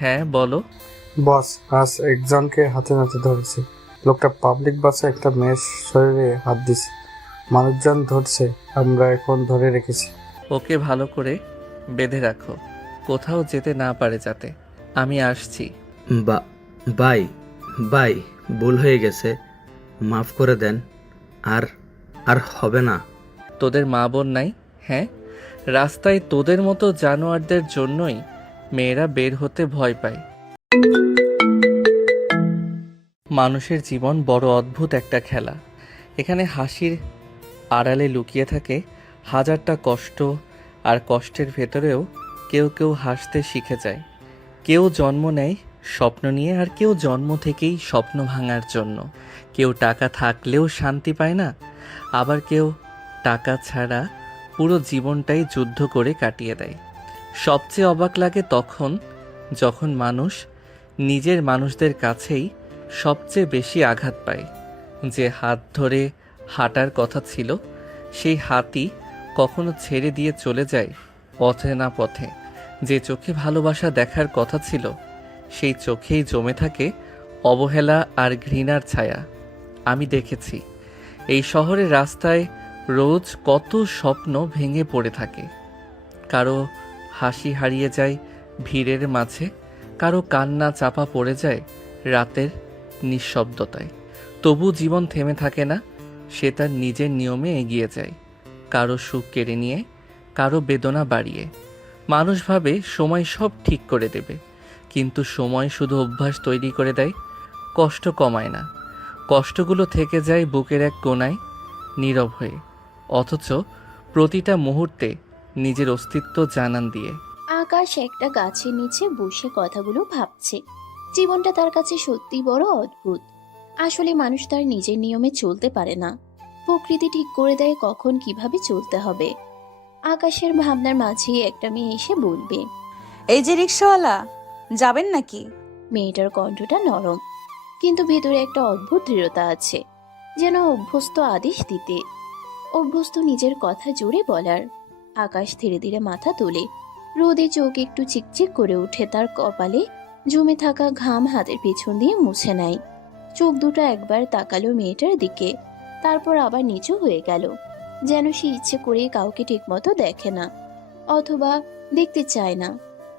হ্যাঁ বলো। বস, আজ একজনকে হাতে নাতে ধরেছি। লোকটা পাবলিক বাসে একটা মেয়ের শরীরে হাত দিছে। মানুষজন ধরছে, আমরা এখন ধরে রেখেছি। ওকে ভালো করে বেঁধে রাখো, কোথাও যেতে না পারে যাতে। আমি আসছি। বা বাই বাই, ভুল হয়ে গেছে, মাফ করে দেন। আর আর হবে না। তোদের মা বোন নাই? হ্যাঁ, রাস্তায় তোদের মতো জানোয়ারদের জন্যই মেয়েরা বের হতে ভয় পায়। মানুষের জীবন বড় অদ্ভুত একটা খেলা। এখানে হাসির আড়ালে লুকিয়ে থাকে হাজারটা কষ্ট, আর কষ্টের ভেতরেও কেউ কেউ হাসতে শিখে যায়। কেউ জন্ম নেয় স্বপ্ন নিয়ে, আর কেউ জন্ম থেকেই স্বপ্ন ভাঙার জন্য। কেউ টাকা থাকলেও শান্তি পায় না, আবার কেউ টাকা ছাড়া পুরো জীবনটাই যুদ্ধ করে কাটিয়ে দেয়। সবচেয়ে অবাক লাগে তখন, যখন মানুষ নিজের মানুষদের কাছেই সবচেয়ে বেশি আঘাত পায়। যে হাত ধরে হাঁটার কথা ছিল, সেই হাতই কখনো ছেড়ে দিয়ে চলে যায় অচেনা পথে। যে চোখে ভালোবাসা দেখার কথা ছিল, সেই চোখেই জমে থাকে অবহেলা আর ঘৃণার ছায়া। আমি দেখেছি এই শহরের রাস্তায় রোজ কত স্বপ্ন ভেঙে পড়ে থাকে। কারো হাসি হারিয়ে যায় ভিড়ের মাঝে, কারো কান্না চাপা পড়ে যায় রাতের নিঃশব্দতায়। তবু জীবন থেমে থাকে না, সে তার নিজের নিয়মে এগিয়ে যায়, কারো সুখ কেড়ে নিয়ে, কারো বেদনা বাড়িয়ে। মানুষ ভাবে সময় সব ঠিক করে দেবে, কিন্তু সময় শুধু অভ্যাস তৈরি করে দেয়, কষ্ট কমায় না। কষ্টগুলো থেকে যায় বুকের এক কোণায় নীরব হয়ে, অথচ প্রতিটা মুহূর্তে নিজের অস্তিত্ব জানান দিয়ে। আকাশ একটা গাছের নিচে বসে কথাগুলো ভাবছে। জীবনটা তার কাছে সত্যি বড় অদ্ভুত। আসলে মানুষ তার নিজের নিয়মে চলতে পারে না, প্রকৃতি ঠিক করে দেয় কখন কিভাবে চলতে হবে। আকাশের ভাবনার মাঝে একটা মেয়ে এসে বলবে। এই যে রিক্সাওয়ালা, যাবেন নাকি? মেয়েটার কণ্ঠটা নরম, কিন্তু ভেতরে একটা অদ্ভুত দৃঢ়তা আছে, যেন অভ্যস্ত আদেশ দিতে, অভ্যস্ত নিজের কথা জোরে বলার। আকাশ ধীরে ধীরে মাথা তোলে। রোদে চোখ একটু চিকচিক করে উঠে, তার কপালে জমে থাকা ঘাম হাতের পেছন দিয়ে মুছে নেয়। চোখ দুটো একবার তাকালো মেয়েটার দিকে, তারপর আবার নিচু হয়ে গেল, যেন সে ইচ্ছে করে কাউকে ঠিকমতো দেখে না, অথবা দেখতে চায় না।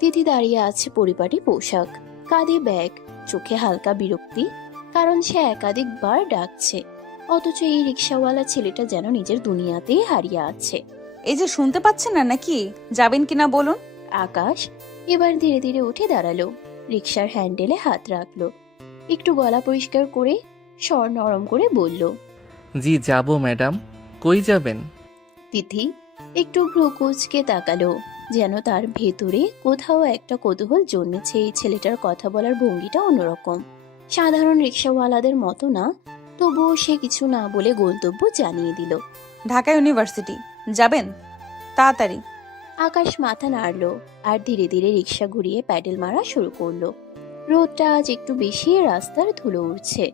তিথি দাঁড়িয়ে আছে পরিপাটি পোশাক, কাঁধে ব্যাগ, চোখে হালকা বিরক্তি, কারণ সে একাধিকবার ডাকছে, অথচ এই রিক্সাওয়ালা ছেলেটা যেন নিজের দুনিয়াতেই হারিয়ে আছে। এই যে শুনতে পাচ্ছেন না নাকি? যাবেন কিনা বলুন। আকাশ এবার ধীরে ধীরে উঠে দাঁড়ালো, রিক্সার হ্যান্ডেলে হাত রাখলো, একটু গলা পরিষ্কার করে স্বর নরম করে বলল। জি যাব ম্যাডাম। কই যাবেন? তিথি একটু ভ্রু কুঁচকে তাকালো, যেন তার ভেতরে কোথাও একটা কৌতূহল জন্মেছে। এই ছেলেটার কথা বলার ভঙ্গিটা অন্যরকম, সাধারণ রিক্সাওয়ালাদের মতো না। তবুও সে কিছু না বলে গন্তব্য জানিয়ে দিল। ঢাকা ইউনিভার্সিটি যাবেন? তাড়াতাড়ি। আকাশ মাথা নাড়লো আর ধীরে ধীরে রিক্সা ঘুরিয়ে প্যাডেল মারা শুরু করলো। রোদটা আজ একটু বেশি, রাস্তার ধুলো উড়ছে,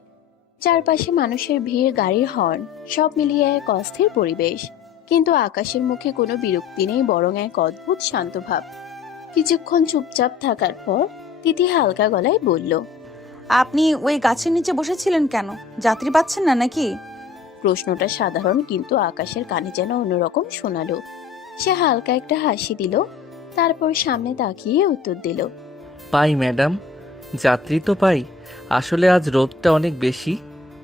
চারপাশে মানুষের ভিড়, গাড়ির হর্ন, সব মিলিয়ে এক অস্থির পরিবেশ। কিন্তু আকাশের মুখে কোনো বিরক্তি নেই, বরং এক অদ্ভুত শান্ত ভাব। কিছুক্ষণ চুপচাপ থাকার পর তিথি হালকা গলায় বলল। আপনি ওই গাছের নিচে বসেছিলেন কেন? যাত্রী পাচ্ছেন না নাকি? প্রশ্নটা সাধারণ, কিন্তু আকাশের কানে যেন অন্যরকম শোনালো। সে হালকা একটা হাসি দিল, তারপর সামনে তাকিয়ে উত্তর দিল। পাই ম্যাডাম, যাত্রী তো পাই। আসলে আজ রোদটা অনেক বেশি,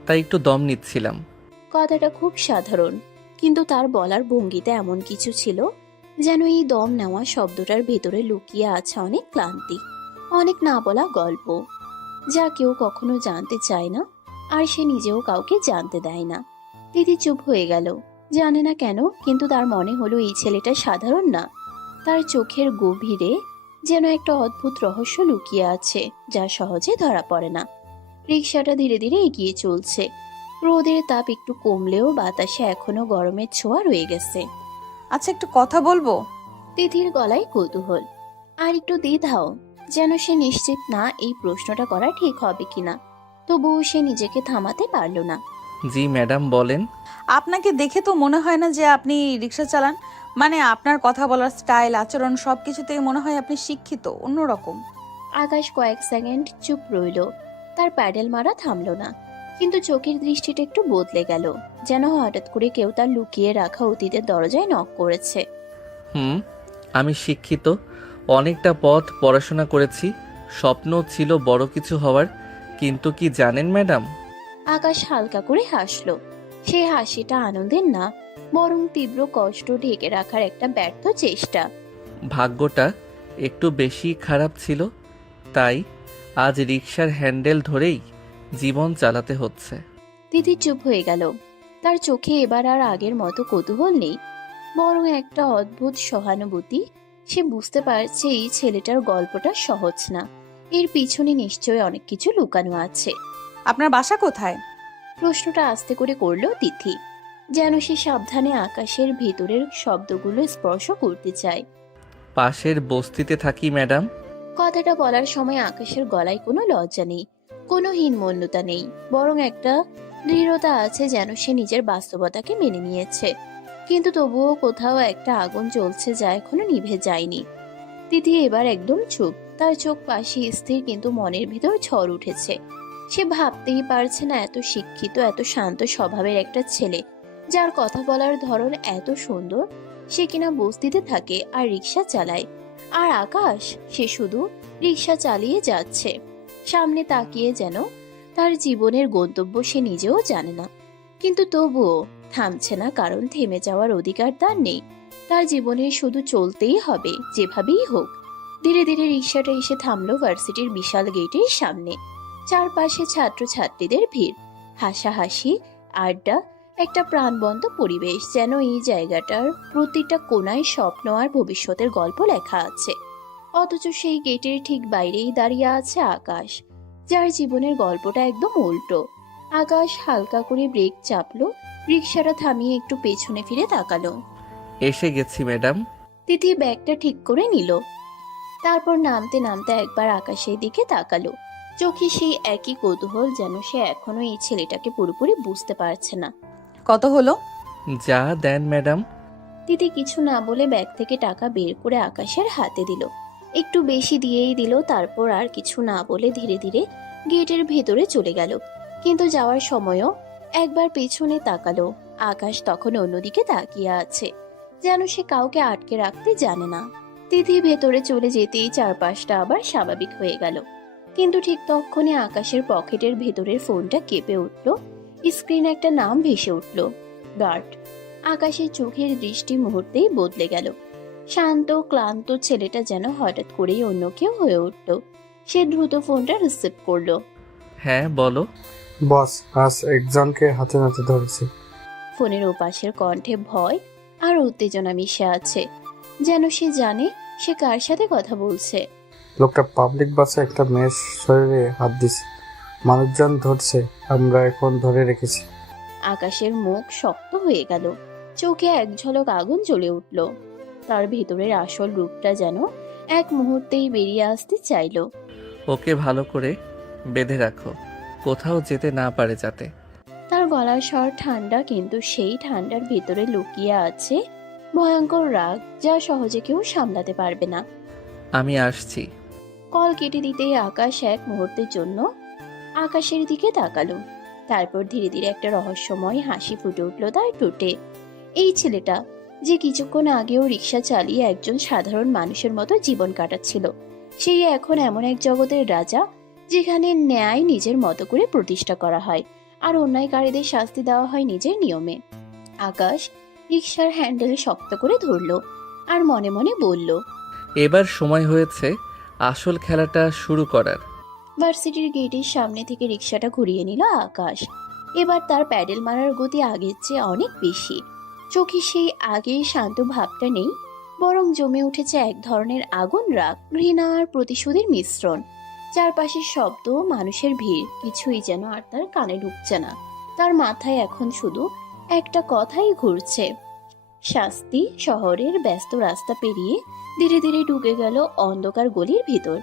তাই একটু দম নিচ্ছিলাম। কথাটা খুব সাধারণ, কিন্তু তার বলার ভঙ্গিতে এমন কিছু ছিল, যেন এই দম নেওয়া শব্দটার ভেতরে লুকিয়ে আছে অনেক ক্লান্তি, অনেক না বলা গল্প, যা কেউ কখনো জানতে চায় না, আর সে নিজেও কাউকে জানতে দেয় না। দিদি চুপ হয়ে গেল, জানে না কেন, কিন্তু তার মনে হলো এই ছেলেটা সাধারণ না। তার চোখের গভীরে যেন একটা অদ্ভুত রহস্য লুকিয়ে আছে, যা সহজে ধরা পড়ে না। রিকশাটা ধীরে ধীরে এগিয়ে চলছে। রোদের তাপ একটু কমলেও বাতাসে এখনো গরমের ছোঁয়া রয়ে গেছে। আচ্ছা, একটু কথা বলবো? তিথির গলায় কৌতূহল, আর একটু দ্বিধাও, যেন সে নিশ্চিত না এই প্রশ্নটা করা ঠিক হবে কিনা। তবুও সে নিজেকে থামাতে পারল না। জি ম্যাডাম বলেন। আপনাকে দেখে তো মনে হয় না যে আপনি রিক্সা চালান। মানে আপনার কথা বলার স্টাইল, আচরণ সবকিছুতেই মনে হয় আপনি শিক্ষিত, অন্যরকম। আকাশ কয়েক সেকেন্ড চুপ রইল। তার প্যাডেল মারা থামলো না, কিন্তু চোখের দৃষ্টিটা একটু বদলে গেল, যেন হঠাৎ করে কেউ তার লুকিয়ে রাখা অতীতের দরজায় নক করেছে। আমি শিক্ষিত, অনেকটা পথ পড়াশোনা করেছি, স্বপ্ন ছিল বড় কিছু হওয়ার। কিন্তু কি জানেন ম্যাডাম? আকাশ হালকা করে হাসলো। সে হাসিটা আনন্দের না, বরং তীব্র কষ্ট ঢেকে রাখার একটা ব্যর্থ চেষ্টা। ভাগ্যটা একটু বেশি খারাপ ছিল, তাই আজ রিকশার হ্যান্ডেল ধরেই জীবন চালাতে হচ্ছে। তিথি চুপ হয়ে গেল। তার চোখে এবার আর আগের মতো কৌতূহল নেই, বরং একটা অদ্ভুত সহানুভূতি। সে বুঝতে পারছে এই ছেলেটার গল্পটা সহজ না, এর পিছনে নিশ্চয়ই অনেক কিছু লুকানো আছে। আপনার বাসা কোথায়? প্রশ্নটা আস্তে করে করলো তিথি, যেন সে সাবধানে আকাশের ভেতরের শব্দগুলো স্পর্শ করতে চায়। পাশের বস্তিতে থাকি ম্যাডাম। কথাটা বলার সময় আকাশের গলায় কোনো লজ্জা নেই, কোনো হীনমন্যতা নেই, বরং একটা দৃঢ়তা আছে, যেন সে নিজের বাস্তবতাকে মেনে নিয়েছে। কিন্তু তবুও কোথাও একটা আগুন জ্বলছে, যা এখনো নিভে যায়নি। তিথি এবার একদম চুপ, তার চোখ পাশে স্থির, কিন্তু মনের ভিতর ঝড় উঠেছে। সে ভাবতেই পারছে না, এত শিক্ষিত, এত শান্ত স্বভাবের একটা ছেলে, যার কথা বলার ধরন এত সুন্দর, সে কিনা বস্তিতে থাকে আর রিক্সা চালায়। আর আকাশ, সে শুধু রিক্সা চালিয়ে যাচ্ছে, সামনে তাকিয়ে, যেন তার জীবনের গন্তব্য সে নিজেও জানে না। কিন্তু তবুও থামছে না, কারণ থেমে যাওয়ার অধিকার তার নেই। তার জীবনে শুধু চলতেই হবে, যেভাবেই হোক। ধীরে ধীরে রিক্সাটা এসে থামলো ভার্সিটির বিশাল গেটের সামনে। চারপাশে ছাত্রছাত্রীদের ভিড়, হাসাহাসি, আড্ডা, একটা প্রাণবন্ত পরিবেশ, যেন এই জায়গাটার প্রতিটা কোনায় স্বপ্ন আর ভবিষ্যতের গল্প লেখা আছে। অথচ সেই গেটের ঠিক বাইরেই দাঁড়িয়ে আছে আকাশ, যার জীবনের গল্পটা একদম উল্টো। আকাশ হালকা করে ব্রেক চাপলো, রিক্সাটা থামিয়ে একটু পেছনে ফিরে তাকালো। এসে গেছি ম্যাডাম। তিথি ব্যাগটা ঠিক করে নিল, তারপর নামতে নামতে একবার আকাশের দিকে তাকালো। চোখে সেই একই কৌতূহল, যেন সে এখনো এই ছেলেটাকে পুরোপুরি বুঝতে পারছে না। কত হলো? যা দেন ম্যাডাম। তিথি কিছু না বলে ব্যাগ থেকে টাকা বের করে আকাশের হাতে দিল। একটু বেশি দিয়েই দিল, তারপর আর কিছু না বলে ধীরে ধীরে গেটের ভেতরে চলে গেল। কিন্তু যাওয়ার সময়ও একবার পেছনে তাকালো। আকাশ তখন অন্যদিকে তাকিয়ে আছে, যেন সে কাউকে আটকে রাখতে জানে না। তিথি ভেতরে চলে যেতেই চারপাশটা আবার স্বাভাবিক হয়ে গেল। কিন্তু ঠিক তখনই আকাশের পকেটের ভেতরের ফোনটা কেঁপে উঠল। স্ক্রিনে একটা নাম ভেসে উঠল, গার্ড। আকাশের চোখের দৃষ্টি মুহূর্তেই বদলে গেল। শান্ত ক্লান্ত ছেলেটা যেন হঠাৎ করেই অন্য কেউ হয়ে উঠল। সে দ্রুত ফোনটা রিসিভ করলো। হ্যাঁ বলো। বস, আজ একজনকে হাতে নাতে ধরেছি। ফোনের ওপাশের কণ্ঠে ভয় আর উত্তেজনা মিশে আছে, যেন সে জানে সে কার সাথে কথা বলছে। লোকটা পাবলিক বাসে একটা মেয়ের শরীরে হাত দিছে, মানুষজন ধরছে, আমরা এখন ধরে রেখেছি। আকাশের মুখ শক্ত হয়ে গেল, চোখে এক ঝলক আগুন জ্বলে উঠল। তার ভেতরের আসল রূপটা যেন এক মুহূর্তেই বেরিয়ে আসতে চাইল। ওকে ভালো করে বেঁধে রাখো, কোথাও যেতে না পারে যাতে। তার গলার স্বর ঠান্ডা, কিন্তু সেই ঠান্ডার ভিতরে লুকিয়ে আছে ভয়ঙ্কর রাগ, যা সহজে কেউ সামলাতে পারবে না। আমি আসছি। কল কেটে দিতেই আকাশ এক মুহূর্তের জন্য আকাশের দিকে তাকালো। তারপর ধীরে ধীরে একটা রহস্যময় হাসি ফুটে উঠল তার ঠোঁটে। এই ছেলেটা, যে কিছুক্ষণ আগেও রিক্সা চালিয়ে একজন সাধারণ মানুষের মতো জীবন কাটাচ্ছিল, সেই এখন এমন এক জগতের রাজা, যেখানে ন্যায় নিজের মতো করে প্রতিষ্ঠা করা হয় আর অন্যায়কারীদের শাস্তি দেওয়া হয় নিজের নিয়মে। আকাশ রিক্সার হ্যান্ডেল শক্ত করে ধরলো আর মনে মনে বলল, এবার সময় হয়েছে আসল খেলাটা শুরু করার। ভার্সিটির গেটের সামনে থেকে রিক্সাটা ঘুরিয়ে নিল আকাশ। এবার তার প্যাডেল মারার গতি আগের চেয়ে অনেক বেশি। চোখে সেই আগের শান্ত ভাবটা নেই, বরং জমে উঠেছে এক ধরনের আগুন রাগ, ঘৃণা আর প্রতিশোধের মিশ্রণ। চারপাশের শব্দ, মানুষের ভিড়, কিছুই যেন আর তার কানে ঢুকছে না। তার মাথায় এখন শুধু একটা কথাই ঘুরছে, শাস্তি। শহরের ব্যস্ত রাস্তা পেরিয়ে ধীরে ধীরে ঢুকে গেল অন্ধকার গলির ভিতর,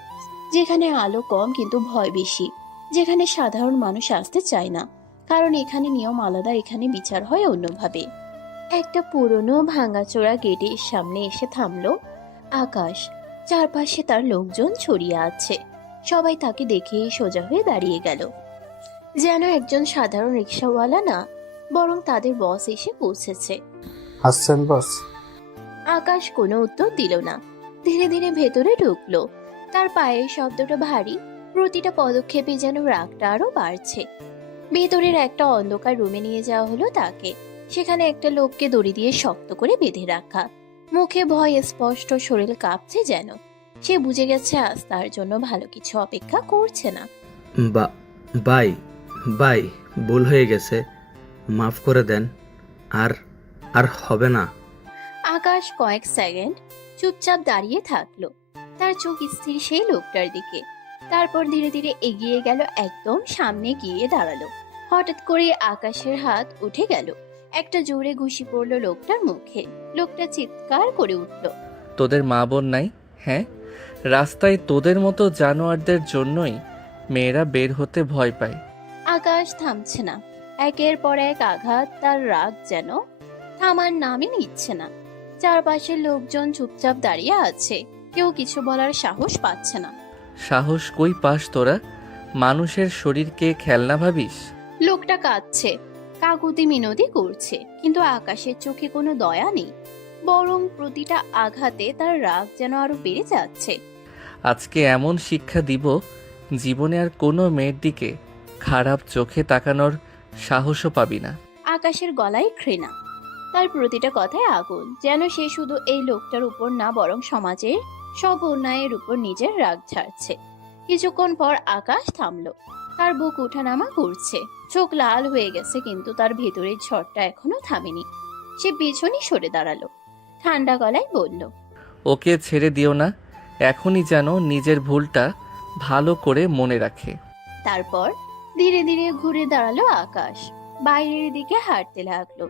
যেখানে আলো কম কিন্তু ভয় বেশি, যেখানে সাধারণ মানুষ আসতে চায় না, কারণ এখানে নিয়ম আলাদা, এখানে বিচার হয় অন্যভাবে। একটা পুরনো ভাঙাচোরা গেটের সামনে এসে থামলো আকাশ। চারপাশে তার লোকজন ছড়িয়ে আছে, সবাই তাকে দেখেই সোজা হয়ে দাঁড়িয়ে গেল, যেন একজন সাধারণ রিক্সাওয়ালা না, বরং তাদের বস এসে পৌঁছেছে। আসছেন বস? আকাশ কোনো উত্তর দিল না। ধীরে ধীরে ভেতরে ঢুকলো। তার পায়ের শব্দটা ভারী, প্রতিটা পদক্ষেপে যেন রাগটা আরো বাড়ছে। ভেতরের একটা অন্ধকার রুমে নিয়ে যাওয়া হলো তাকে। সেখানে একটা লোককে দড়ি দিয়ে শক্ত করে বেঁধে রাখা, মুখে ভয় স্পষ্ট, শরীর কাঁপছে যেন। সে বুঝে গেছে আজ তার জন্য ভালো কিছু অপেক্ষা করছে না। বা- বাই বাই ভুল হয়ে গেছে, মাফ করে দেন। আর আর হবে না। আকাশ কয়েক সেকেন্ড চুপচাপ দাঁড়িয়ে থাকলো, তার চোখ স্থির সেই লোকটার দিকে। তারপর ধীরে ধীরে এগিয়ে গেল, একদম সামনে গিয়ে দাঁড়ালো। হঠাৎ করে আকাশের হাত উঠে গেল, একটা জোরে ঘুষি পড়লো লোকটার মুখে। লোকটা চিৎকার করে উঠল, তোদের মা বোন নাই? হ্যাঁ, রাস্তায় তোদের মতো জানোয়ারদের জন্যই মেয়েরা বের হতে ভয় পায়। আকাশ থামছে না, একের পর এক আঘাত। তার রাগ যেন থামার নামই নিচ্ছে না। চারপাশের লোকজন চুপচাপ দাঁড়িয়ে আছে, কেউ কিছু বলার সাহস পাচ্ছে না। সাহস কই পাস তোরা? মানুষের শরীরকে খেলনা ভাবিস? লোকটা কাঁদছে, কাকুতি মিনতি করছে, কিন্তু আকাশের চোখে কোনো দয়া নেই, বরং প্রতিটা আঘাতে তার রাগ যেন আরো বেড়ে যাচ্ছে। আজকে এমন শিক্ষা দিব, জীবনে আর কোনো মেয়ের দিকে খারাপ চোখে তাকানোর সাহসও পাবি না। আকাশের গলায় ঘৃণা, তার প্রতিটা কথায় আগুন, যেন সে শুধু এই লোকটার উপর না, বরং সমাজের সব অন্যায়ের উপর নিজের রাগ ঝাড়ছে। কিছুক্ষণ পর আকাশ থামলো, তার বুক ওঠানামা করছে, চোখ লাল হয়ে গেছে, কিন্তু তার ভেতরের ঝড়টা এখনো থামেনি। সে পেছনে সরে দাঁড়ালো, ঠান্ডা গলায় বলল, ওকে ছেড়ে দিও না, এখনই যেন নিজের ভুলটা ভালো করে মনে রাখে। তারপর ধীরে ধীরে ঘুরে দাঁড়ালো আকাশ, বাইরের দিকে হাঁটতে লাগলো।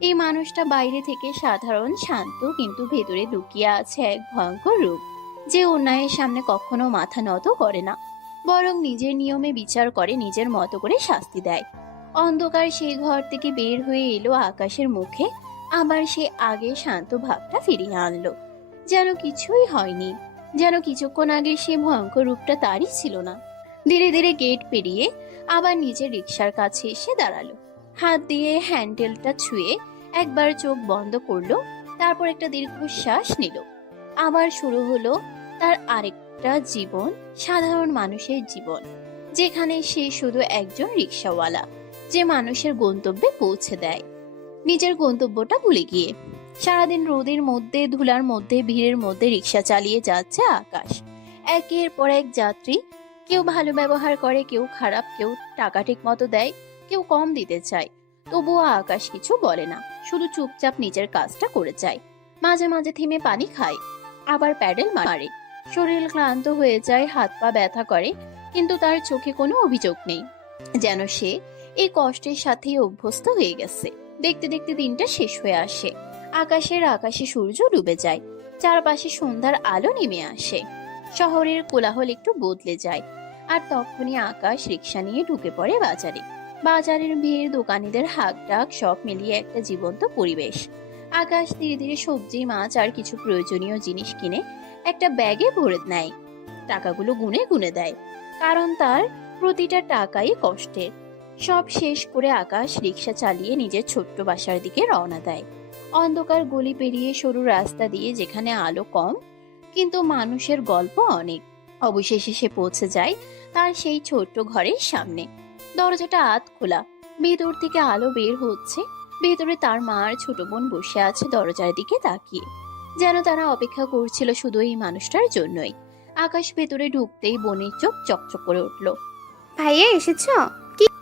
এই মানুষটা বাইরে থেকে সাধারণ শান্ত, কিন্তু ভেতরে লুকিয়ে আছে এক ভয়ঙ্কর রূপ, যে অন্যায়ের সামনে কখনো মাথা নত করে না, বরং নিজের নিয়মে বিচার করে, নিজের মতো করে শাস্তি দেয়। অন্ধকার সেই ঘর থেকে বের হয়ে এলো আকাশের মুখে, আবার সে আগে শান্ত ভাবটা ফিরিয়ে আনলো, যেন কিছুই হয়নি, যেন কিছুক্ষণ আগে সে ভয়ঙ্কর রূপটা তারই ছিল না। ধীরে ধীরে গেট পেরিয়ে আবার নিজের রিক্সার কাছে এসে দাঁড়ালো, হাত দিয়ে হ্যান্ডেলটা ছুঁয়ে একবার চোখ বন্ধ করলো, তারপর একটা দীর্ঘশ্বাস নিল। আবার শুরু হলো তার আরেকটা জীবন, সাধারণ মানুষের জীবন, যেখানে সে শুধু একজন রিক্সাওয়ালা, যে মানুষের গন্তব্যে পৌঁছে দেয় নিজের গন্তব্যটা ভুলে গিয়ে। সারাদিন রোদের মধ্যে, ধুলার মধ্যে, ভিড়ের মধ্যে রিক্সা চালিয়ে যাচ্ছে আকাশ। একের পর এক যাত্রী, কেউ ভালো ব্যবহার করে, কেউ খারাপ, কেউ টাকা ঠিক মতো দেয়, কেউ কম দিতে চায়। তবুও আকাশ কিছু বলে না, শুধু চুপচাপ নিজের কাজটা করে যায়। মাঝে মাঝে থেমে পানি খায়, আবার প্যাডেল মারে। শরীর ক্লান্ত হয়ে যায়, হাত পা ব্যথা করে, কিন্তু তার চোখে কোনো অভিযোগ নেই, যেন সে এই কষ্টের সাথেই অভ্যস্ত হয়ে গেছে। দেখতে দেখতে দিনটা শেষ হয়ে আসে, আকাশে সূর্য ডুবে যায়, চারপাশে সন্ধ্যার আলো নেমে আসে, শহরের কোলাহল একটু বদলে যায়। আর তখনই আকাশ রিক্সা নিয়ে ঢুকে পড়ে বাজারে। বাজারের ভিড়, দোকানিদের হাক ডাক, সব মিলিয়ে একটা জীবন্ত পরিবেশ। আকাশ ধীরে ধীরে সবজি, মাছ আর কিছু প্রয়োজনীয় জিনিস কিনে একটা ব্যাগে ভরে নেয়। টাকাগুলো গুনে গুনে দেয়, কারণ তার প্রতিটা টাকাই কষ্টের। সব শেষ করে আকাশ রিক্সা চালিয়ে নিজের ছোট্ট বাসার দিকে রওনা দেয়। অন্ধকার গলি পেরিয়ে সরু রাস্তা দিয়ে, যেখানে আলো কম কিন্তু মানুষের গল্প অনেক। অবশেষে সে পৌঁছে যায় তার সেই ছোট্ট ঘরের সামনে। দরজাটা আধ খোলা, ভেতর থেকে আলো বের হচ্ছে। ভেতরে তার মা আর ছোট বোন বসে আছে দরজার দিকে তাকিয়ে, যেন তারা অপেক্ষা করছিল শুধু এই মানুষটার জন্যই। আকাশ ভেতরে ঢুকতেই বোনের চোখ চকচক করে উঠল। ভাইয়া এসেছো?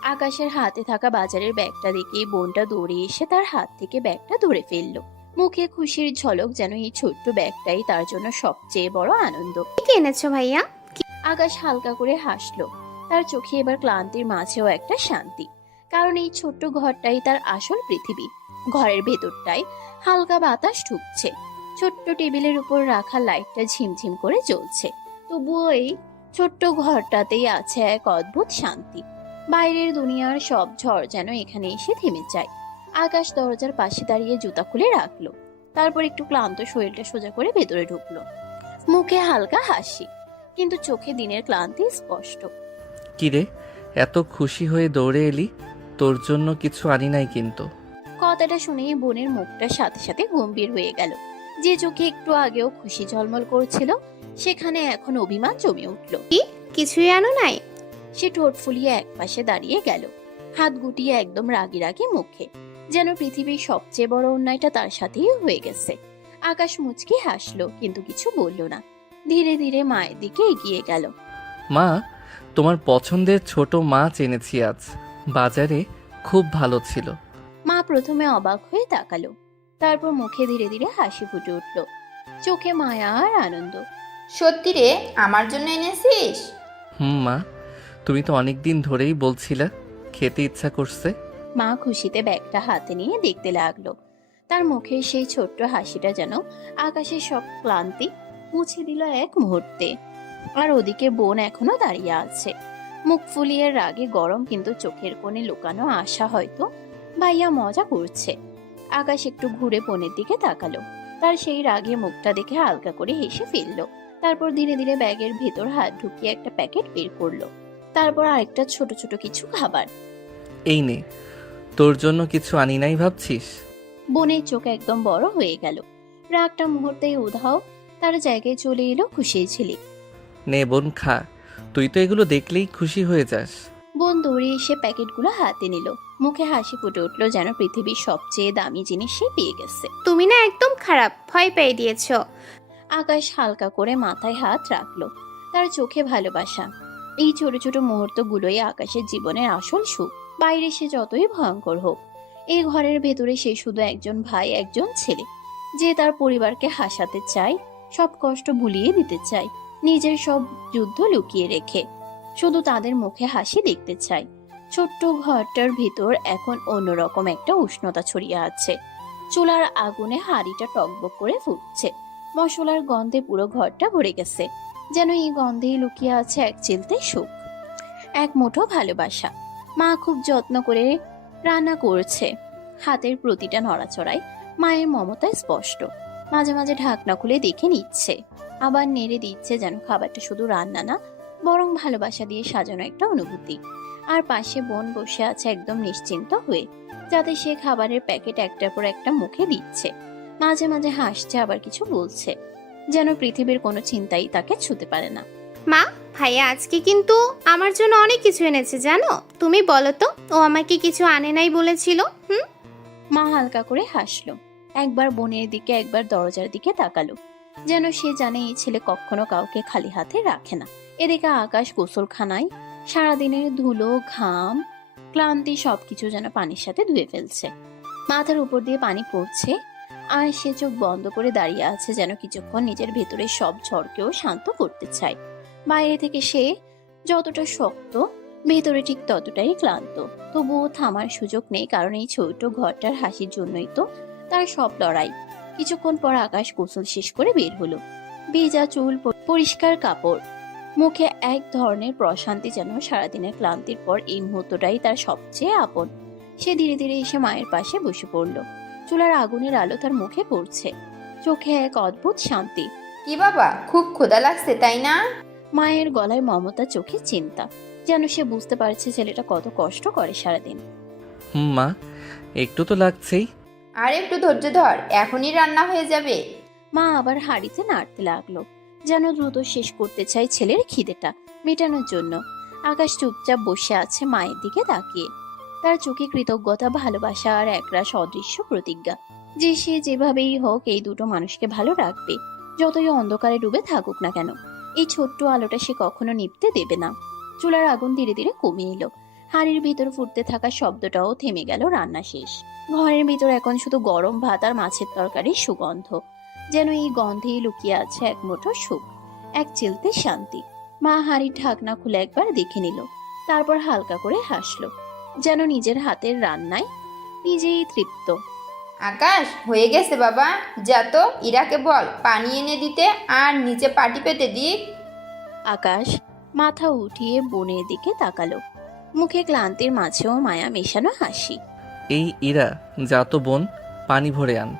আকাশের হাতে থাকা বাজারের ব্যাগটা দেখে বোনটা দৌড়ে এসে তার হাত থেকে ব্যাগটা ধরে ফেললো, মুখে খুশির ঝলক, যেন এই ছোট্ট ব্যাগটাই তার জন্য সবচেয়ে বড় আনন্দ। কি এনেছো ভাইয়া? আকাশ হালকা করে হাসলো, তার চোখে এবার ক্লান্তির মাঝেও একটা শান্তি, কারণ এই ছোট্ট ঘরটাই তার আসল পৃথিবী। ঘরের ভেতরটায় হালকা বাতাস ঢুকছে, ছোট্ট টেবিলের উপর রাখা লাইটটা ঝিমঝিম করে জ্বলছে। তবুও এই ছোট্ট ঘরটাতেই আছে এক অদ্ভুত শান্তি। বাইরের দুনিয়ার সব ঝড় যেন এখানে এসে থেমে যায়। আকাশ দরজার পাশে দাঁড়িয়ে জুতা খুলে রাখলো, তারপর একটু ক্লান্ত শরীরটা সোজা করে ভেতরে ঢুকলো, মুখে হালকা হাসি। কিন্তু চোখে দিনের ক্লান্তি স্পষ্ট। কিরে, এত খুশি হয়ে দৌড়ে এলি? তোর জন্য কিছু আনি নাই কিন্তু। কথাটা শুনেই বোনের মুখটা সাথে সাথে গম্ভীর হয়ে গেল। যে চোখে একটু আগেও খুশি ঝলমল করছিল, সেখানে এখন অভিমান জমে উঠল। কিছুই আনো নাই? সে ঠোঁট ফুলিয়ে একপাশে দাঁড়িয়ে গেল, হাত গুটিয়ে একদম রাগি রাগি মুখে, যেন পৃথিবীর সবচেয়ে বড় অন্যায়টা তার সাথেই হয়ে গেছে। আকাশ মুচকি হাসলো, কিন্তু কিছু বলল না। ধীরে ধীরে মায়ের দিকে এগিয়ে গেল। মা, তোমার পছন্দের ছোট মাছ এনেছি আজ। বাজারে খুব ভালো ছিল। মা প্রথমে অবাক হয়ে তাকালো, তারপর মুখে ধীরে ধীরে হাসি ফুটে উঠল, চোখে মায়া আর আনন্দ। সত্যি রে, আমার জন্য এনেছিস? মা, তুমি তো অনেক দিন ধরেই বলছিলা খেতে ইচ্ছা করছে। মা খুশিতে ব্যাগটা হাতে নিয়ে দেখতে লাগলো। তার মুখের সেই ছোট্ট হাসিটা যেন আকাশের সব ক্লান্তি মুছে দিল এক মুহূর্তে। আর ওদিকে বোন এখনো দাঁড়িয়ে আছে, মুখ ফুলিয়ে রাগে গরম, কিন্তু চোখের কোণে লুকানো আশা। হয়তো ভাইয়া মজা করছে। আকাশ একটু ঘুরে বোনের দিকে তাকালো, তার সেই রাগে মুখটা দেখে হালকা করে হেসে ফেললো। তারপর ধীরে ধীরে ব্যাগের ভেতর হাত ঢুকিয়ে একটা প্যাকেট বের করলো, তারপর আরেকটা ছোট ছোট কিছু খাবার। এই নে, তোর জন্য কিছু আনি নাই ভাবছিস? বোনের চোখ একদম বড় হয়ে গেল, রাগটা মুহূর্তেই উধাও, তার জায়গায় চলে এলো খুশি ছেলে। নে বোন, খা। তুই তো এগুলো দেখলেই খুশি হয়ে যাস। বোন দৌড়ে এসে প্যাকেটগুলো হাতে নিল, মুখে হাসি ফুটে উঠলো, যেন পৃথিবীর সবচেয়ে দামি জিনিস সে পেয়ে গেছে। তুমি না একদম খারাপ, ভয় পেয়ে দিয়েছো। আকাশ হালকা করে মাথায় হাত রাখলো, তার চোখে ভালোবাসা। এই ছোট ছোট মুহূর্তগুলোই আকাশের জীবনের আসল সুখ। বাইরে সে যতই ভয়ঙ্কর হোক, এই ঘরের ভেতরে সে শুধু একজন ভাই, একজন ছেলে, যে তার পরিবারকে হাসাতে চায়, সব কষ্ট ভুলিয়ে দিতে চায়, নিজের সব যুদ্ধ লুকিয়ে রেখে শুধু তাদের মুখে হাসি দেখতে চায়। ছোট্ট ঘরটার ভিতর এখন অন্যরকম একটা উষ্ণতা ছড়িয়ে আছে। চুলার আগুনে হাঁড়িটা টকবক করে ফুটছে, মশলার গন্ধে পুরো ঘরটা ভরে গেছে, যেন এই গন্ধেই লুকিয়ে আছে এক চিলতে সুখ, এক মুঠো ভালোবাসা। মা খুব যত্ন করে রান্না করছে, হাতের প্রতিটা নড়াচড়ায় মায়ের মমতা স্পষ্ট। মাঝে মাঝে ঢাকনা খুলে দেখে নিচ্ছে, আবার নেড়ে দিচ্ছে, যেন খাবারটা শুধু রান্না না, বরং ভালোবাসা দিয়ে সাজানো একটা অনুভূতি। আর পাশে বোন বসে আছে একদম নিশ্চিন্ত হয়ে, যাতে সে খাবারের প্যাকেট একটার পর একটা মুখে দিচ্ছে, মাঝে মাঝে হাসছে, আবার কিছু বলছে, যেন পৃথিবীর কোনো চিন্তাই তাকে ছুতে পারে না। মা, ভাইয়া আজকে কিন্তু আমার জন্য অনেক কিছু এনেছে জানো। তুমি বলো তো, ও আমাকে কিছু আনে নাই বলেছিল? মা হালকা করে হাসলো, একবার বোনের দিকে একবার দরজার দিকে তাকালো, যেন সে জানে এই ছেলে কখনো কাউকে খালি হাতে রাখে না। এদিকে আকাশ গোসলখানায় সারাদিনের ধুলো, ঘাম, ক্লান্তি সবকিছু যেন পানির সাথে ধুয়ে ফেলছে। মাথার উপর দিয়ে পানি পড়ছে, আর সে চোখ বন্ধ করে দাঁড়িয়ে আছে, যেন কিছুক্ষণ নিজের ভেতরে সব ঝড়কেও শান্ত করতে চায়। বাইরে থেকে সে যতটা শক্ত, ভেতরে ঠিক ততটাই ক্লান্ত। তবুও থামার সুযোগ নেই, কারণ এই ছোট ঘরটার হাসির জন্যই তো তার সব লড়াই। কিছুক্ষণ পর আকাশ গোসল শেষ করে বের হলো, ভেজা চুল, পরিষ্কার কাপড়, মুখে এক ধরনের প্রশান্তি, যেন সারাদিনের ক্লান্তির পর এই মুহূর্তটাই তার সবচেয়ে আপন। সে ধীরে ধীরে এসে মায়ের পাশে বসে পড়ল, চুলার আগুনের আলো তার মুখে পড়ছে, চোখে এক অদ্ভুত শান্তি। কি বাবা, খুব ক্ষুধা লাগছে তাই না? মায়ের গলায় মমতা, চোখে চিন্তা, যেন সে বুঝতে পারছে ছেলেটা কত কষ্ট করে সারাদিন। মা, একটু তো লাগছেই। আর একটু ধৈর্য ধর, এখনই রান্না হয়ে যাবে। মা আবার হাঁড়িতে নাড়তে লাগলো, যেন দ্রুত শেষ করতে চাই ছেলের খিদেটা মেটানোর জন্য। আকাশ চুপচাপ বসে আছে মায়ের দিকে তাকিয়ে, তার চোখে কৃতজ্ঞতা, ভালোবাসা আর একরাশ অদৃশ্য প্রতিজ্ঞা, যে সে যেভাবেই হোক এই দুটো মানুষকে ভালো রাখবে, যতই অন্ধকারে ডুবে থাকুক না কেন। এই ছোট্ট আলোটা সে কখনো নিভতে দেবে না। চুলার আগুন ধীরে ধীরে কমে এলো, হাঁড়ির ভিতর ফুটতে থাকা শব্দটাও থেমে গেল। রান্না শেষ, ঘরের ভিতর এখন শুধু গরম ভাত আর মাছের তরকারির সুগন্ধ, যেন এই গন্ধেই লুকিয়ে আছে এক মুঠো সুখ, এক চিলতে শান্তি। মা হাঁড়ির ঢাকনা খুলে একবার দেখে নিল, তারপর হালকা করে হাসলো, যেন নিজের হাতের রান্নায় নিজেই তৃপ্ত। আকাশ, হয়ে গেছে বাবা, যা তো ইরাকে বল পানি এনে দিতে, আর নিচে পাটি পেতে দিক। আকাশ মাথা উঠিয়ে বোনের দিকে তাকালো, মুখে ক্লান্তির মাঝেও মায়া মেশানো হাসি। এই ইরা, যা তো বোন, পানি ভরে আন,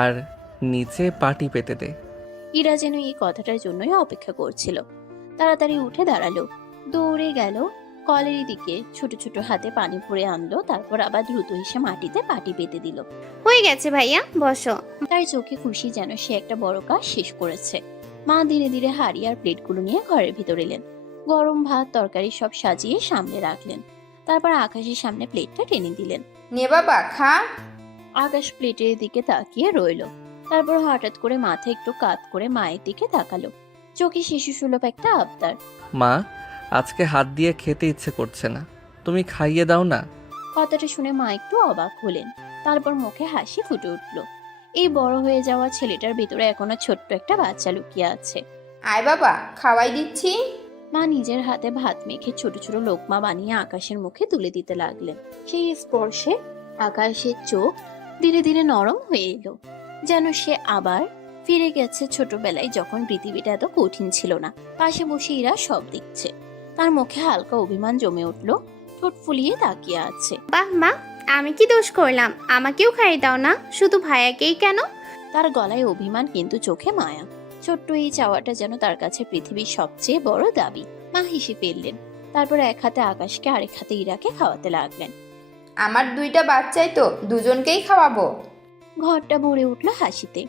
আর নিচে পাটি পেতে দে। ইরা যেন এই কথাটার জন্যই অপেক্ষা করছিল, তাড়াতাড়ি উঠে দাঁড়ালো, দৌড়ে গেল কলের দিকে, ছোট ছোট হাতে পানি ভরে আনলো, তারপর আবার দ্রুত এসে মাটিতে পাটি পেতে দিল। হয়ে গেছে ভাইয়া, বসো। তার চোখে খুশি যেন সে একটা বড় কাজ শেষ করেছে। মা ধীরে ধীরে হাঁড়ি আর প্লেটগুলো নিয়ে ঘরের ভিতর এলেন। গরম ভাত তরকারি সব সাজিয়ে সামনে রাখলেন। তারপর আকাশের সামনে প্লেটটা টেনে দিলেন। নে বাবা খা। আকাশ প্লেটের দিকে তাকিয়ে রইলো। তারপর হঠাৎ করে মাথা একটু কাত করে মায়ের দিকে তাকালো। চোখে শিশু সুলভ একটা আবদার। মা, আজকে হাত দিয়ে খেতে ইচ্ছে করছে না, তুমি খাইয়ে দাও না। কথাটা শুনে মা একটু অবাক হলেন। তারপর মুখে হাসি ফুটে উঠল। এই বড় হয়ে যাওয়া ছেলেটার ভিতরে এখনো ছোট্ট একটা বাচ্চা লুকিয়ে আছে। আয় বাবা, খাওয়াই দিচ্ছি। মা নিজের হাতে ভাত মেখে ছোট ছোট লোকমা বানিয়ে আকাশের মুখে তুলে দিতে লাগলেন। সেই স্পর্শে আকাশের চোখ ধীরে ধীরে নরম হয়ে এলো, যেন সে আবার ফিরে গেছে ছোটবেলায়, যখন পৃথিবীটা এত কঠিন ছিল না। পাশে বসে ইরা সব দেখছে। তার মুখে হালকা অভিমান জমে উঠল, ঠোঁট ফুলিয়ে তাকিয়ে আছে। বাহ মা, আমি কি দোষ করলাম? আমাকেও খাইয়ে দাও না, শুধু ভাইয়াকেই কেন? তার গলায় অভিমান কিন্তু চোখে মায়া। ছোট্ট এই চাওয়াটা যেন তার কাছে পৃথিবীর সবচেয়ে বড় দাবি। মা হেসে ফেললেন। তারপর এক হাতে আকাশকে আরেক হাতে ইরাকে খাওয়াতে লাগলেন। আমার দুইটা বাচ্চাই তো, দুজনকেই খাওয়াবো। ঘরটা ভরে উঠল হাসিতে।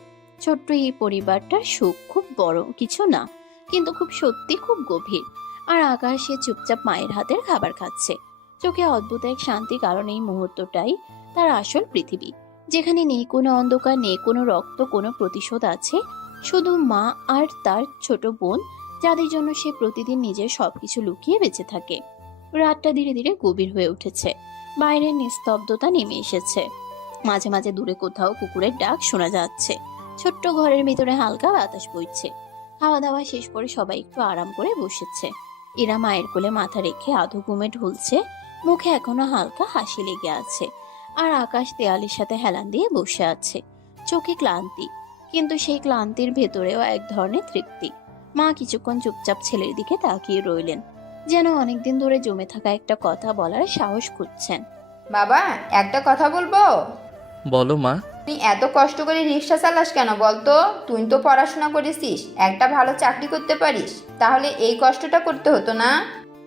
ছোট্ট এই পরিবারটার সুখ খুব বড় কিছু না, কিন্তু খুব সত্যি খুব গভীর। আর আকাশে চুপচাপ মায়ের হাতের খাবার খাচ্ছে, চোখে অদ্ভুত এক শান্তি, কারণ এই মুহূর্তটাই তার আসল পৃথিবী, যেখানে নেই কোনো অন্ধকার, নেই কোনো রক্ত, কোনো প্রতিশোধ, আছে শুধু মা আর তার ছোট বোন, যাদের জন্য সে প্রতিদিন নিজের সবকিছু লুকিয়ে বেঁচে থাকে। রাতটা ধীরে ধীরে গভীর হয়ে উঠেছে। বাইরের নিস্তব্ধতা নেমে এসেছে। মাঝে মাঝে দূরে কোথাও কুকুরের ডাক শোনা যাচ্ছে। ছোট্ট ঘরের ভিতরে হালকা বাতাস বইছে। খাওয়া দাওয়া শেষ করে সবাই একটু আরাম করে বসেছে। ইরা মায়ের কোলে মাথা রেখে আধো ঘুমে ঢুলছে, মুখে এখনো হালকা হাসি লেগে আছে। আর আকাশ দেয়ালের সাথে হেলান দিয়ে বসে আছে, চোখে ক্লান্তি, কিন্তু সেই ক্লান্তির ভেতরেও এক ধরনের তৃপ্তি। মা কিছুক্ষণ চুপচাপ ছেলের দিকে তাকিয়ে রইলেন, যেন অনেকদিন ধরে জমে থাকা একটা কথা বলার সাহস খুঁজছেন। বাবা, একটা কথা বলবো? বলো মা। তুই এত কষ্ট করে রিক্সা চালাস কেন বলতো? তুই তো পড়াশোনা করেছিস, একটা ভালো চাকরি করতে পারিস, তাহলে এই কষ্টটা করতে হতো না।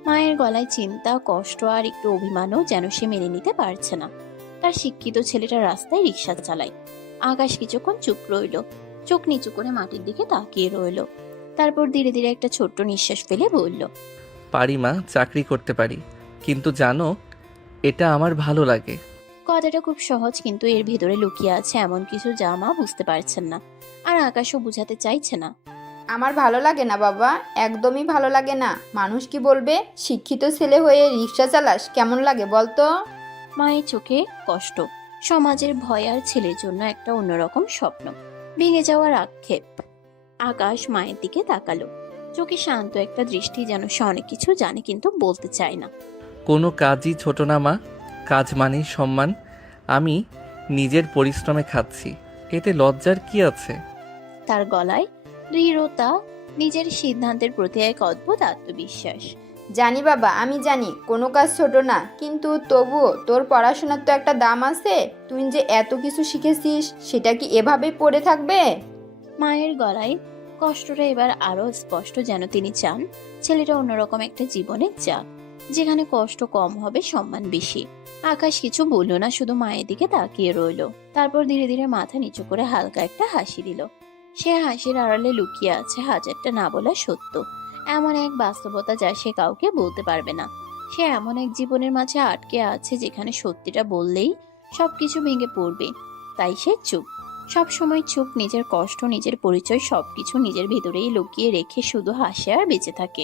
মায়ের গলায় চিন্তা, কষ্ট আর একটু অভিমানও যেন সে মেনে নিতে পারছে না। তার শিক্ষিত ছেলেটা রাস্তায় রিক্সা চালায়। আকাশ কিছুক্ষণ চুপ রইল, চোখ নিচু করে মাটির দিকে তাকিয়ে রইল। তারপর ধীরে ধীরে একটা ছোট্ট নিঃশ্বাস ফেলে বলল, পারি মা, চাকরি করতে পারি, কিন্তু জানো এটা আমার ভালো লাগে। কথাটা খুব সহজ, কিন্তু এর ভেতরে লুকিয়ে আছে এমন কিছু যা মা বুঝতে পারছেন না, আর আকাশও বুঝাতে চাইছে না। আমার ভালো লাগে না বাবা, একদমই ভালো লাগে না। মানুষ কি বলবে? শিক্ষিত ছেলে হয়ে রিক্সা চালাস, কেমন লাগে বলতো? মায়ের চোখে কষ্ট, সমাজের ভয়, আর ছেলের জন্য একটা অন্যরকম স্বপ্ন ভেঙে যাওয়ার আক্ষেপ। আকাশ মায়ের দিকে তাকালো, চোখে শান্ত একটা দৃষ্টি, যেন সে অনেক কিছু জানে কিন্তু বলতে চায় না। কোনো কাজই ছোট না মা, কাজ মানেই সম্মান। আমি নিজের পরিশ্রমে খাচ্ছি, এতে লজ্জার কি আছে? তার গলায় দৃঢ়তা, নিজের সিদ্ধান্তের প্রতি এক অদ্ভুত আত্মবিশ্বাস। জানি বাবা, আমি জানি কোনো কাজ ছোট না, কিন্তু তবুও তোর পড়াশোনার তো একটা দাম আছে। তুই যে এত কিছু শিখেছিস, সেটা কি এভাবেই পড়ে থাকবে? মায়ের গলায় কষ্টটা এবার আরো স্পষ্ট, যেন তিনি চান ছেলেটা অন্যরকম একটা জীবনে যাক, যেখানে কষ্ট কম হবে, সম্মান বেশি। আকাশ কিছু বলল না, শুধু মায়ের দিকে তাকিয়ে রইল। তারপর ধীরে ধীরে মাথা নিচু করে হালকা একটা হাসি দিল। সে হাসির আড়ালে লুকিয়ে আছে হাজারটা না বলা সত্য, এমন এক বাস্তবতা যা সে কাউকে বলতে পারবে না। সে এমন এক জীবনের মাঝে আটকে আছে, যেখানে সত্যিটা বললেই সবকিছু ভেঙে পড়বে। তাই সে চুপ, সব সময় চুপ, নিজের কষ্ট, নিজের পরিচয়, সবকিছু নিজের ভেতরেই লুকিয়ে রেখে শুধু হাসে আর বেঁচে থাকে।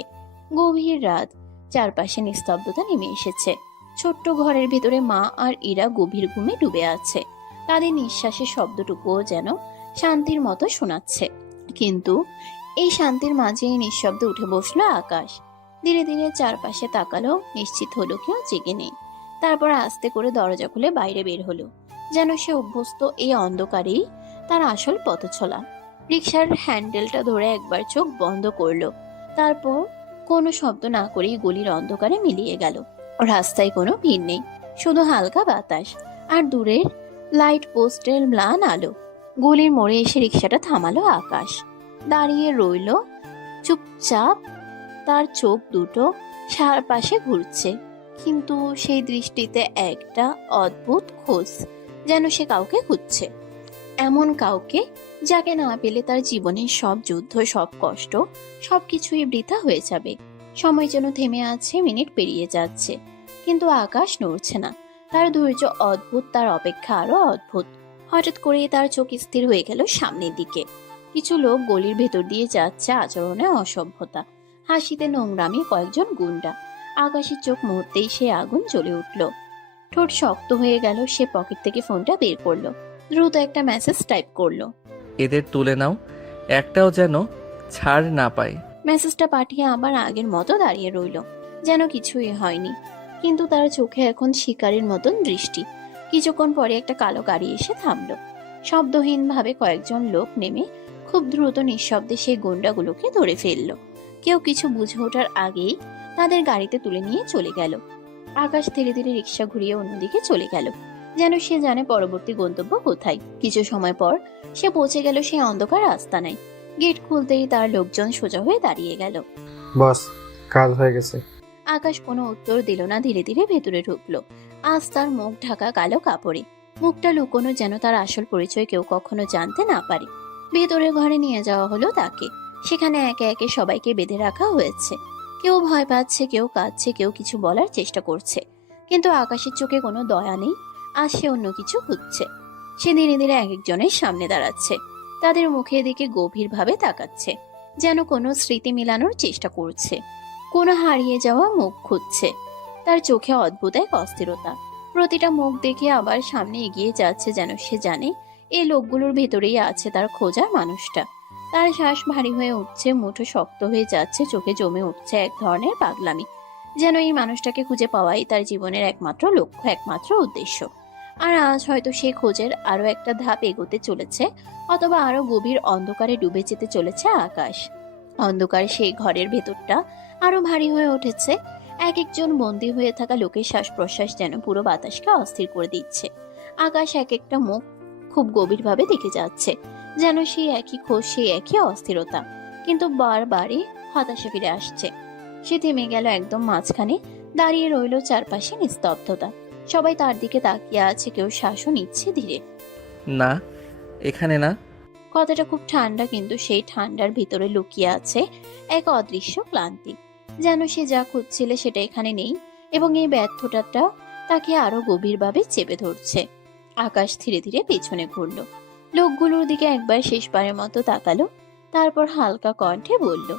গভীর রাত, চারপাশে নিস্তব্ধতা নেমে এসেছে। ছোট্ট ঘরের ভেতরে মা আর ইরা গভীর ঘুমে ডুবে আছে। তাদের নিঃশ্বাসের শব্দটুকুও যেন শান্তির মতো শোনাচ্ছে। কিন্তু এই শান্তির মাঝেই নিঃশব্দ উঠে বসলো আকাশ। ধীরে ধীরে চারপাশে তাকালো, নিশ্চিত হলো কেউ জেগে নেই। তারপর আস্তে করে দরজা খুলে বাইরে বের হলো, যেন সে অভ্যস্ত এই অন্ধকারেই তার আসল পথচলা। রিকশার হ্যান্ডেলটা ধরে একবার চোখ বন্ধ করলো, তারপর কোনো শব্দ না করেই গলির অন্ধকারে মিলিয়ে গেল। রাস্তায় কোনো ভিড় নেই, শুধু হালকা বাতাস আর দূরের লাইট পোস্টের ম্লান আলো। গলির মোড়ে এসে রিকশাটা থামালো আকাশ। দাঁড়িয়ে রইল চুপচাপ, তার চোখ দুটো চারপাশে ঘুরছে, কিন্তু সেই দৃষ্টিতে একটা অদ্ভুত খোঁজ, যেন সে কাউকে খুঁজছে। এমন কাউকে যাকে না পেলে তার জীবনের সব যুদ্ধ, সব কষ্ট, সবকিছুই বৃথা হয়ে যাবে। সময় যেন থেমে আছে, মিনিট পেরিয়ে যাচ্ছে, কিন্তু আকাশ নড়ছে না। তার ধৈর্য অদ্ভুত, তার অপেক্ষা আরো অদ্ভুত। হঠাৎ করেই তার চোখ স্থির হয়ে গেল সামনের দিকে। কিছু লোক গলির ভেতর দিয়ে যাচ্ছে, আচরণে অসভ্যতা, হাসিতে নোংরামি, কয়েকজন গুন্ডা। আকাশের চোখ মুহূর্তেই সে আগুন জ্বলে উঠল। ঠোঁট শক্ত হয়ে গেল। সে পকেট থেকে ফোনটা বের করলো, দ্রুত একটা মেসেজ টাইপ করলো। এদের তুলে নাও, একটাও যেন ছাড় না পায়। মেসেজটা পাঠিয়ে আবার আগের মতো দাঁড়িয়ে রইল, যেন কিছুই হয়নি। কিন্তু তার চোখে এখন শিকারীর মতন দৃষ্টি। কিছুক্ষণ পরে একটা কালো গাড়ি এসে থামলো। শব্দহীনভাবে কয়েকজন লোক নেমে খুব দ্রুত নিঃশব্দে সেই গুন্ডাগুলোকে ধরে ফেললো। কেউ কিছু বুঝে ওঠার আগেই তাদের গাড়িতে তুলে নিয়ে চলে গেল। আকাশ ধীরে ধীরে রিক্সা ঘুরিয়ে অন্যদিকে চলে গেল, যেন সে জানে পরবর্তী গন্তব্য কোথায়। কিছু সময় পর সে পৌঁছে গেল সেই অন্ধকার আস্তানায়। গেট খুলতেই তার লোকজন সোজা হয়ে দাঁড়িয়ে গেল। বস, কাজ হয়ে গেছে। আকাশ কোনো উত্তর দিল না, ধীরে ধীরে ভেতরে ঢুকলো। আজ তার মুখ ঢাকা কালো কাপড়ে, মুখটা লুকোনো, যেন তার আসল পরিচয় কেউ কখনো জানতে না পারে। ভেতরের ঘরে নিয়ে যাওয়া হলো তাকে। সেখানে একে একে সবাইকে বেঁধে রাখা হয়েছে। কেউ ভয় পাচ্ছে, কেউ কাঁদছে, কেউ কিছু বলার চেষ্টা করছে, কিন্তু আকাশের চোখে কোনো দয়া নেই। আজ সে অন্য কিছু খুঁজছে। সে ধীরে ধীরে এক একজনের সামনে দাঁড়াচ্ছে, তাদের মুখের দিকে গভীরভাবে তাকাচ্ছে, যেন কোনো স্মৃতি মেলানোর চেষ্টা করছে, কোনো হারিয়ে যাওয়া মুখ খুঁজছে। তার চোখে অদ্ভুত এক অস্থিরতা। প্রতিটা মুখ দেখে আবার সামনে এগিয়ে যাচ্ছে, যেন সে জানে এই লোকগুলোর ভেতরেই আছে তার খোঁজার মানুষটা। তার শ্বাস ভারী হয়ে উঠছে, মুঠো শক্ত হয়ে যাচ্ছে, চোখে জমে উঠছে এক ধরনের পাগলামি, যেন এই মানুষটাকে খুঁজে পাওয়াই তার জীবনের একমাত্র লক্ষ্য, একমাত্র উদ্দেশ্য। আর আজ হয়তো সে খোঁজের আরো একটা ধাপ এগোতে চলেছে, অথবা আরো গভীর অন্ধকারে ডুবে যেতে চলেছে আকাশ। অন্ধকার সেই ঘরের ভেতরটা আরো ভারী হয়ে উঠেছে। এক একজন বন্দী হয়ে থাকা লোকের শ্বাস প্রশ্বাস যেন পুরো বাতাসকে অস্থির করে দিচ্ছে। আকাশ এক একটা মুখ খুব গভীরভাবে দেখে যাচ্ছে, যেন সেই একই খোঁজ, সেই একই অস্থিরতা, কিন্তু বারবারই হতাশা ফিরে আসছে। সে থেমে গেল একদম মাঝখানে, দাঁড়িয়ে রইল। চারপাশে নিস্তব্ধতা, সবাই তার দিকে তাকিয়ে আছে, কেউ শ্বাসও নিচ্ছে ধীরে। না, এখানে না। কথাটা খুব ঠান্ডা, কিন্তু সেই ঠান্ডার ভিতরে লুকিয়ে আছে এক অদৃশ্য ক্লান্তি, যেন সে যা খুঁজছিল সেটা এখানে নেই, এবং এই ব্যর্থতাটা তাকে আরো গভীরভাবে চেপে ধরছে। আকাশ ধীরে ধীরে পেছনে ঘুরল, লোকগুলোর দিকে একবার শেষবারের মতো তাকালো, তারপর হালকা কণ্ঠে বলল,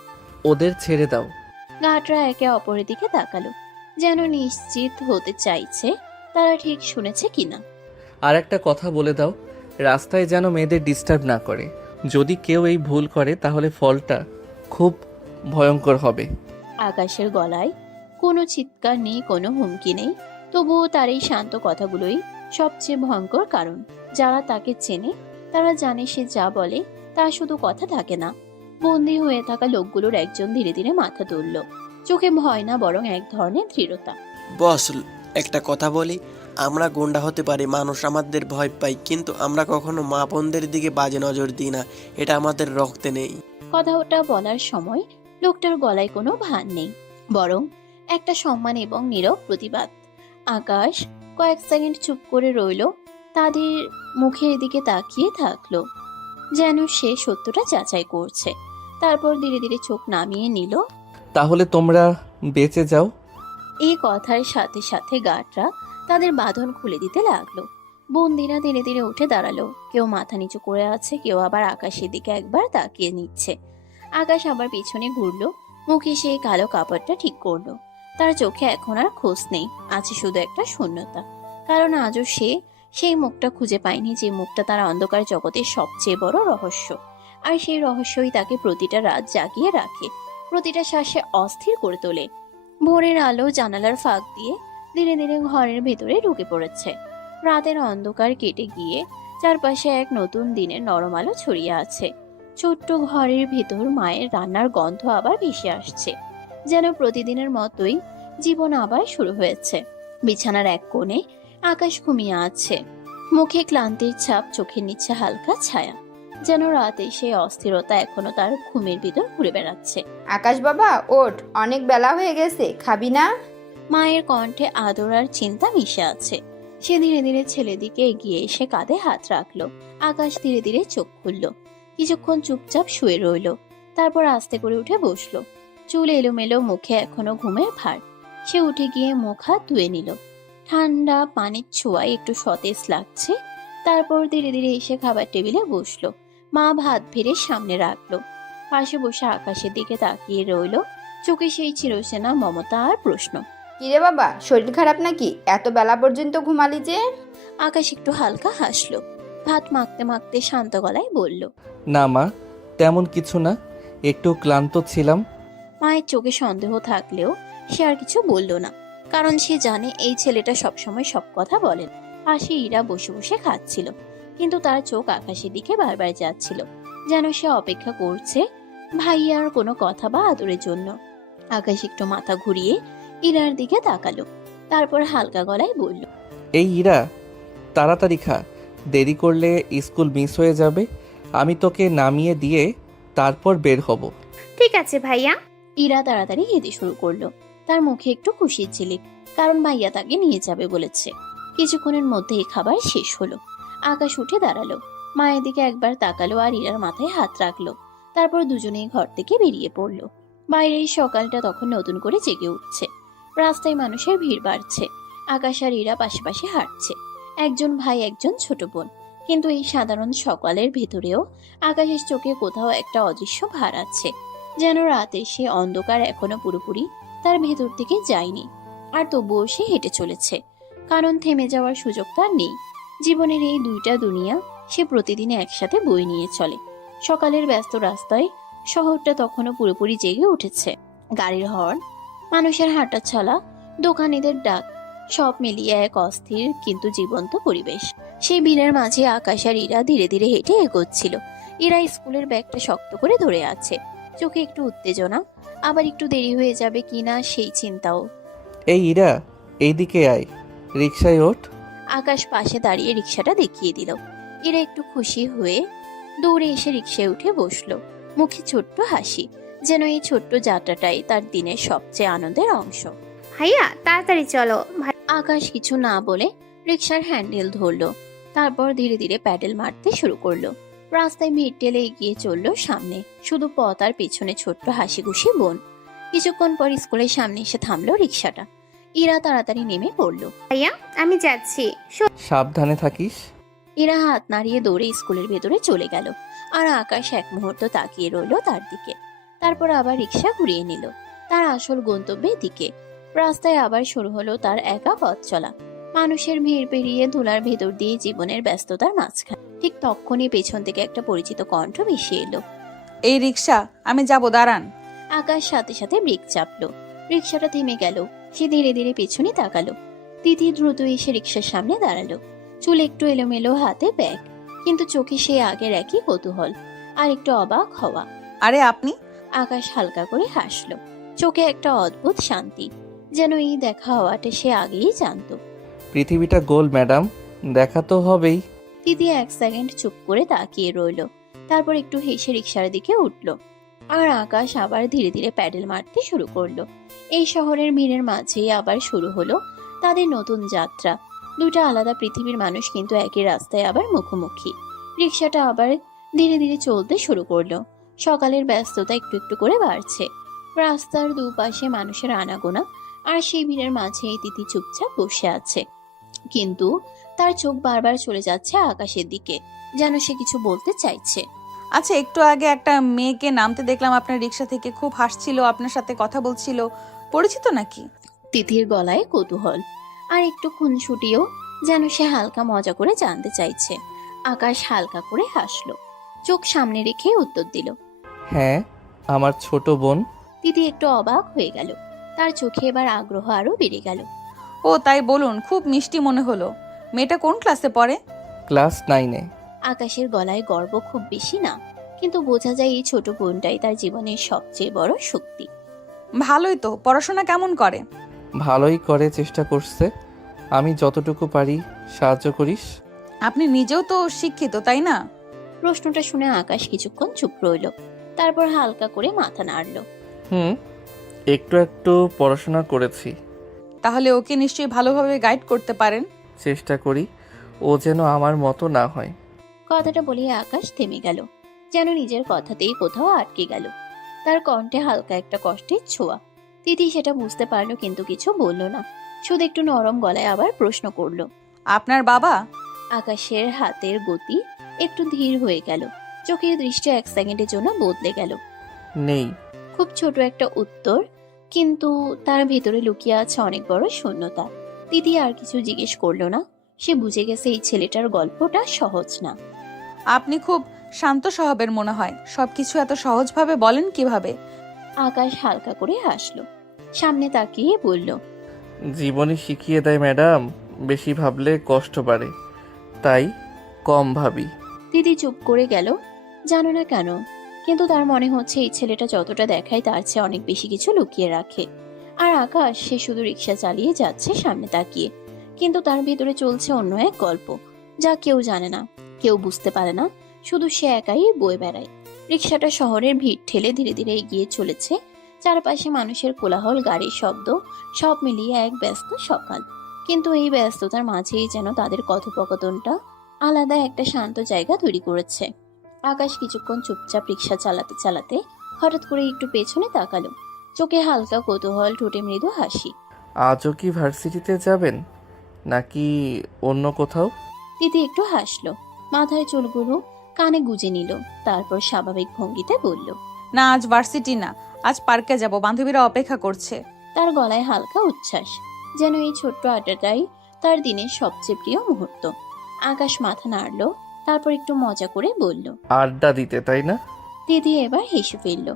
ওদের ছেড়ে দাও। গাটরা একে অপরের দিকে তাকালো, যেন নিশ্চিত হতে চাইছে তারা ঠিক শুনেছে কিনা। আর একটা কথা বলে দাও, রাস্তায় যেন মেয়েদের ডিস্টার্ব না করে। যদি কেউ এই ভুল করে তাহলে ফলটা খুব ভয়ঙ্কর হবে। আকাশের গলায় কোনো চিৎকার নেই, কোনো হুমকি নেই, তবুও তার এই শান্ত কথাগুলোই সবচেয়ে ভয়ঙ্কর। কারণ যারা তাকে চেনে তারা জানে সে যা বলে তা শুধু কথা থাকে না। বন্দী হয়ে থাকা লোকগুলোর একজন ধীরে ধীরে মাথা তুলল, চোখে ভয় না, বরং এক ধরনের দৃঢ়তা। বস, একটা কথা বলি, আমরা গুন্ডা হতে পারি, মানুষ আমাদের ভয় পায়, কিন্তু আমরা কখনো মা বোনদের দিকে বাজে নজর দিই না। এটা আমাদের রক্তে নেই। কথাটা বলার সময় লোকটার গলায় কোনো ভান নেই, বরং একটা সম্মান এবং নীরব প্রতিবাদ। আকাশ কয়েক সেকেন্ড চুপ করে রইল, তাদের মুখের দিকে তাকিয়ে থাকলো, যেন সে সত্যটা যাচাই করছে। তারপর ধীরে ধীরে চোখ নামিয়ে নিল। তাহলে তোমরা বেঁচে যাও। এই কথার সাথে সাথে গার্ডরা তাদের বাঁধন খুলে দিতে লাগলো। বন্দিরা ধীরে ধীরে উঠে দাঁড়ালো, কেউ মাথা নিচু করে আছে, কেউ আবার আকাশের দিকে একবার তাকিয়ে নিচ্ছে। আকাশ আবার পিছনে ঘুরলো, মুখে সেই কালো কাপড়টা ঠিক করলো। তার চোখে এখন আর খোঁজ নেই, আছে শুধু একটা শূন্যতা। কারণ আজও সে সেই মুখটা খুঁজে পায়নি, যে মুখটা তার অন্ধকার জগতের সবচেয়ে বড় রহস্য। আর সেই রহস্যই তাকে প্রতিটা রাত জাগিয়ে রাখে, প্রতিটা শ্বাসে অস্থির করে তোলে। ভোরের আলো জানালার ফাঁক দিয়ে ধীরে ধীরে ঘরের ভেতরে ঢুকে পড়েছে। রাতের অন্ধকার কেটে গিয়ে চারপাশে এক নতুন দিনের নরম আলো ছড়িয়ে আছে। ছোট্ট ঘরের ভেতর মায়ের রান্নার গন্ধ আবার ভেসে আসছে, যেন প্রতিদিনের মতোই জীবন আবার শুরু হয়েছে। বিছানার এক কোণে আকাশ ঘুমিয়ে আছে, মুখে ক্লান্তির ছাপ, চোখের নিচে হালকা ছায়া, যেন রাতে সেই অস্থিরতা এখনো তার ঘুমের ভিতর ঘুরে বেড়াচ্ছে। আকাশ বাবা ওঠ, অনেক বেলা হয়ে গেছে, খাবি না? মায়ের কণ্ঠে আদর আর চিন্তা মিশে আছে। সে ধীরে ধীরে ছেলের দিকে এগিয়ে এসে কাঁধে হাত রাখলো। আকাশ ধীরে ধীরে চোখ খুলল, কিছুক্ষণ চুপচাপ শুয়ে রইল, তারপর আস্তে করে উঠে বসলো। চুল এলোমেলো, মুখে এখনো ঘুমের ভার। সে উঠে গিয়ে মুখ হাত ধুয়ে নিল। ঠান্ডা পানির ছোঁয়ায় একটু সতেজ লাগছে। তারপর ধীরে ধীরে এসে খাবার টেবিলে বসলো। মা ভাত ভেড়ে সামনে রাখলো। পাশে বসে আকাশের দিকে তাকিয়ে রইল, চোখে সেই চিরচেনা মমতা আর প্রশ্ন। কিরে বাবা, শরীর খারাপ নাকি? এত বেলা পর্যন্ত ঘুমালি যে? আকাশ একটু হালকা হাসলো, ভাত মাখতে মাখতে শান্ত গলায় বলল। না মা, তেমন কিছু না, একটু ক্লান্ত ছিলাম। মায়ের চোখে সন্দেহ থাকলেও সে আর কিছু বলল না, কারণ সে জানে এই ছেলেটা সবসময় সব কথা বলেন। পাশে ইরা বসে বসে খাচ্ছিল, কিন্তু তার চোখ আকাশের দিকে বারবার যাচ্ছিল, যেন সে অপেক্ষা করছে ভাইয়ার কোনো কথা বা আদরের জন্য। আকাশ একটু মাথা ঘুরিয়ে ইরার দিকে তাকালো, তারপর হালকা গলায় বলল। এই ইরা, তাড়াতাড়ি খা, দেরি করলে স্কুল মিস হয়ে যাবে। আমি তোকে নামিয়ে দিয়ে তারপর বের হব। ঠিক আছে ভাইয়া। ইরা তাড়াতাড়ি খেতে শুরু করলো। তার মুখে একটু খুশির ঝিলিক, কারণ ভাইয়া তাকে নিয়ে যাবে বলেছে। কিছুক্ষণের মধ্যেই খাবার শেষ হলো। আকাশ উঠে দাঁড়ালো, মায়ের দিকে একবার তাকালো আর ইরার মাথায় হাত রাখলো। তারপর দুজনেই ঘর থেকে বেরিয়ে পড়লো। বাইরের সকালটা তখন নতুন করে জেগে উঠছে। রাস্তায় মানুষের ভিড় বাড়ছে। আকাশ আর ইরা পাশে পাশে হাঁটছে, একজন ভাই একজন ছোট বোন। কিন্তু এই সাধারণ সকালের ভেতরেও আকাশের চোখে কোথাও একটা অদৃশ্য ভার আছে, যেন রাতে সে অন্ধকার এখনো পুরোপুরি তার ভেতর থেকে যায়নি। আর তবুও সে হেঁটে চলেছে, কারণ থেমে যাওয়ার সুযোগ তার নেই। জীবনের এই দুইটা দুনিয়া সে প্রতিদিন একসাথে বয়ে নিয়ে চলে। সকালের ব্যস্ত রাস্তায় শহরটা তখনও পুরোপুরি জেগে উঠেছে। গাড়ির হর্ন, মানুষের হাঁটা চলা, দোকানিদের ডাক, সব মিলিয়ে এক অস্থির কিন্তু জীবন্ত পরিবেশ। সেই ভিড়ের মাঝে আকাশ আর ইরা ধীরে ধীরে হেঁটে এগোচ্ছিল। ইরা স্কুলের ব্যাগটা শক্ত করে ধরে আছে, চোখে একটু উত্তেজনা, আবার একটু দেরি হয়ে যাবে কিনা সেই চিন্তাও। এই ইরা, এইদিকে আয়, রিকশায় ওঠ। আকাশ পাশে দাঁড়িয়ে রিক্সাটা দেখিয়ে দিল। ইরা একটু খুশি হয়ে দৌড়ে এসে রিক্সায় উঠে বসলো, মুখে ছোট্ট হাসি, যেন এই ছোট্ট যাত্রাটাই তার দিনের সবচেয়ে আনন্দের অংশ। ভাইয়া তাড়াতাড়ি চলো। আকাশ কিছু না বলে রিক্সার হ্যান্ডেল ধরলো, তারপর ধীরে ধীরে প্যাডেল মারতে শুরু করলো। রাস্তায় ভিড় ঠেলে এগিয়ে চললো সামনে, শুধু পথ আর পেছনে ছোট্ট হাসি খুশি বোন। কিছুক্ষণ পর স্কুলের সামনে এসে থামলো রিক্সাটা। ইরা তাড়াতাড়ি নেমে পড়লো। ভাইয়া আমি যাচ্ছি। সাবধানে থাকিস। ইরা হাত নাড়িয়ে দৌড়ে স্কুলের ভেতরে চলে গেল, আর আকাশ এক মুহূর্ত তাকিয়ে রইলো তার দিকে। তারপর আবার রিক্সা ঘুরিয়ে নিল তার আসল গন্তব্যের দিকে। রাস্তায় আবার শুরু হলো তার একা পথ চলা, মানুষের ভিড় পেরিয়ে ধুলার ভেতর দিয়ে জীবনের ব্যস্ততার মাঝখানে। ঠিক তখনই পেছন থেকে একটা পরিচিত কণ্ঠ ভেসে এলো। এই রিক্সা, আমি যাব, দাঁড়ান। আকাশ সাথে সাথে ব্রেক চাপলো, রিক্সাটা থেমে গেল। সে ধীরে ধীরে পেছনে তাকালো। তিথি দ্রুত এসে রিক্সার সামনে দাঁড়ালো, চুল একটু এলোমেলো, হাতে ব্যাগ, কিন্তু চোখে সে আগের একই কৌতূহল আর একটু অবাক হওয়া। আরে আপনি? আকাশ হালকা করে হাসলো, চোখে একটা অদ্ভুত শান্তি, যেন এই দেখা হওয়াটা সে আগেই জানতো। পৃথিবীটা গোল ম্যাডাম, দেখা তো হবেই। তিথি এক সেকেন্ড চুপ করে তাকিয়ে রইল, তারপর একটু হেসে রিক্সার দিকে উঠল। আর আকাশ আবার ধীরে ধীরে প্যাডেল মারতে শুরু করলো। এই শহরের ভিড়ের মাঝেই আবার শুরু হলো তাদের নতুন যাত্রা। দুটা আলাদা পৃথিবীর মানুষ, কিন্তু একই রাস্তায় আবার মুখোমুখি। রিক্সাটা আবার ধীরে ধীরে চলতে শুরু করলো। সকালের ব্যস্ততা একটু একটু করে বাড়ছে। রাস্তার দুপাশে মানুষের আনাগোনা, আর সেই ভিড়ের মাঝে এই তিথি চুপচাপ বসে আছে, কিন্তু তার চোখ বারবার চলে যাচ্ছে আকাশের দিকে, যেন সে কিছু বলতে চাইছে। আচ্ছা, একটু আগে একটা মেয়েকে নামতে দেখলাম আপনার রিক্সা থেকে, খুব হাসছিল, আপনার সাথে কথা বলছিল, পরিচিত নাকি? তিথির গলায় কৌতূহল আর একটু খুনসুটিও, যেন সে হালকা মজা করে জানতে চাইছে। আকাশ হালকা করে হাসলো, চোখ সামনে রেখে উত্তর দিল, হ্যাঁ, আমার ছোট বোন। তিথি একটু অবাক হয়ে গেল, তার চোখে এবার আগ্রহ আরো বেড়ে গেল। ও তাই বলুন, খুব মিষ্টি মনে হলো। মেয়েটা কোন ক্লাসে পড়ে? ক্লাস 9-এ। আকাশের গলায় গর্ব খুব বেশি না, কিন্তু বোঝা যায় এই ছোট বোনটাই তার জীবনের সবচেয়ে বড় শক্তি। ভালোই তো। পড়াশোনা কেমন করে? ভালোই করে, চেষ্টা করছে। আমি যতটুকু পারি সাহায্য করিস। আপনি নিজেও তো শিক্ষিত, তাই না? প্রশ্নটা শুনে আকাশ কিছুক্ষণ চুপ রইল, তারপর হালকা করে মাথা নাড়ল। হুম, একটু একটু পড়াশোনা করেছি। তাহলে ওকে নিশ্চয়ই ভালোভাবে গাইড করতে পারেন। চেষ্টা করি ও যেন আমার মতো না হয়। কথাটা বলে আকাশ থেমে গেল, যেন নিজের কথাতেই কোথাও আটকে গেল। তার কণ্ঠে হালকা একটা কষ্টের ছোঁয়া। তিথি সেটা বুঝতে পারলো, কিন্তু কিছু বলল না, শুধু একটু নরম গলায় আবার প্রশ্ন করলো। আপনার বাবা? আকাশের হাতের গতি একটু ধীর হয়ে গেল, চোখের দৃষ্টি এক সেকেন্ডের জন্য বদলে গেল। নেই। খুব ছোট একটা উত্তর, কিন্তু তার ভেতরে লুকিয়ে আছে অনেক বড় শূন্যতা। তিথি আর কিছু জিজ্ঞেস করলো না, সে বুঝে গেছে এই ছেলেটার গল্পটা সহজ না। আপনি খুব শান্ত স্বভাবের মনে হয়, সবকিছু এত সহজভাবে বলেন কিভাবে? আকাশ হালকা করে হাসলো, সামনে তাকিয়ে বলল, জীবনই শিখিয়ে দেয় ম্যাডাম, বেশি ভাবলে কষ্ট বাড়ে, তাই কম ভাবি। দিদি চুপ করে গেল, জানো না কেন, কিন্তু তার মনে হচ্ছে এই ছেলেটা যতটা দেখায় তার চেয়ে অনেক বেশি কিছু লুকিয়ে রাখে। আর আকাশ, সে শুধু রিক্সা চালিয়ে যাচ্ছে সামনে তাকিয়ে, কিন্তু তার ভেতরে চলছে অন্য এক গল্প, যা কেউ জানে না, কেউ বুঝতে পারে না, শুধু সে একাই বয়ে বেড়ায়। রিক্সাটা শহরের ভিড় ঠেলে ধীরে ধীরে এগিয়ে চলেছে, চারপাশে মানুষের কোলাহল, গাড়ির শব্দ, সব মিলিয়ে এক ব্যস্ত সকাল। কিন্তু এই ব্যস্ততার মাঝেই যেন তাদের কথোপকথনটা আলাদা একটা শান্ত জায়গা তৈরি করেছে। আকাশ কিছুক্ষণ চুপচাপ রিক্সা চালাতে চালাতে হঠাৎ করে একটু পেছনে তাকালো, চোখে হালকা কৌতূহল, ঠোঁটে মৃদু হাসি। আজও কি ভার্সিটিতে যাবেন নাকি অন্য কোথাও? তিথি একটু হাসলো, মাথায় চুলগুলো কানে গুজে নিল, তারপর স্বাভাবিক ভঙ্গিতে বলল, না, আজ ভার্সিটি না, আজ পার্কে যাব, বান্ধবীরা অপেক্ষা করছে। তার গলায় হালকা উচ্ছ্বাস, যেন এই ছোট্ট আড্ডাটাই তার দিনের সবচেয়ে প্রিয় মুহূর্ত। আকাশ মাথা নাড়ল, তারপর একটু মজা করে বলল, আড্ডা দিতে, তাই না? দিদি এবার হেসে ফেলল,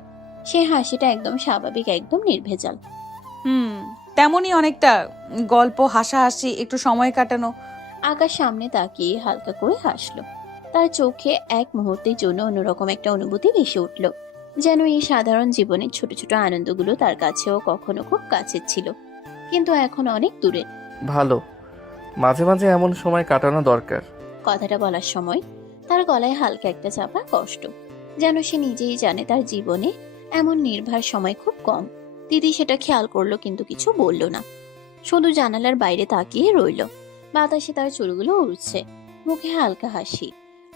সে হাসিটা একদম স্বাভাবিক, একদম নির্ভেজাল। তেমনই অনেকটা গল্প, হাসাহাসি, একটু সময় কাটানো। আকাশ সামনে তাকিয়ে হালকা করে হাসলো, তার চোখে এক মুহূর্তের জন্য অন্যরকম একটা অনুভূতি ভেসে উঠল, যেন এই সাধারণ জীবনের ছোট ছোট আনন্দগুলো তার কাছেও কখনো খুব কাছের ছিল, কিন্তু এখন অনেক দূরে। ভালো, মাঝে মাঝে এমন সময় কাটানো দরকার। কথাটা বলার সময় তার গলায় হালকা একটা চাপা কষ্ট, যেন সে নিজেই জানে তার জীবনে এমন নির্ভর সময় খুব কম। দিদি সেটা খেয়াল করলো, কিন্তু কিছু বলল না, শুধু জানালার বাইরে তাকিয়ে রইল। বাতাসে তার চুলগুলো উড়ছে, মুখে হালকা হাসি।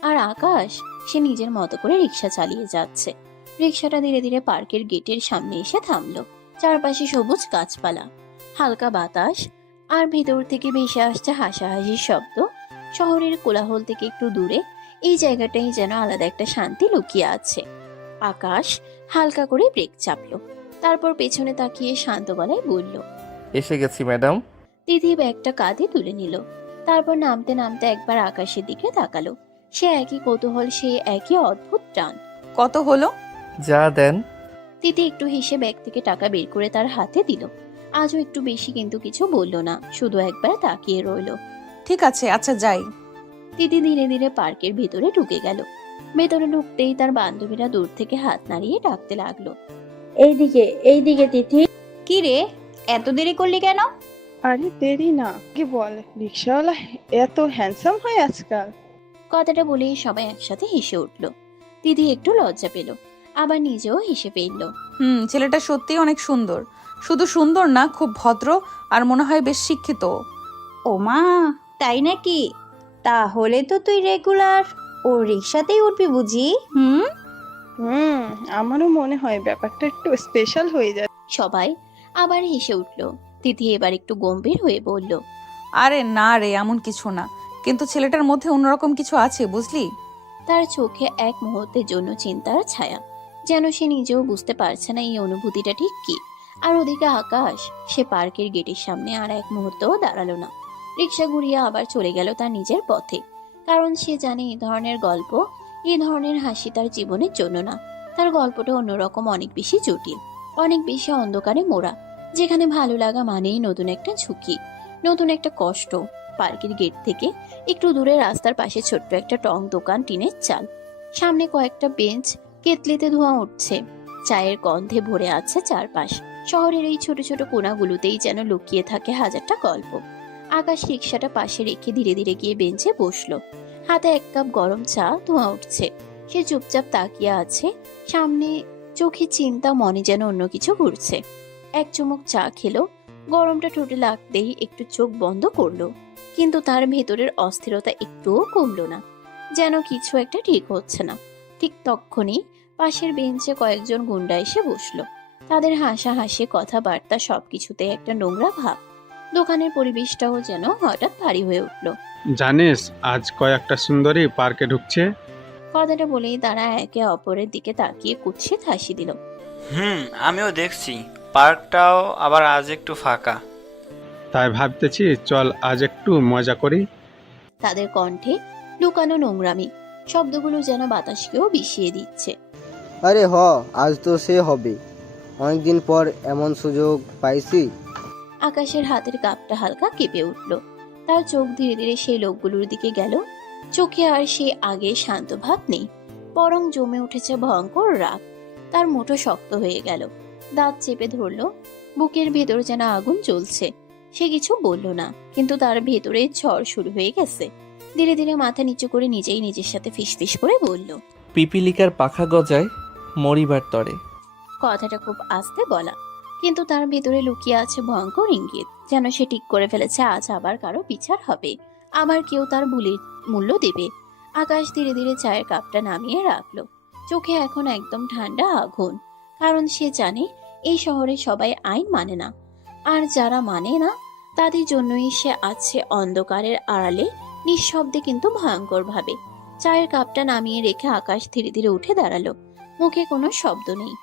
আর আকাশ, সে নিজের মতো করে রিক্সা চালিয়ে যাচ্ছে। রিক্সাটা ধীরে ধীরে পার্কের গেটের সামনে এসে থামলো, চারপাশে সবুজ গাছপালা, হালকা বাতাস, আর ভেতর থেকে ভেসে আসছে হাসাহাসির শব্দ। শহরের কোলাহল থেকে একটু দূরে এই জায়গাটাই যেন আলাদা একটা শান্তি লুকিয়ে আছে। আকাশ হালকা করে ব্রেক চাপলো, তারপর পেছনে তাকিয়ে শান্ত গলায় বলল, এসে গেছি ম্যাডাম। দিদি ব্যাগটা কাঁধে তুলে নিল, তারপর নামতে নামতে একবার আকাশের দিকে তাকালো। সে একই কৌতূহল, সে একই অদ্ভুত টান। কত হলো? যা দেন। তিথি একটু হেসে ব্যাগ থেকে টাকা বের করে তার হাতে দিল। আজও একটু বেশি, কিন্তু কিছু বলল না, শুধু একবার তাকিয়ে রইল। ঠিক আছে, আচ্ছা যাই। তিথি ধীরে ধীরে পার্কের ভেতরে ঢুকে গেল। ভেতরে ঢুকতেই তার বান্ধবীরা দূর থেকে হাত নাড়িয়ে ডাকতে লাগলো, এইদিকে এইদিকে তিথি। কি রে, এত দেরি করলি কেন? আরে দেরি না, কি বল, রিক্সাওয়ালা এত হ্যান্ডসাম হয় আজকাল। কথাটা বলেই সবাই একসাথে হেসে উঠল। দিদি একটু লজ্জা পেল, আবার নিজেও হেসে ফেলল। ছেলেটা সত্যিই অনেক সুন্দর, শুধু সুন্দর না, খুব ভদ্র, আর মনে হয় বেশ শিক্ষিত। ও মা, তাই নাকি? তাহলে তো তুই রেগুলার ও রিক্সাতেই উঠবি বুঝি? আমারও মনে হয় ব্যাপারটা একটু স্পেশাল হয়ে যায়। সবাই আবার হেসে উঠল। তিথি এবার একটু গম্ভীর হয়ে বলল, আরে না রে, এমন কিছু না, কিন্তু ছেলেটার মধ্যে অন্যরকম কিছু আছে, বুঝলি? তার চোখে এক মুহূর্তের জন্য চিন্তার ছায়া, যেন সে নিজেও বুঝতে পারছে না এই অনুভূতিটা ঠিক কি। আর ওদিকে আকাশ, সে পার্কের গেটের সামনে আর এক মুহূর্তও দাঁড়ালো না। রিক্সা ঘুরিয়ে আবার চলে গেল তার নিজের পথে, কারণ সে জানে এই ধরনের গল্প, এই ধরনের হাসি তার জীবনের জন্য না। তার গল্পটা অন্যরকম, অনেক বেশি জটিল, অনেক বেশি অন্ধকারে মোড়া, যেখানে ভালো লাগা মানেই নতুন একটা ঝুঁকি, নতুন একটা কষ্ট। পার্কের গেট থেকে একটু দূরে রাস্তার পাশে ছোট্ট একটা টং দোকান, টিনের চাল, সামনে কয়েকটা বেঞ্চ, কেতলিতে ধোঁয়া উঠছে, চায়ের গন্ধে ভরে আছে চারপাশ। শহরের এই ছোট ছোট কোণাগুলোতেই যেন লুকিয়ে থাকে হাজারটা গল্প। আকাশ রিক্সাটা পাশে রেখে ধীরে ধীরে গিয়ে বেঞ্চে বসলো। হাতে এক কাপ গরম চা, ধোঁয়া উঠছে। সে চুপচাপ তাকিয়ে আছে সামনে, চোখে চিন্তা, মনে যেন অন্য কিছু ঘুরছে। এক চুমুক চা খেলো, গরমটা ঠোঁটে লাগতেই একটু চোখ বন্ধ করলো, কিন্তু তার ভেতরের অস্থিরতা একটুও কমলো না, যেন কিছু একটা ঠিক হচ্ছে না। ঠিক তক্ষুনি পাশের বেঞ্চে কয়েকজন গুন্ডা এসে বসলো। তাদের হাসাহাসি, কথাবার্তা, সবকিছুতে একটা নোংরা ভাব। দোকানের পরিবেশটাও যেন হঠাৎ ভারী হয়ে উঠলো। জানিস আজ কয়েকটা সুন্দরী পার্কে ঢুকছে? কথাটা বলেই তারা একে অপরের দিকে তাকিয়ে কুৎসিত হাসি দিল। আমিও দেখছি পার্কটাও আবার আজ একটু ফাঁকা। তাই ভাবতেছি চল আজ একটু মজা করি। তাদের কণ্ঠে লুকানো নোংরামি, শব্দগুলো যেন বাতাসকেও বিষিয়ে দিচ্ছে। আরে আজ তো সে হবে, অনেকদিন পর এমন সুযোগ পাইছি। আকাশের হাতের কাপটা হালকা কেঁপে উঠল। তার চোখ ধীরে ধীরে সেই লোকগুলোর দিকে গেল। চোখে আর সে আগে শান্ত ভাব নেই, বরং জমে উঠেছে ভয়ঙ্কর রাগ। তার মুঠো শক্ত হয়ে গেল, দাঁত চেপে ধরল। বুকের ভেতর যেন আগুন জ্বলছে। সে কিছু বলল না, কিন্তু তার ভেতরে ঝড় শুরু হয়ে গেছে। ধীরে ধীরে মাথা নিচু করে নিজেই নিজের সাথে ফিসফিস করে বলল, পিপিলিকার পাখা গজায় মরিবার তরে। কথাটা খুব আস্তে বলা, কিন্তু তার ভেতরে লুকিয়ে আছে ভয়ঙ্কর ইঙ্গিত, যেন সে ঠিক করে ফেলেছে আজ আবার কারো বিচার হবে, আবার কেউ তার ভুলের মূল্য দেবে। আকাশ ধীরে ধীরে চায়ের কাপটা নামিয়ে রাখলো। চোখে এখন একদম ঠান্ডা আগুন, কারণ সে জানে এই শহরে সবাই আইন মানে না, আর যারা মানে না তাদের জন্যই সে আছে অন্ধকারের আড়ালে, নিঃশব্দে কিন্তু ভয়ঙ্কর ভাবে। চায়ের কাপটা নামিয়ে রেখে আকাশ ধীরে ধীরে উঠে দাঁড়ালো। মুখে কোনো শব্দ নেই,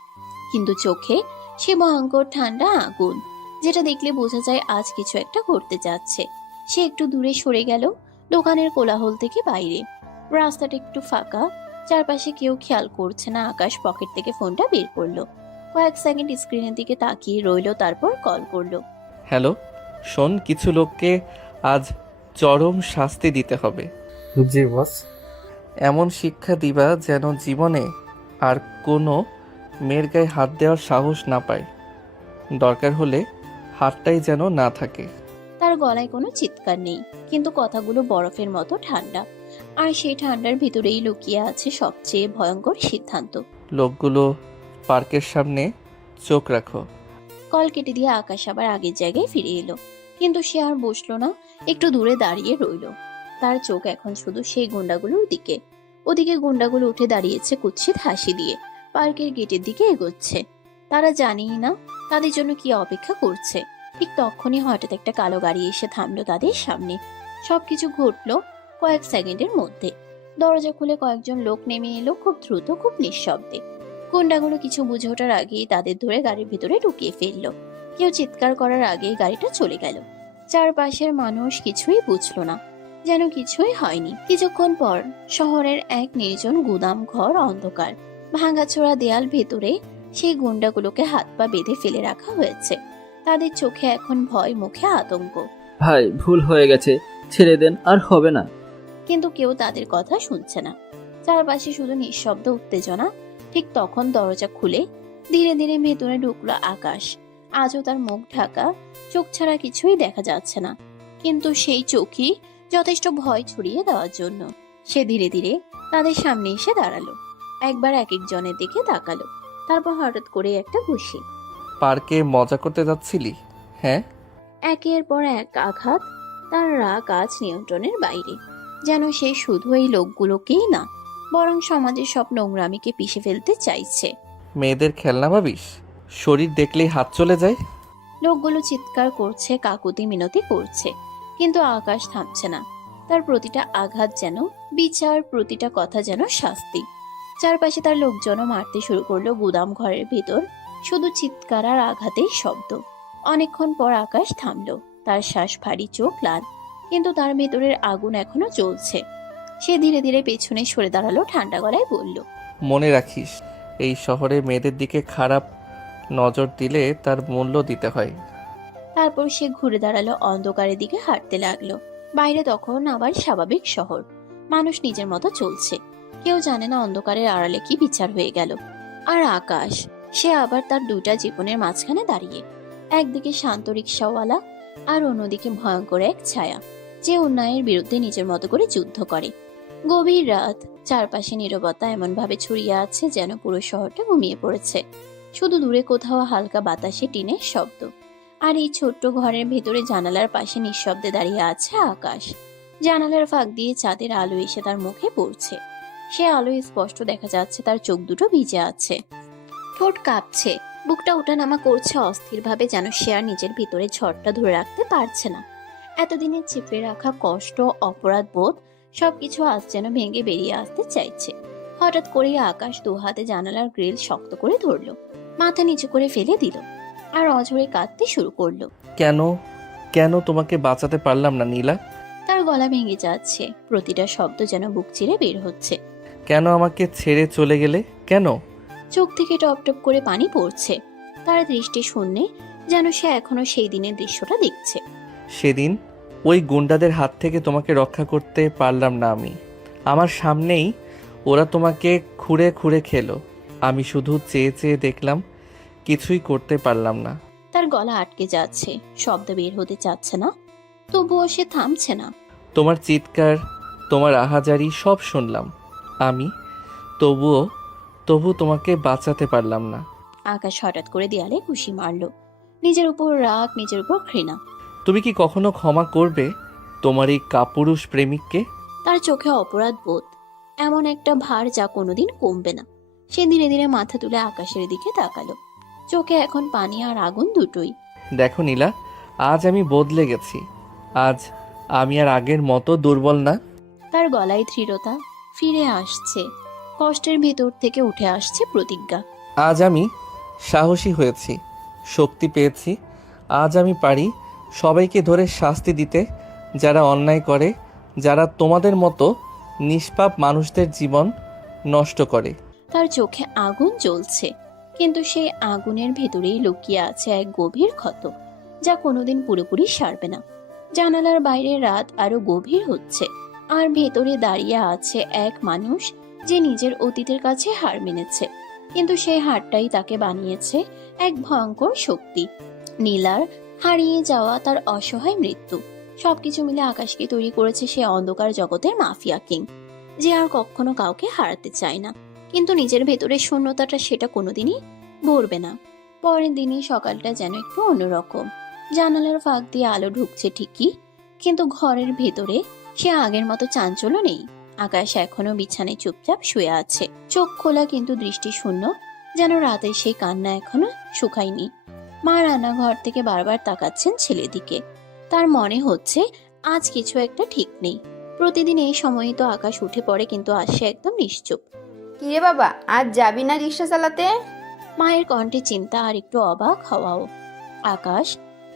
কিন্তু চোখে সে ভয়ঙ্কর ঠান্ডা আগুন, যেটা দেখলে বোঝা যায় আজ কিছু একটা ঘটতে যাচ্ছে। সে একটু দূরে সরে গেল, দোকানের কোলাহল থেকে বাইরে। রাস্তাটা একটু ফাঁকা, চারপাশে কেউ খেয়াল করছে না। আকাশ পকেট থেকে ফোনটা বের করলো, কয়েক সেকেন্ড স্ক্রিনের দিকে তাকিয়ে রইলো, তারপর কল করলো। হ্যালো, শোন, কিছু লোককে আজ চরম শাস্তি দিতে হবে। জি বস। এমন শিক্ষা দিবা যেন জীবনে আর কোনো মেয়ের গায়ে হাত দেওয়ার সাহস না পায়। দরকার হলে হাতটাই যেন না থাকে। তার গলায় কোনো চিৎকার নেই, কিন্তু কথাগুলো বরফের মতো ঠান্ডা, আর সেই ঠান্ডার ভিতরেই লুকিয়ে আছে সবচেয়ে ভয়ঙ্কর সিদ্ধান্ত। লোকগুলো পার্কের সামনে চোখ রাখো। কল কেটে দিয়ে আকাশ আবার আগের জায়গায় ফিরে এলো, কিন্তু সে আর বসলো না, একটু দূরে দাঁড়িয়ে রইলো। তার চোখ এখন শুধু সেই গুন্ডাগুলোর দিকে। ওদিকে গুন্ডাগুলো উঠে দাঁড়িয়েছে কুৎসিত হাসি দিয়ে, পার্কের গেটের দিকে এগোচ্ছে। তারা জানেই না তাদের জন্য কি অপেক্ষা করছে। ঠিক তখনই হঠাৎ একটা কালো গাড়ি এসে থামলো তাদের সামনে। সবকিছু ঘটলো কয়েক সেকেন্ডের মধ্যে। দরজা খুলে কয়েকজন লোক নেমে এলো, খুব দ্রুত, খুব নিঃশব্দে। গুন্ডাগুলো কিছু বুঝে ওঠার আগেই তাদের ধরে গাড়ির ভিতরে ঢুকিয়ে ফেললো। কেউ চিৎকার করার আগেই গাড়িটা চলে গেল। চারপাশের মানুষ কিছুই বুঝলো না, যেন কিছুই হয়নি। কিছুক্ষণ পর শহরের এক নির্জন গুদাম ঘর, অন্ধকার, ভাঙাচোরা দেয়াল, ভেতরে সেই গুন্ডাগুলোকে হাত পা বেঁধে ফেলে রাখা হয়েছে। তাদের চোখে এখন ভয়, মুখে আতঙ্ক। ভাই, ভুল হয়ে গেছে, ছেড়ে দেন, আর হবে না। কিন্তু কেউ তাদের কথা শুনছে না। চারপাশে শুধু নিঃশব্দ উত্তেজনা। ঠিক তখন দরজা খুলে ধীরে ধীরে ভেতরে ঢুকলো আকাশ। আজও তার মুখ ঢাকা, চোখ ছাড়া কিছুই দেখা যাচ্ছে না, কিন্তু সেই চোখই যথেষ্ট ভয় ছড়িয়ে দেওয়ার জন্য। সে ধীরে ধীরে তাদের সামনে এসে দাঁড়ালো, একবার এক একজনের দিকে তাকালো, তারপর হঠাৎ করে একটা ঘুষি। পার্কে মজা করতে যাচ্ছিলি? হ্যাঁ। একের পর এক আঘাত, তার রাগ আজ নিয়ন্ত্রণের বাইরে। যেন সে শুধু এই লোকগুলোকেই না, বরং সমাজের সব নোংরামিকে পিষে ফেলতে চাইছে। মেয়েদের খেলনা ভাবিস? শরীর দেখলেই হাত চলে যায়। লোকগুলো চিৎকার করছে, কাকুতি মিনতি করছে, কিন্তু আকাশ থামছে না। তার প্রতিটা আঘাত যেন বিচার, প্রতিটা কথা যেন শাস্তি। চারপাশে তার লোকজনও মারতে শুরু করলো। গুদাম ঘরের ভেতর শুধু চিৎকার আর আঘাতেই শব্দ। অনেকক্ষণ পর আকাশ থামলো, তার শ্বাস ভারী, চোখ লাল, কিন্তু তার ভেতরের আগুন এখনো জ্বলছে। সে ধীরে ধীরে পেছনে সরে দাঁড়ালো, ঠান্ডা গলায় বলল, মনে রাখিস, এই শহরে মেয়েদের দিকে খারাপ নজর দিলে তার মূল্য দিতে হয়। তারপর সে ঘুরে দাঁড়ালো, অন্ধকারের দিকে হাঁটতে লাগলো। বাইরে তখন আবার স্বাভাবিক শহর, মানুষ নিজের মতো চলছে, কেউ জানে না অন্ধকারের আড়ালে কি বিচার হয়ে গেল। আর আকাশ, সে আবার তার দুইটা জীবনের মাঝখানে দাঁড়িয়ে, একদিকে শান্ত রিক্সাওয়ালা, আর অন্যদিকে ভয়ঙ্কর এক ছায়া, যে অন্যায়ের বিরুদ্ধে নিজের মতো করে যুদ্ধ করে। গভীর রাত, চারপাশে নীরবতা এমনভাবে ছড়িয়ে আছে যেন পুরো শহরটা ঘুমিয়ে পড়েছে। শুধু দূরে কোথাও হালকা বাতাসে টিনের শব্দ। আর এই ছোট্ট ঘরের ভেতরে জানালার পাশে নিঃশব্দে দাঁড়িয়ে আছে আকাশ। জানালার ফাঁক দিয়ে চাঁদের আলো এসে তার মুখে পড়ছে। সে আলোয় স্পষ্ট দেখা যাচ্ছে তার চোখ দুটো ভিজে আছে, ঠোঁট কাঁপছে, বুকটা ওঠানামা করছে অস্থিরভাবে, যেন সে আর নিজের ভিতরে ঝড়টা ধরে রাখতে পারছে না। এতদিনের চেপে রাখা কষ্ট, অপরাধ বোধ সবকিছু আজ যেন ভেঙে বেরিয়ে আসতে চাইছে। হঠাৎ করেই আকাশ দুহাতে জানালার গ্রিল শক্ত করে ধরলো, মাথা নিচু করে ফেলে দিল আর অঝরে কাঁদতে শুরু করলো। কেন কেন তোমাকে বাঁচাতে পারলাম না নীলা? তার গলা ভেঙে যাচ্ছে, প্রতিটা শব্দ যেন বুক চিরে বের হচ্ছে। কেন আমাকে ছেড়ে চলে গেলে? কেন? চোখ থেকে টপ টপ করে পানি পড়ছে। তার দৃষ্টি শূন্যে, যেন সে এখনো সেই দিনের দৃশ্যটা দেখছে। সেদিন ওই গুন্ডাদের হাত থেকে তোমাকে রক্ষা করতে পারলাম না আমি। আমার সামনেই ওরা তোমাকে খুঁড়ে খুঁড়ে খেলো। আমি শুধু চেয়ে চেয়ে দেখলাম, কিছুই করতে পারলাম না। তার গলা আটকে যাচ্ছে, শব্দ বের হতে চাচ্ছে না, তবুও সে থামছে না। তোমার চিৎকার, তোমার আহাজারি সব শুনলাম আমি, তবু তোমাকে বাঁচাতে পারলাম না। আকাশ হঠাৎ করে দেয়ালে ঘুষি মারল, নিজের উপর রাগ, নিজের উপর ঘৃণা। তুমি কি কখনো ক্ষমা করবে তোমার এই কাপুরুষ প্রেমিককে? তার চোখে অপরাধ বোধ, এমন একটা ভার যা কোনোদিন কমবে না। সে ধীরে ধীরে মাথা তুলে আকাশের দিকে তাকালো, চোখে এখন পানি আর আগুন দুটোই। দেখো নীলা, আজ আমি বদলে গেছি। আজ আমি আর আগের মতো দুর্বল না। তার গলায় দৃঢ়তা ফিরে আসছে, কষ্টের ভেতর থেকে উঠে আসছে প্রতিজ্ঞা। আজ আমি সাহসী হয়েছি, শক্তি পেয়েছি। আজ আমি পারি সবাইকে ধরে শাস্তি দিতে, যারা অন্যায় করে, যারা তোমাদের মতো নিষ্পাপ মানুষদের জীবন নষ্ট করে। তার চোখে আগুন জ্বলছে, কিন্তু সেই আগুনের ভেতরেই লুকিয়ে আছে এক গভীর ক্ষত, যা কোনোদিন পুরোপুরি সারবে না। জানালার বাইরে রাত আরো গভীর হচ্ছে, আর ভেতরে দাঁড়িয়ে আছে এক মানুষ যে নিজের অতীতের কাছে হার মেনেছে, কিন্তু সেই হারটাই তাকে বানিয়েছে এক ভয়ঙ্কর শক্তি। নীলার হারিয়ে যাওয়া, তার অসহায় মৃত্যু, সবকিছু মিলে আকাশকে তৈরি করেছে সে অন্ধকার জগতের মাফিয়া কিং, যে আর কখনো কাউকে হারাতে চায় না। কিন্তু নিজের ভেতরের শূন্যতাটা সেটা কোনোদিনই ভরবে না। পরের দিনই সকালটা যেন একটু অন্যরকম। জানালার ফাঁক দিয়ে আলো ঢুকছে ঠিকই, কিন্তু ঘরের ভেতরে সে আগের মতো চাঞ্চল্য নেই। আকাশ এখনো বিছানায় চুপচাপ শুয়ে আছে, চোখ খোলা কিন্তু দৃষ্টি শূন্য, যেন রাতের সেই কান্না এখনো শুকায়নি। মা রান্নাঘর থেকে বারবার তাকাচ্ছেন ছেলের দিকে। তার মনে হচ্ছে আজ কিছু একটা ঠিক নেই। প্রতিদিন এই সময়ই তো আকাশ উঠে পড়ে, কিন্তু আজ সে একদম নিশ্চুপ। কিরে বাবা, আজ যাবি না রিক্সা চালাতে? মায়ের কণ্ঠে চিন্তা আর একটু অবাক হওয়াও। আকাশ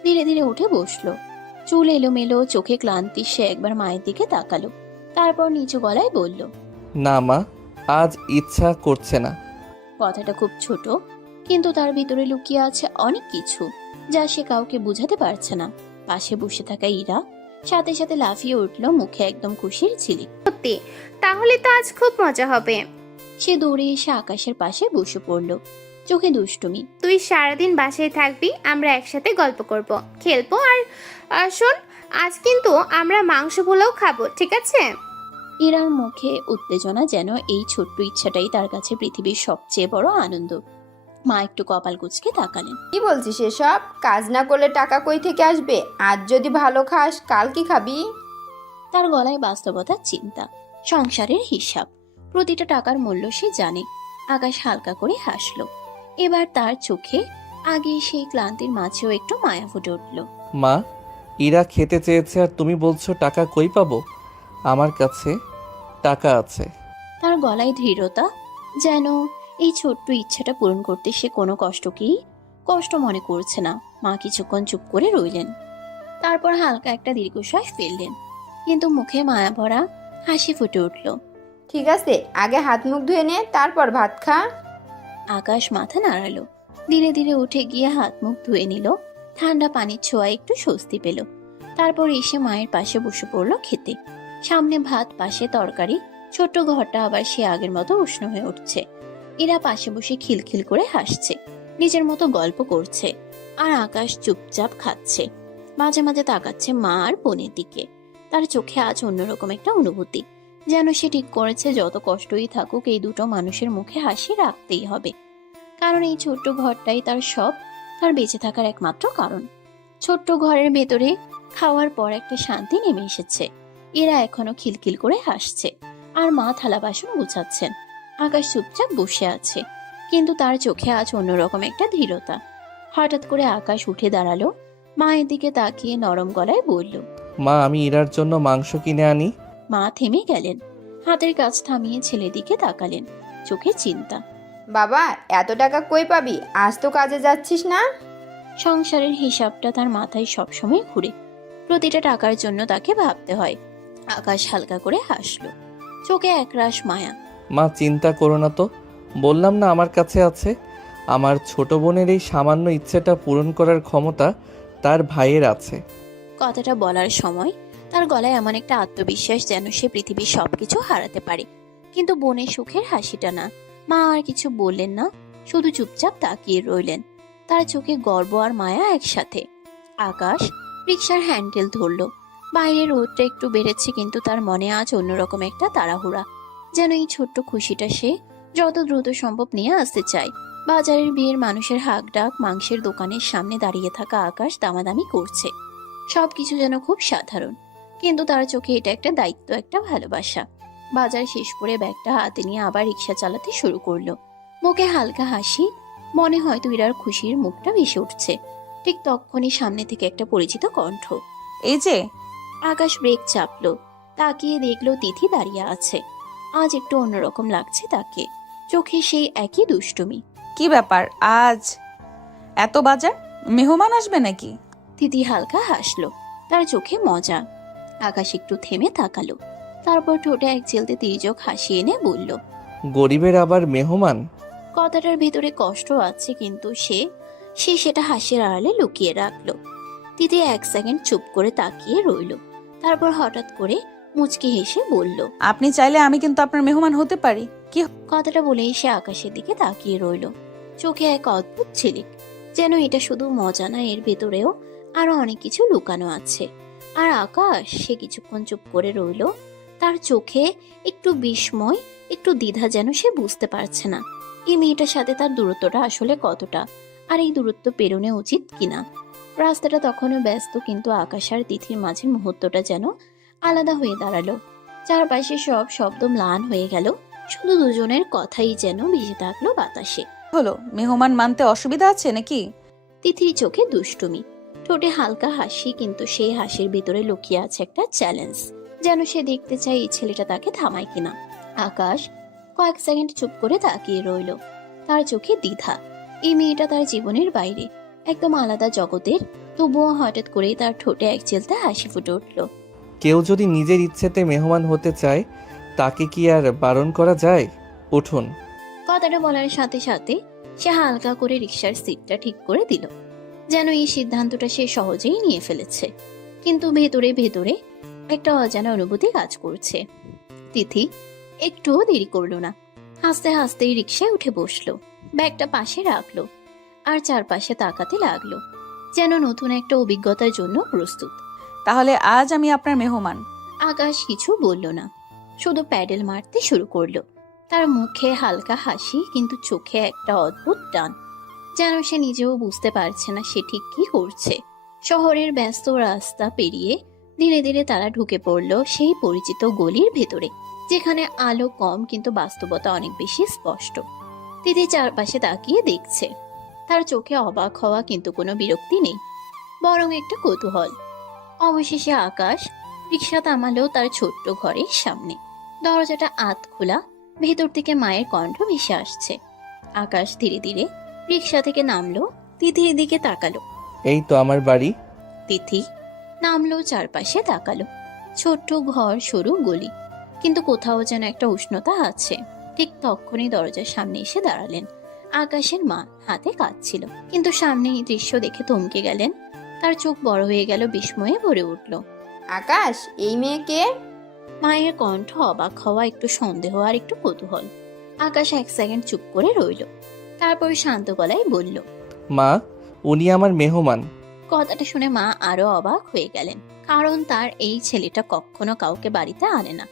ধীরে ধীরে উঠে বসলো, চুল এলোমেলো, চোখে ক্লান্তি। সে একবার মায়ের দিকে তাকালো, তারপর নিচু গলায় বলল, না মা, আজ ইচ্ছা করছে না। কথাটা খুব ছোট, কিন্তু তার ভিতরে লুকিয়ে আছে অনেক কিছু, যা সে কাউকে বুঝাতে পারছে না। পাশে বসে থাকা ইরা সাথে সাথে লাফিয়ে উঠলো, মুখে একদম খুশির ঝিলিক। সত্যি? তাহলে তো আজ খুব মজা হবে। সে দৌড়ে এসে আকাশের পাশে বসে পড়লো, চোখে দুষ্টুমি। তুই সারাদিন বাসায় থাকবি, আমরা একসাথে গল্প করব, খেলবো। আর শোন, আজ কিন্তু আমরা মাংস পোলাও খাবো, ঠিক আছে? ইরার মুখে উত্তেজনা, যেন এই ছোট্ট ইচ্ছাটাই তার কাছে পৃথিবীর সবচেয়ে বড় আনন্দ। মা একটু কপাল কুঁচকে তাকালেন। কি বলছিস এসব? কাজ না করলে টাকা কই থেকে আসবে? আজ যদি ভালো খাস, কাল কি খাবি? তার গলায় বাস্তবতার চিন্তা, সংসারের হিসাব, প্রতিটা টাকার মূল্য সে জানে। আকাশ হালকা করে হাসলো। এবার তার চোখে আগে সেই ক্লান্তির মাঝেও একটু মায়া ফুটে উঠল। মা, ইরা খেতে চেয়েছে আর তুমি বলছো টাকা কই পাবো? আমার কাছে টাকা আছে। তার গলায় দৃঢ়তা, যেন এই ছোট্ট ইচ্ছাটা পূরণ করতে সে কোনো কষ্টকেই কষ্ট মনে করছে না। মা কিছুক্ষণ চুপ করে রইলেন, তারপর হালকা একটা দীর্ঘশ্বাস ফেললেন, কিন্তু মুখে মায়া ভরা হাসি ফুটে উঠল। ঠিক আছে, আগে হাত মুখ ধুয়ে নে, তারপর ভাত খা। আকাশ মাথা নাড়ালো, ধীরে ধীরে উঠে গিয়ে হাত মুখ ধুয়ে নিল। ঠান্ডা পানির ছোঁয়ায় একটু স্বস্তি পেল। তারপর এসে মায়ের পাশে বসে পড়লো খেতে। সামনে ভাত, পাশে তরকারি। ছোট্ট ঘরটা আবার সে আগের মতো উষ্ণ হয়ে উঠছে। এরা পাশে বসে খিলখিল করে হাসছে, নিজের মতো গল্প করছে, আর আকাশ চুপচাপ খাচ্ছে। মাঝে মাঝে তাকাচ্ছে মা আর বোনের দিকে। তার চোখে আজ অন্যরকম একটা অনুভূতি, যেন সে ঠিক করেছে যত কষ্টই থাকুক এই দুটো মানুষের মুখে হাসি রাখতেই হবে, কারণ এই ছোট্ট ঘরটাই তার সব, তার বেঁচে থাকার একমাত্র কারণ। ছোট্ট ঘরের ভেতরে খাওয়ার পর একটা শান্তি নেমে এসেছে। এরা এখনো খিলখিল করে হাসছে, আর মা থালা বাসন গুছাচ্ছেন। আকাশ চুপচাপ বসে আছে, কিন্তু তার চোখে আজ অন্যরকম একটা ধীরতা। হঠাৎ করে আকাশ উঠে দাঁড়ালো, মায়ের দিকে তাকিয়ে নরম গলায় বলল, মা, আমি ইরার জন্য মাংস কিনে আনি। মা থেমে গেলেন, হাতের কাজ থামিয়ে ছেলের দিকে তাকালেন, চোখে চিন্তা। বাবা, এত টাকা কই পাবি? আজ তো কাজে যাচ্ছিস না। সংসারের হিসাবটা তার মাথায় সবসময় ঘুরে, প্রতিটা টাকার জন্য তাকে ভাবতে হয়। আকাশ হালকা করে হাসলো, চোখে একরাশ মায়া। মা, চিন্তা করো না তো, বললাম না আমার কাছে আছে। আমার ছোট বোনের এই সামান্য ইচ্ছেটা পূরণ করার ক্ষমতা তার ভাইয়ের আছে। কথাটা বলার সময় তার গলায় এমন একটা আত্মবিশ্বাস যেন সে পৃথিবীর সবকিছু হারাতে পারে, কিন্তু বোনের সুখের হাসিটা না। মা আর কিছু বললেন না, শুধু চুপচাপ তাকিয়ে রইলেন, তার চোখে গর্ব আর মায়া একসাথে। আকাশ রিকশার হ্যান্ডেল ধরলো। বাইরের রোদটা একটু বেড়েছে, কিন্তু তার মনে আজ অন্যরকম একটা তাড়াহুড়া, যেন এই ছোট্ট খুশিটা সে যত দ্রুত সম্ভব নিয়ে আসতে চায়। বাজারের বিয়ের মানুষের হাঁক ডাক, মাংসের দোকানের সামনে দাঁড়িয়ে থাকা আকাশ দামাদামি করছে। সবকিছু যেন খুব সাধারণ, কিন্তু তার চোখে এটা একটা দায়িত্ব, একটা ভালোবাসা। বাজার শেষ করে ব্যাগটা হাতে নিয়ে আবার রিক্সা চালাতে শুরু করলো। মুখে হালকা হাসি, মনে হয়তো ইরার খুশির মুখটা ভেসে উঠছে। ঠিক তখনই সামনে থেকে একটা পরিচিত কণ্ঠ। এই যে। আকাশ ব্রেক চাপলো, তাকিয়ে দেখলো তিথি দাঁড়িয়ে আছে। আজ একটু অন্যরকম লাগছে তাকে, চোখে সেই একই দুষ্টুমি। কি ব্যাপার, আজ এত বাজার? মেহমান আসবে নাকি? তিথি হালকা হাসলো, তার চোখে মজা। আকাশ একটু থেমে তাকালো, তারপর ঠোঁটে এক চেলতে তির্যক হাসি এনে বলল, গরিবের আবার মেহমান? কথাটার ভেতরে কষ্ট আছে, কিন্তু সে সেটা হাসির আড়ালে লুকিয়ে রাখলো। তিথি এক সেকেন্ড চুপ করে তাকিয়ে রইল, তারপর হঠাৎ করে মুচকি হেসে বলল, আপনি চাইলে আমি কিন্তু আপনার মেহমান হতে পারি। কি? কথাটা বলেই সে আকাশের দিকে তাকিয়ে রইল, চোখে এক অদ্ভুত ঝিলিক, যেন এটা শুধু মজা না, এর ভেতরেও আরো অনেক কিছু লুকানো আছে। আর আকাশ সে কিছুক্ষণ চুপ করে রইল, তার চোখে একটু বিস্ময়, একটু দ্বিধা, যেন সে বুঝতে পারছে না এই মেয়েটার সাথে তার দূরত্বটা আসলে কতটা, আর এই দূরত্ব পেরোনো উচিত কিনা। রাস্তাটা তখনও ব্যস্ত, কিন্তু আকাশ আর তিথির মাঝে মুহূর্তটা যেন আলাদা হয়ে দাঁড়ালো। চারপাশে সব শব্দ ম্লান হয়ে গেল, শুধু দুজনের কথাই যেন ভেসে থাকলো বাতাসে। হলো, মেহমান মানতে অসুবিধা আছে নাকি? তিথির চোখে দুষ্টুমি, ঠোঁটে হালকা হাসি, কিন্তু সেই হাসির ভিতরে লুকিয়ে আছে একটা চ্যালেঞ্জ, যেন সে দেখতে চায় এই ছেলেটা তাকে থামায় কিনা। আকাশ কয়েক সেকেন্ড চুপ করে তাকিয়ে রইল, তার চোখে দ্বিধা। এই মেয়েটা তার জীবনের বাইরে, একদম আলাদা জগতের, তবুও হঠাৎ করেই তার ঠোঁটে এক চেলতে হাসি ফুটে উঠল। কেউ যদি নিজের ইচ্ছেতে মেহমান হতে চায়, তাকে কি আর বারণ করা যায়? উঠুন। কথাটা বলার সাথে সাথে সে হালকা করে রিকশার সিটটা ঠিক করে দিল, যেন এই সিদ্ধান্তটা সে সহজেই নিয়ে ফেলেছে। কিন্তু ভেতরে ভেতরে একটা অজানা অনুভূতি কাজ করছে। তিথি একটুও দেরি করলো না, হাসতে হাসতেই রিকশায় উঠে বসলো, ব্যাগটা পাশে রাখলো, আর চারপাশে তাকাতে লাগলো, যেন নতুন একটা অভিজ্ঞতার জন্য প্রস্তুত। তাহলে আজ আমি আপনার মেহমান। আকাশ কিছু বলল না, শুধু প্যাডেল মারতে শুরু করলো। তার মুখে হালকা হাসি, কিন্তু চোখে একটা অদ্ভুত টান, যেন সে নিজেও বুঝতে পারছে না সে ঠিক কি করছে। শহরের ব্যস্ত রাস্তা পেরিয়ে ধীরে ধীরে তারা ঢুকে পড়লো সেই পরিচিত গলির ভেতরে, যেখানে আলো কম, কিন্তু বাস্তবতা অনেক বেশি স্পষ্ট। তিথি চারপাশে তাকিয়ে দেখছে, তার চোখে অবাক হওয়া, কিন্তু কোনো বিরক্তি নেই, বরং একটা কৌতূহল। অবশেষে আকাশ রিকশা থামালো তার ছোট্ট ঘরের সামনে। দরজাটা আধ খোলা, ভেতর থেকে মায়ের কণ্ঠ ভেসে আসছে। আকাশ ধীরে ধীরে রিকশা থেকে নামলো, তিথির দিকে তাকালো। এই তো আমার বাড়ি। তিথি নামলো, চারপাশে তাকালো। ছোট্ট ঘর, সরু গলি, কিন্তু কোথাও যেন একটা উষ্ণতা আছে। ঠিক তখনই দরজার সামনে এসে দাঁড়ালেন আকাশের মা, হাতে কাজ ছিল, কিন্তু সামনে এই দৃশ্য দেখে থমকে গেলেন। তার চোখ বড় হয়ে গেল, বিস্ময়ে ভরে উঠল। আকাশ, এই মেয়েকে? মায়ের কণ্ঠ অবাক হওয়া, একটু সন্দেহ আর একটু কৌতূহল। আকাশ এক সেকেন্ড চুপ করে রইল, তারপর শান্ত গলায় বলল, মা, উনি আমার মেহমান। কথাটা শুনে মা আরো অবাক হয়ে গেলেন, কারণ তার এই ছেলেটা কখনো কাউকে বাড়িতে আনে না।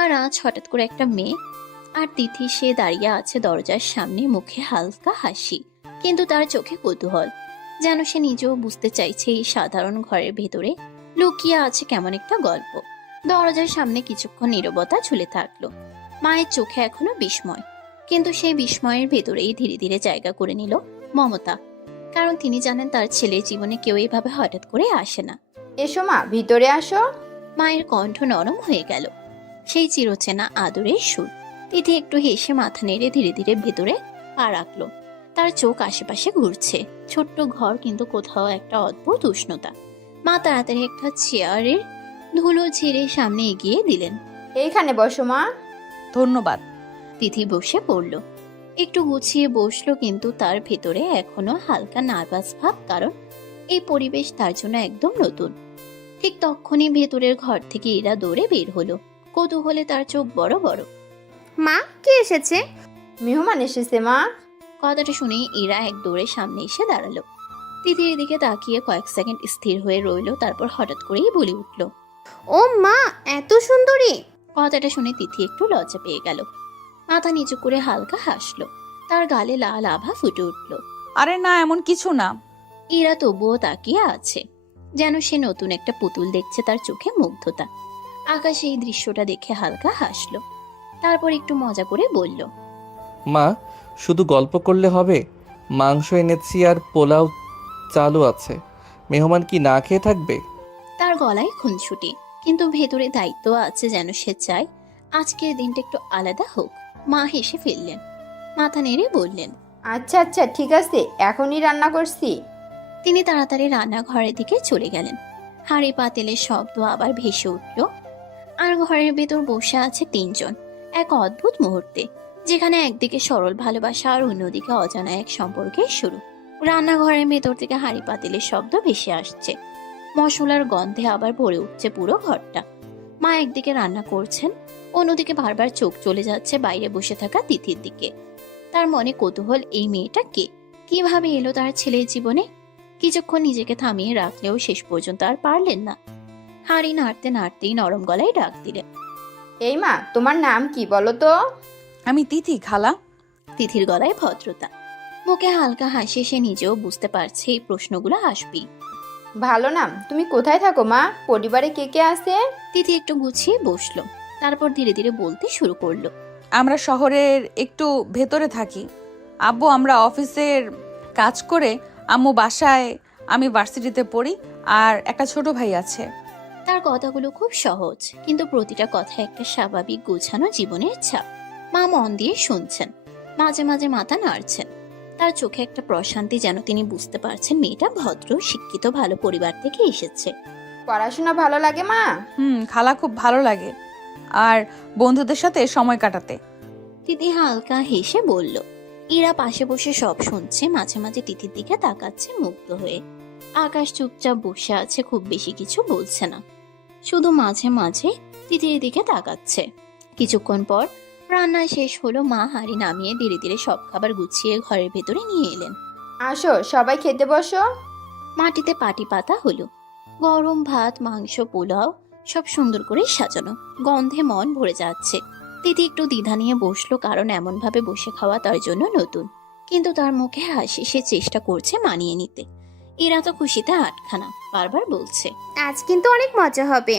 আর আজ হঠাৎ করে একটা মেয়ে, আর তিথি সে দাঁড়িয়ে আছে দরজার সামনে, মুখে হালকা হাসি, কিন্তু তার চোখে কৌতূহল, যেন সে নিজেও বুঝতে চাইছে এই সাধারণ ঘরের ভেতরে লুকিয়ে আছে কেমন একটা গল্প। দরজার সামনে কিছুক্ষণ নীরবতা ঝুলে থাকলো। মায়ের চোখে এখনো বিস্ময়, কিন্তু সেই বিস্ময়ের ভেতরেই ধীরে ধীরে জায়গা করে নিল মমতা, কারণ তিনি জানেন তার ছেলের জীবনে কেউ এইভাবে হঠাৎ করে আসে না। এসো মা, ভিতরে আসো। মায়ের কণ্ঠ নরম হয়ে গেল, সেই চিরচেনা আদরের সুর। তিথি একটু হেসে মাথা নেড়ে ধীরে ধীরে ভেতরে পা রাখলো। তার চোখ আশেপাশে ঘুরছে, ছোট্ট ঘর কিন্তু কোথাও একটা অদ্ভুত উষ্ণতা। মা তাড়াতাড়ি একটা চেয়ারের ধুলো ঝেড়ে সামনে এগিয়ে দিলেন। এইখানে বসো মা। ধন্যবাদ। তিথি বসে পড়ল, একটু গুছিয়ে বসলো, কিন্তু তার ভেতরে এখনো হালকা নার্ভাস ভাব, কারণ এই পরিবেশ তার জন্য একদম নতুন। ঠিক তখনই ভেতরের ঘর থেকে ইরা দৌড়ে বের হলো, কৌতূহলে তার চোখ বড় বড়। মা, কে এসেছে? মেহমান এসেছে মা। কথাটা শুনে ইরা এক দৌড়ে সামনে এসে দাঁড়ালো। তিথির দিকে তাকিয়ে কয়েক সেকেন্ড স্থির হয়ে রইল, তারপর হঠাৎ করেই বলে উঠল, ও মা, এত সুন্দরী! কথাটা শুনে তিথি একটু লজ্জা পেয়ে গেল, মাথা নিচু করে হালকা হাসলো, তার গালে লাল আভা ফুটে উঠল। আরে না, এমন কিছু না। ইরা তবুও তাকিয়ে আছে, যেন সে নতুন একটা পুতুল দেখছে, তার চোখে মুগ্ধতা। আকাশ এই দৃশ্যটা দেখে হালকা হাসলো, তারপর একটু মজা করে বলল, মা, শুধু গল্প করলে হবে? মাংস এনেছি আর পোলাও চালু আছে। মেহমান কি না খেয়ে থাকবে? তার গলায় খুনছুটি, কিন্তু ভেতরে দায়িত্ব আছে, যেন সে চায় আজকের দিনটা একটু আলাদা হোক। মা হেসে ফেললেন, মাথা নেড়ে বললেন, আচ্ছা আচ্ছা, ঠিক আছে, এখনই রান্না করছি। তিনি তাড়াতাড়ি রান্নাঘরের দিকে চলে গেলেন। হাঁড়ি পাতিলের শব্দ আবার ভেসে উঠল, আর ঘরের ভেতর বসে আছে তিনজন, এক অদ্ভুত মুহূর্তে, যেখানে একদিকে সরল ভালোবাসা আর অন্যদিকে অজানা এক সম্পর্কের শুরু। রান্নাঘরের ভেতর থেকে হাঁড়ি পাতিলের শব্দ ভেসে আসছে, মশলার গন্ধে আবার ভরে উঠছে পুরো ঘরটা। মা একদিকে রান্না করছেন, অন্যদিকে বারবার চোখ চলে যাচ্ছে বাইরে বসে থাকা তিথির দিকে। তার মনে কৌতূহল, এই মেয়েটা কে, কিভাবে এলো তার ছেলের জীবনে। কিছুক্ষণ নিজেকে থামিয়ে রাখলেও শেষ পর্যন্ত আর পারলেন না। হাঁড়ি নাড়তে নাড়তেই নরম গলায় ডাক দিলেন, এই মা, তোমার নাম কি বলো তো? আমি তিথি, খালা। তিথির গলায় ভদ্রতা, মুখে হালকা হাসি, সে নিজেও বুঝতে পারছে এই প্রশ্নগুলো আসবেই। ভালো নাম। তুমি কোথায় থাকো মা? পরিবারে কে কে আছে? তিথি একটু গুছিয়ে বসলো, তারপর ধীরে ধীরে বলতে শুরু করলো, আমরা শহরের একটু ভেতরে থাকি। আব্বু আমরা অফিসের কাজ করে, আম্মু বাসায়, আমি ভার্সিটিতে পড়ি, আর একটা ছোট ভাই আছে। তার কথাগুলো খুব সহজ, কিন্তু প্রতিটা কথা একটা স্বাভাবিক গোছানো জীবনের ছাপ। মা মন দিয়ে শুনছেন, মাঝে মাঝে মাথা নাড়ছেন। তার চোখে একটা প্রশান্তি, যেন তিনি বুঝতে পারছেন মেয়েটা ভদ্র, শিক্ষিত, ভালো পরিবার থেকে এসেছে। পড়াশোনা ভালো লাগে মা? খালা, খুব ভালো লাগে, আর বন্ধুদের সাথে সময় কাটাতে। তিথি হালকা হেসে বলল। ইরা পাশে বসে সব শুনছে, মাঝে মাঝে তিথির দিকে তাকাচ্ছে মুগ্ধ হয়ে। আকাশ চুপচাপ বসে আছে, খুব বেশি কিছু বলছে না, শুধু মাঝে মাঝে তিথির দিকে তাকাচ্ছে। কিছুক্ষণ পর রান্না শেষ হলো, মা হাঁড়ি নামিয়ে ধীরে ধীরে সব খাবার গুছিয়ে ঘরের ভেতরে নিয়ে এলেন। আসো, সবাই খেতে বসো। মাটিতে পাটি পাতা হলো, গরম ভাত, মাংস, পোলাও সব সুন্দর করে সাজানো, গন্ধে মন ভরে যাচ্ছে। তিথি একটু দ্বিধা নিয়ে বসলো, কারণ এমন ভাবে বসে খাওয়া তার জন্য নতুন, কিন্তু তার মুখে হাসি, সে চেষ্টা করছে মানিয়ে নিতে। এরা তো খুশিতে আটখানা, বারবার বলছে, আজ কিন্তু অনেক মজা হবে।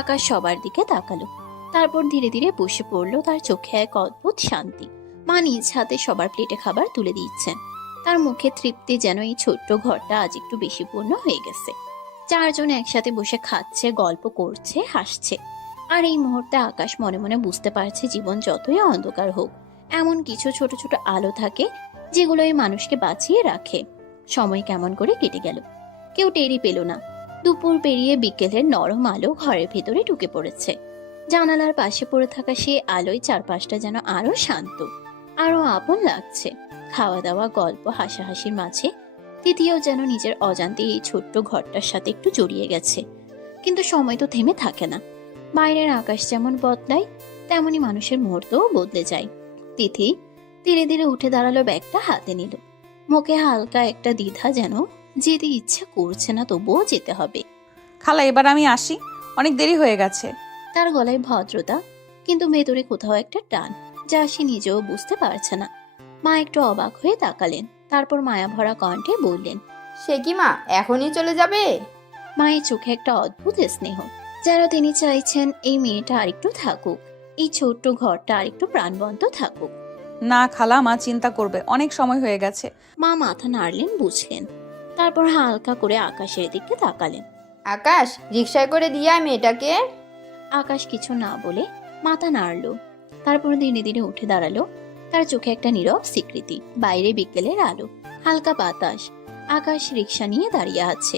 আকাশ সবার দিকে তাকালো, তারপর ধীরে ধীরে বসে পড়লো, তার চোখে এক অদ্ভুত শান্তি। মা নিজ হাতে সবার প্লেটে খাবার তুলে দিচ্ছেন, তার মুখে তৃপ্তি, যেন এই ছোট্ট ঘরটা আজ একটু বেশি পূর্ণ হয়ে গেছে। চারজন একসাথে বসে খাচ্ছে, গল্প করছে, হাসছে। আর এই মুহূর্তে আকাশ মনে মনে বুঝতে পারছে, জীবন যতই অন্ধকার হোক, এমন কিছু ছোট ছোট আলো থাকে যেগুলো এই মানুষকে বাঁচিয়ে রাখে। সময় কেমন করে কেটে গেল, কেউ টেরই পেল না। দুপুর পেরিয়ে বিকেলের নরম আলো ঘরের ভেতরে ঢুকে পড়েছে। জানালার পাশে পড়ে থাকা সেই আলোয় চারপাশটা যেন আরো শান্ত, আরো আপন লাগছে। খাওয়া দাওয়া, গল্প, হাসাহাসির মাঝে তিথিও যেন নিজের অজান্তে এই ছোট্ট ঘরটার সাথে একটু জড়িয়ে গেছে। কিন্তু সময় তো থেমে থাকে না, বাইরের আকাশ যেমন বদলায়, তেমনি মানুষের মুহূর্তও বদলে যায়। তিথি ধীরে ধীরে উঠে দাঁড়ালো, ব্যাগটা হাতে নিল, মুখে হালকা একটা দ্বিধা, যেন যেতে ইচ্ছে করছে না, তবুও যেতে হবে। খালা, এবার আমি আসি, অনেক দেরি হয়ে গেছে। তার গলায় ভদ্রতা, কিন্তু ভেতরে কোথাও একটা টান, যা সে নিজেও বুঝতে পারছে না। মা একটু অবাক হয়ে তাকালেন, তারপর মায়া ভরা কণ্ঠে বললেন, সে কি মা, এখনই চলে যাবে? মায়ের চোখে একটা অদ্ভুত স্নেহ, যেন তিনি চাইছেন এই মেয়েটা আরেকটু থাকুক, এই ছোট্ট ঘরটা আরেকটু প্রাণবন্ত থাকুক। না খালা, মা চিন্তা করবে, অনেক সময় হয়ে গেছে। মা মাথা নাড়লেন, বুঝলেন। তারপর হালকা করে আকাশের দিকে তাকালেন। আকাশ, রিক্সায় করে দিয়ে আয় মেয়েটাকে। আকাশ কিছু না বলে মাথা নাড়লো, তারপর ধীরে ধীরে উঠে দাঁড়ালো। তার চোখে একটা নীরব স্বীকৃতি। বাইরে বিকেলের আলো, হালকা বাতাস। আকাশ রিক্সা নিয়ে দাঁড়িয়ে আছে।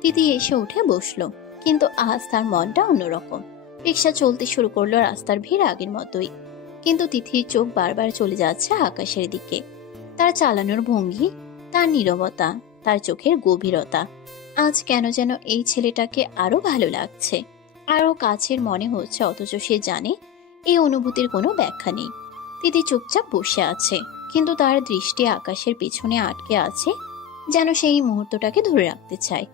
তিথি এসে উঠে বসলো, কিন্তু আজ তার মনটা অন্যরকম। রিক্সা চলতে শুরু করলো, রাস্তার ভিড় আগের মতোই, কিন্তু তিথির চোখ বারবার চলে যাচ্ছে আকাশের দিকে। তার চালানোর ভঙ্গি, তার নীরবতা, তার চোখের গভীরতা। আজ কেন যেন এই ছেলেটাকে আরো ভালো লাগছে, আরো কাছের মনে হচ্ছে, অথচ সে জানে এই অনুভূতির কোনো ব্যাখ্যা নেই। তিথি চুপচাপ বসে আছে, কিন্তু তার দৃষ্টি আকাশের পিছনে আটকে আছে, যেন সেই মুহূর্তটাকে ধরে রাখতে চায়।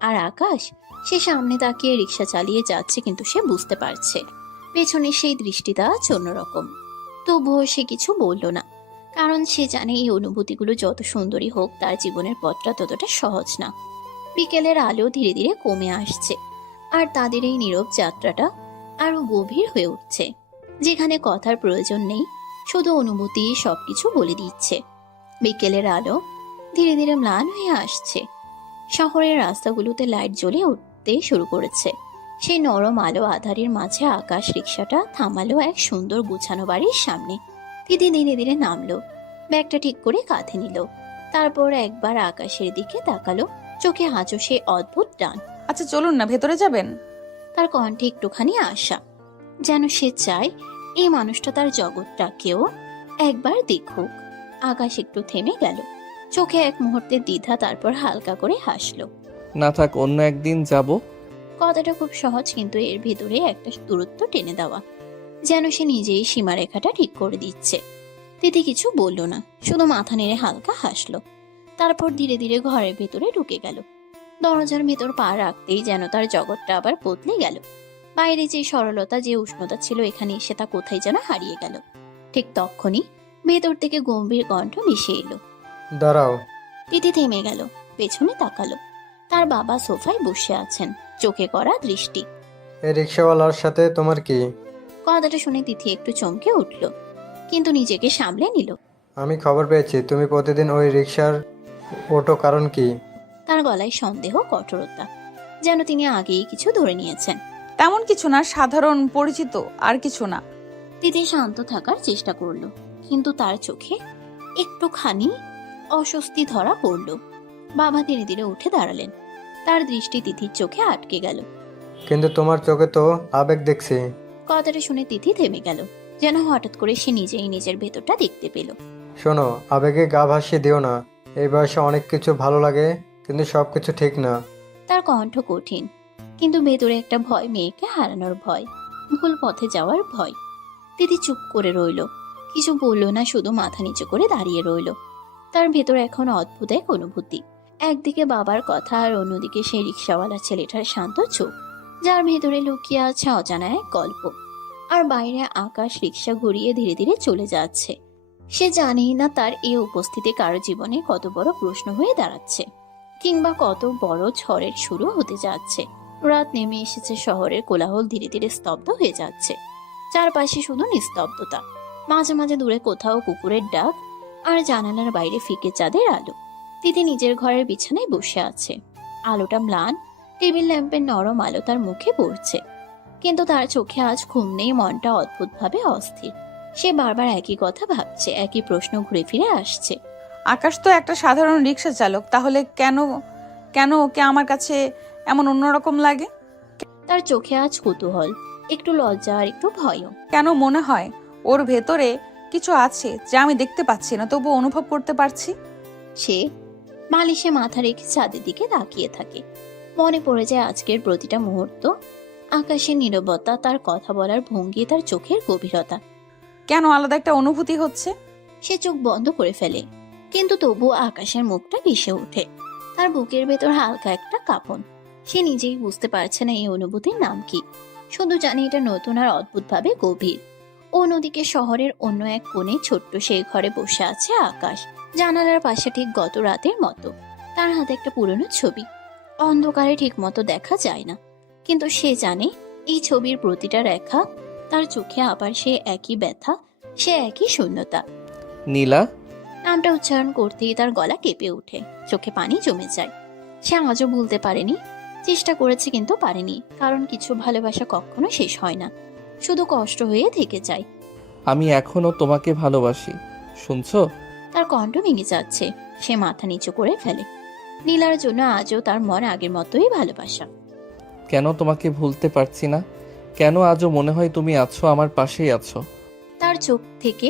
আর আকাশ, সে সামনে তাকিয়ে রিক্সা চালিয়ে যাচ্ছে, কিন্তু সে বুঝতে পারছে পেছনে সেই দৃষ্টিটা আজ অন্যরকম। তবুও সে কিছু বলল না, কারণ সে জানে এই অনুভূতিগুলো যত সুন্দরী হোক, তার জীবনের পথটা ততটা সহজ না। বিকেলের আলো ধীরে ধীরে কমে আসছে, আর তাদের এই নীরব যাত্রাটা আরো গভীর হয়ে উঠছে, যেখানে কথার প্রয়োজন নেই, শুধু অনুভূতি সবকিছু বলে দিচ্ছে। বিকেলের আলো ধীরে ধীরে ম্লান হয়ে আসছে। শহরের রাস্তাগুলোতে লাইট জ্বলে উঠতে শুরু করেছে। সেই নরম আলো আধারের মাঝে আকাশ রিক্সাটা থামালো এক সুন্দর গুছানো বাড়ির সামনে। তিথি ধীরে ধীরে নামলো, ব্যাগটা ঠিক করে কাঁধে নিল। তারপর একবার আকাশের দিকে তাকালো, চোখে আজও সে অদ্ভুত টান। আচ্ছা চলুন না, ভেতরে যাবেন? তার কণ্ঠে একটুখানি আশা, যেন সে চায় এই মানুষটা তার জগৎটাকেও একবার দেখুক। আকাশ একটু থেমে গেল, চোখে এক মুহূর্তের দ্বিধা, তারপর হালকা করে হাসলো। না থাক, অন্য একদিন যাব। কথাটা খুব সহজ, কিন্তু এর ভিতরে একটা দূরত্ব টেনে দেওয়া, যেন সে নিজেই সীমারেখাটা ঠিক করে দিচ্ছে। তিথি কিছু বলল না, শুধু মাথা নেড়ে হালকা হাসলো। তারপর ধীরে ধীরে ঘরের ভেতরে ঢুকে গেল। দরজার ভেতর পা রাখতেই যেন তার জগৎটা আবার বদলে গেল। বাইরে যে সরলতা, যে উষ্ণতা ছিল, এখানে এসে তা কোথায় যেন হারিয়ে গেল। ঠিক তখনই ভেতর থেকে গম্ভীর কণ্ঠ ভেসে এলো, দাঁড়াও। তিথি থেমে গেল, পেছনে তাকালো। তার বাবা সোফায় বসে আছেন, চোখে করা দৃষ্টি। এই রিক্সাওয়ালার সাথে তোমার কি? কথাটা শুনে তিথি একটু চমকে উঠল, কিন্তু নিজেকে সামলে নিল। আমি খবর পেয়েছি তুমি প্রতিদিন ওই রিক্সার ওঠো, কারণ কি? তার গলায় সন্দেহ, কঠোরতা, যেন তিনি আগেই কিছু ধরে নিয়েছেন। তেমন কিছু না, সাধারণ পরিচিত, আর কিছু না। তিথি শান্ত থাকার চেষ্টা করলো, কিন্তু তার চোখে একটুখানি অস্বস্তি ধরা পড়ল। বাবা ধীরে ধীরে উঠে দাঁড়ালেন, তার দৃষ্টি তিথির চোখে আটকে গেল। কিন্তু তোমার চোখে তো আবেগ দেখছি। কথাটা শুনে তিথি থেমে গেল, যেন হঠাৎ করে সে নিজেই নিজের ভেতরটা দেখতে পেল। শোনো, আবেগে গা ভাসিয়ে দিও না। এই বয়সে অনেক কিছু ভালো লাগে, কিন্তু সবকিছু ঠিক না। তার কণ্ঠ কঠিন, কিন্তু ভেতরে একটা ভয়, মেয়েকে হারানোর ভয়, ভুল পথে যাওয়ার ভয়। তিথি চুপ করে রইল, কিছু বলল না, শুধু মাথা নিচু করে দাঁড়িয়ে রইল। তার ভেতর এখন অদ্ভুত এক অনুভূতি, একদিকে বাবার কথা, আর অন্যদিকে সেই রিক্সাওয়ালা ছেলেটার শান্ত চোখ, যার ভেতরে লুকিয়ে আছে অজানা এক গল্প। আর বাইরে আকাশ রিক্সা ঘুরিয়ে ধীরে ধীরে চলে যাচ্ছে। সে জানেই না তার এই উপস্থিতি কারো জীবনে কত বড় প্রশ্ন হয়ে দাঁড়াচ্ছে, কিংবা কত বড় ঝড়ের শুরু হতে যাচ্ছে। রাত নেমে এসেছে, শহরের কোলাহল ধীরে ধীরে স্তব্ধ হয়ে যাচ্ছে। চারপাশে শুধু নিস্তব্ধতা, মাঝে মাঝে দূরে কোথাও কুকুরের ডাক, আর জানালার বাইরে ফিকে চাঁদের আলো। তিথি নিজের ঘরের বিছানায় বসে আছে, আলোটা ম্লান, টেবিল ল্যাম্পের নরম আলো তার মুখে পড়ছে, কিন্তু তার চোখে আজ ঘুম নেই, মনটা অদ্ভুতভাবে অস্থির। সে বারবার একই কথা ভাবছে, একই প্রশ্ন ঘুরে ফিরে আসছে। আকাশ তো একটা সাধারণ রিক্সা চালক, তাহলে কেন কেন ওকে আমার কাছে এমন অন্যরকম লাগে? তার চোখে আজ কৌতূহল, একটু লজ্জা, আর একটু ভয়ও। কেন মনে হয় ওর ভেতরে কিছু আছে যা আমি দেখতে পাচ্ছি না, তবু অনুভব করতে পারছি? সে বালিশে মাথা রেখে ছাদের দিকে তাকিয়ে থাকে। মনে পড়ে যায় আজকের প্রতিটা মুহূর্ত, আকাশের নীরবতা, তার কথা বলার ভঙ্গি, তার চোখের গভীরতা। কেন আলাদা একটা অনুভূতি হচ্ছে? সে চোখ বন্ধ করে ফেলে, কিন্তু তবুও আকাশের মুখটা ভেসে ওঠে। তার বুকের ভেতর হালকা একটা কাঁপন, সে নিজেই বুঝতে পারছে না এই অনুভূতির নাম কি। শুধু জানে এটা নতুন আর অদ্ভুতভাবে গভীর। অন্যদিকে শহরের অন্য এক কোণে ছোট্ট সেই ঘরে বসে আছে আকাশ। জানালার পাশে ঠিক গত রাতের মতো তার হাতে একটা পুরনো ছবি। অন্ধকারে ঠিক মতো দেখা যায় না, কিন্তু সে জানে এই ছবির প্রতিটা রেখা তার চোখে আবার সে একই ব্যথা, সে একই শূন্যতা। নীলা। নামটা উচ্চারণ করতেই তার গলা কেঁপে ওঠে, চোখে পানি জমে যায়। সে আজও ভুলতে পারেনি, চেষ্টা করেছে কিন্তু পারেনি, কারণ কিছু ভালোবাসা কখনো শেষ হয় না, শুধু কষ্ট হয়ে থেকে যায়। আমি এখনো তোমাকে ভালোবাসি, শুনছো? তার কণ্ঠ ভেঙে যাচ্ছে, সে মাথা নিচু করে ফেলে। নীলার জন্য আজও তার মন আগের মতোই ভালোবাসা। কেন তোমাকে ভুলতে পারছি না? কেন আজও মনে হয় তুমি আছো, আমার পাশেই আছো? তার চোখ থেকে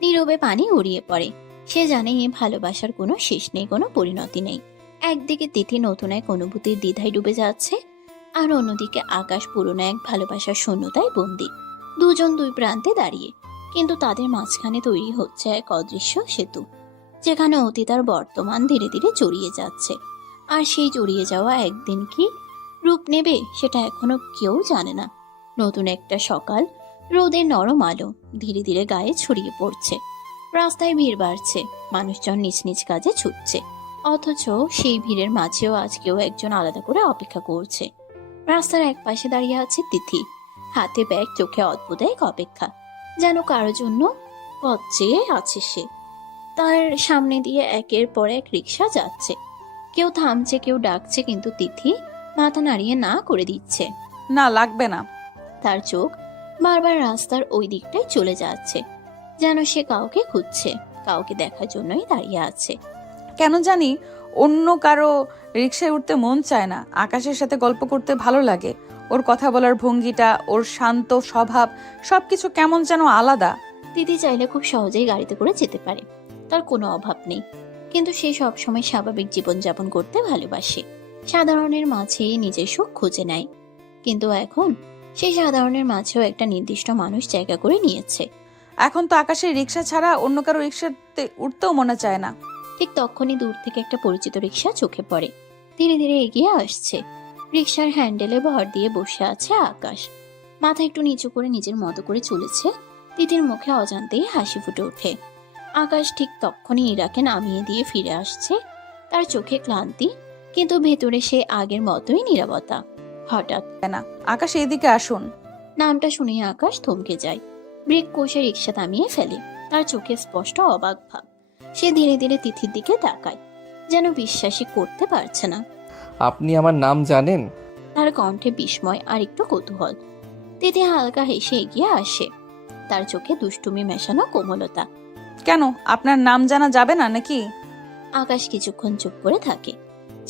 নীরবে পানি গড়িয়ে পড়ে। সে জানে এই ভালোবাসার কোনো শেষ নেই, কোনো পরিণতি নেই। একদিকে তিথি নতুন এক অনুভূতির দ্বিধায় ডুবে যাচ্ছে, আর অন্যদিকে আকাশ পুরনো এক ভালোবাসার শূন্যতায় বন্দী। দুজন দুই প্রান্তে দাঁড়িয়ে, কিন্তু তাদের মাঝখানে তৈরি হচ্ছে এক অদৃশ্য সেতু, যেখানে অতীত আর বর্তমান ধীরে ধীরে জড়িয়ে যাচ্ছে। আর সেই জড়িয়ে যাওয়া একদিন কি রূপ নেবে সেটা এখনো কেউ জানে না। নতুন একটা সকাল, রোদের নরম আলো ধীরে ধীরে গায়ে ছড়িয়ে পড়ছে। রাস্তায় ভিড় বাড়ছে, মানুষজন নিজ নিজ কাজে ছুটছে, অথচ সেই ভিড়ের মাঝেও আজকেও একজন আলাদা করে অপেক্ষা করছে। রাস্তার এক পাশে দাঁড়িয়ে আছে তিথি, হাতে ব্যাগ, চোখে অদ্ভুত এক অপেক্ষা, যেন কারোর জন্য পথ চেয়ে আছে সে। তার সামনে দিয়ে একের পর এক রিক্সা যাচ্ছে, কেউ থামছে, কেউ ডাকছে, কিন্তু তিথি মাথা নাড়িয়ে না করে দিচ্ছে। না, লাগবে না। তার চোখ বারবার রাস্তার ওই দিকটাই চলে যাচ্ছে, যেন সে কাউকে খুঁজছে, কাউকে দেখার জন্যই দাঁড়িয়ে আছে। কেন জানি অন্য কারো রিক্সায় উঠতে মন চায় না। আকাশের সাথে গল্প করতে ভালো লাগে, ওর কথা বলার ভঙ্গিটা, ওর শান্ত স্বভাব, সবকিছু কেমন যেন আলাদা। দিদি চাইলে খুব সহজেই গাড়িতে করে যেতে পারে, তার কোনো অভাব নেই, কিন্তু সে সবসময় স্বাভাবিক জীবনযাপন করতে ভালোবাসে, সাধারণের মাঝে নিজের সুখ খুঁজে নেয়। কিন্তু এখন সেই সাধারণের মাঝেও একটা নির্দিষ্ট মানুষ জায়গা করে নিয়েছে। এখন তো আকাশের রিক্সা ছাড়া অন্য কারো রিক্সাতে উঠতেও মনে চায় না। ঠিক তখনই দূর থেকে একটা পরিচিত রিক্সা চোখে পড়ে, ধীরে ধীরে এগিয়ে আসছে। রিক্সার হ্যান্ডেলে ভর দিয়ে বসে আছে আকাশ, মাথা একটু নিচু করে নিজের মতো করে চলেছে। তিথির মুখে অজান্তেই হাসি ফুটে ওঠে। আকাশ ঠিক তখনই ইরাকে নামিয়ে দিয়ে ফিরে আসছে, তার চোখে ক্লান্তি, কিন্তু ভেতরে সে আগের মতোই নীরবতা। হঠাৎ না, আকাশ এদিকে আসুন। নামটা শুনে আকাশ থমকে যায়, ব্রেক কষে রিক্সা থামিয়ে ফেলে। তার চোখে স্পষ্ট অবাক ভাব। সে ধীরে ধীরে তিথির দিকে তাকায়, যেন বিশ্বাসই করতে পারছে না। আপনি আমার নাম জানেন? তার কণ্ঠে বিস্ময় আর একটু কৌতূহল। তিথি হালকা হেসে এগিয়ে আসে, তার চোখে দুষ্টুমি মেশানো কোমলতা। কেন, আপনার নাম জানা যাবে না নাকি? আকাশ কিছুক্ষণ চুপ করে থাকে,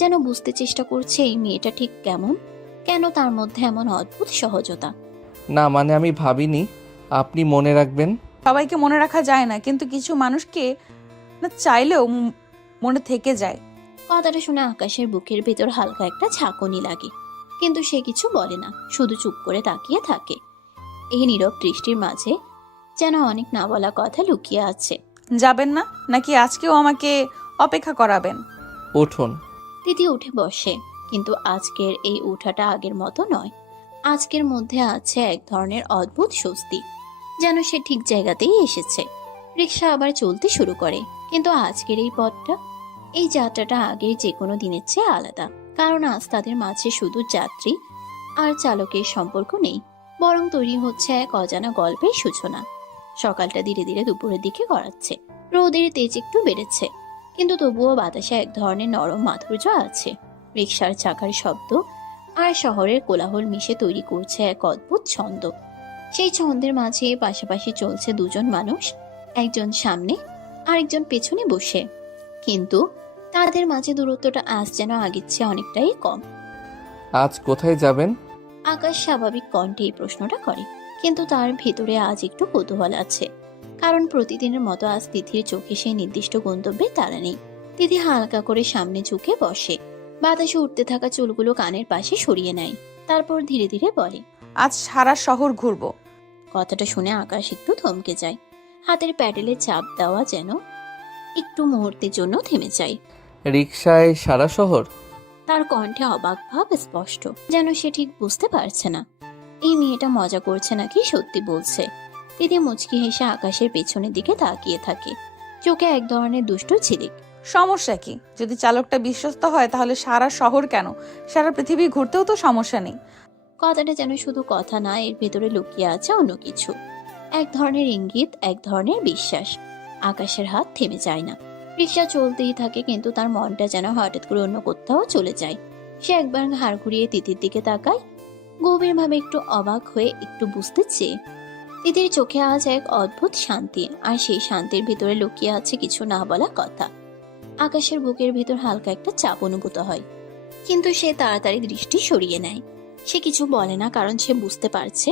যেন বুঝতে চেষ্টা করছে এই মেয়েটা ঠিক কেমন, কেন তার মধ্যে এমন অদ্ভুত সহজতা। না মানে আমি ভাবিনি আপনি মনে রাখবেন। সবাইকে মনে রাখা যায় না, কিন্তু কিছু মানুষকে না চাইলেও মনে থেকে যায়। কথাটা শুনে আকাশের বুকের ভেতর হালকা একটা ঝাঁকুনি লাগে, কিন্তু সে কিছু বলে না, শুধু চুপ করে তাকিয়ে থাকে। এই নীরব দৃষ্টির মাঝে যেন অনেক না বলা কথা লুকিয়ে আছে। যাবেন না নাকি আজকেও আমাকে অপেক্ষা করাবেন? উঠুন। তিথি উঠে বসে, কিন্তু আজকের এই উঠাটা আগের মতো নয়। আজকের মধ্যে আছে এক ধরনের অদ্ভুত স্বস্তি, যেন সে ঠিক জায়গাতেই এসেছে। রিক্সা আবার চলতে শুরু করে, কিন্তু আজকের এই পথটা, এই যাত্রাটা আগের যে কোনো দিনের চেয়ে আলাদা, কারণ আজ তাদের মাঝে শুধু যাত্রী আর চালকের সম্পর্ক নেই, বরং তৈরি হচ্ছে এক অজানা গল্পের সূচনা। সকালটা ধীরে ধীরে দুপুরের দিকে গড়াচ্ছে, রোদের তেজ একটু বেড়েছে, কিন্তু তবুও বাতাসে এক ধরনের নরম মাধুর্য আছে। রিক্সার চাকার শব্দ আর শহরের কোলাহল মিশে তৈরি করছে এক অদ্ভুত ছন্দ। সেই ছন্দের মাঝে পাশাপাশি চলছে দুজন মানুষ, একজন সামনে আর একজন পেছনে বসে, কিন্তু তাদের মাঝে দূরত্বটা আজ যেন আগের চেয়ে অনেকটাই কম। আজ কোথায় যাবেন? আকাশ স্বাভাবিক কণ্ঠে এই প্রশ্নটা করে, কিন্তু তার ভেতরে আজ একটু কৌতূহল আছে, কারণ প্রতিদিনের মতো আজ তিথির চোখে সেই নির্দিষ্ট গন্তব্যে তারা নেই। তিথি হালকা করে সামনে ঝুঁকে বসে, বাতাসে উঠতে থাকা চুলগুলো কানের পাশে সরিয়ে নেয়, তারপর ধীরে ধীরে বলে, আজ সারা শহর ঘুরবো। কথাটা শুনে আকাশ একটু থমকে যায়, হাতের প্যাডেলে চাপ দেওয়া যেন একটু মুহূর্তের জন্য থেমে যায়। রিক্সায় সারা শহর? তার কণ্ঠে অবাক ভাব স্পষ্ট, যেন সে ঠিক বুঝতে পারছে না। এই মেয়েটা মজা করছে নাকি সত্যি বলছে। তিথি মুচকি হেসে আকাশের পেছনের দিকে তাকিয়ে থাকে, চোখে এক ধরনের দুষ্ট ঝিলিক। সমস্যা কি? যদি চালকটা বিশ্বস্ত হয় তাহলে সারা শহর কেন, সারা পৃথিবী ঘুরতেও তো সমস্যা নেই। কথাটা যেন শুধু কথা না, এর ভেতরে লুকিয়ে আছে অন্য কিছু, এক ধরনের ইঙ্গিত, এক ধরনের বিশ্বাস। আকাশের হাত থেমে যায় না, রিক্সা চলতেই থাকে, কিন্তু তার মনটা যেন হঠাৎ করে অন্য কোথাও চলে যায়। সে একবার ঘাড় ঘুরিয়ে তিথির দিকে তাকায়, গভীরভাবে, একটু অবাক হয়ে, একটু বুঝতে চেয়ে। তিথির চোখে আজ এক অদ্ভুত শান্তি, আর সেই শান্তির ভিতরে লুকিয়ে আছে কিছু না বলা কথা। আকাশের বুকের ভিতর হালকা একটা চাপ অনুভূত হয়, কিন্তু সে তাড়াতাড়ি দৃষ্টি সরিয়ে নেয়। সে কিছু বলে না, কারণ সে বুঝতে পারছে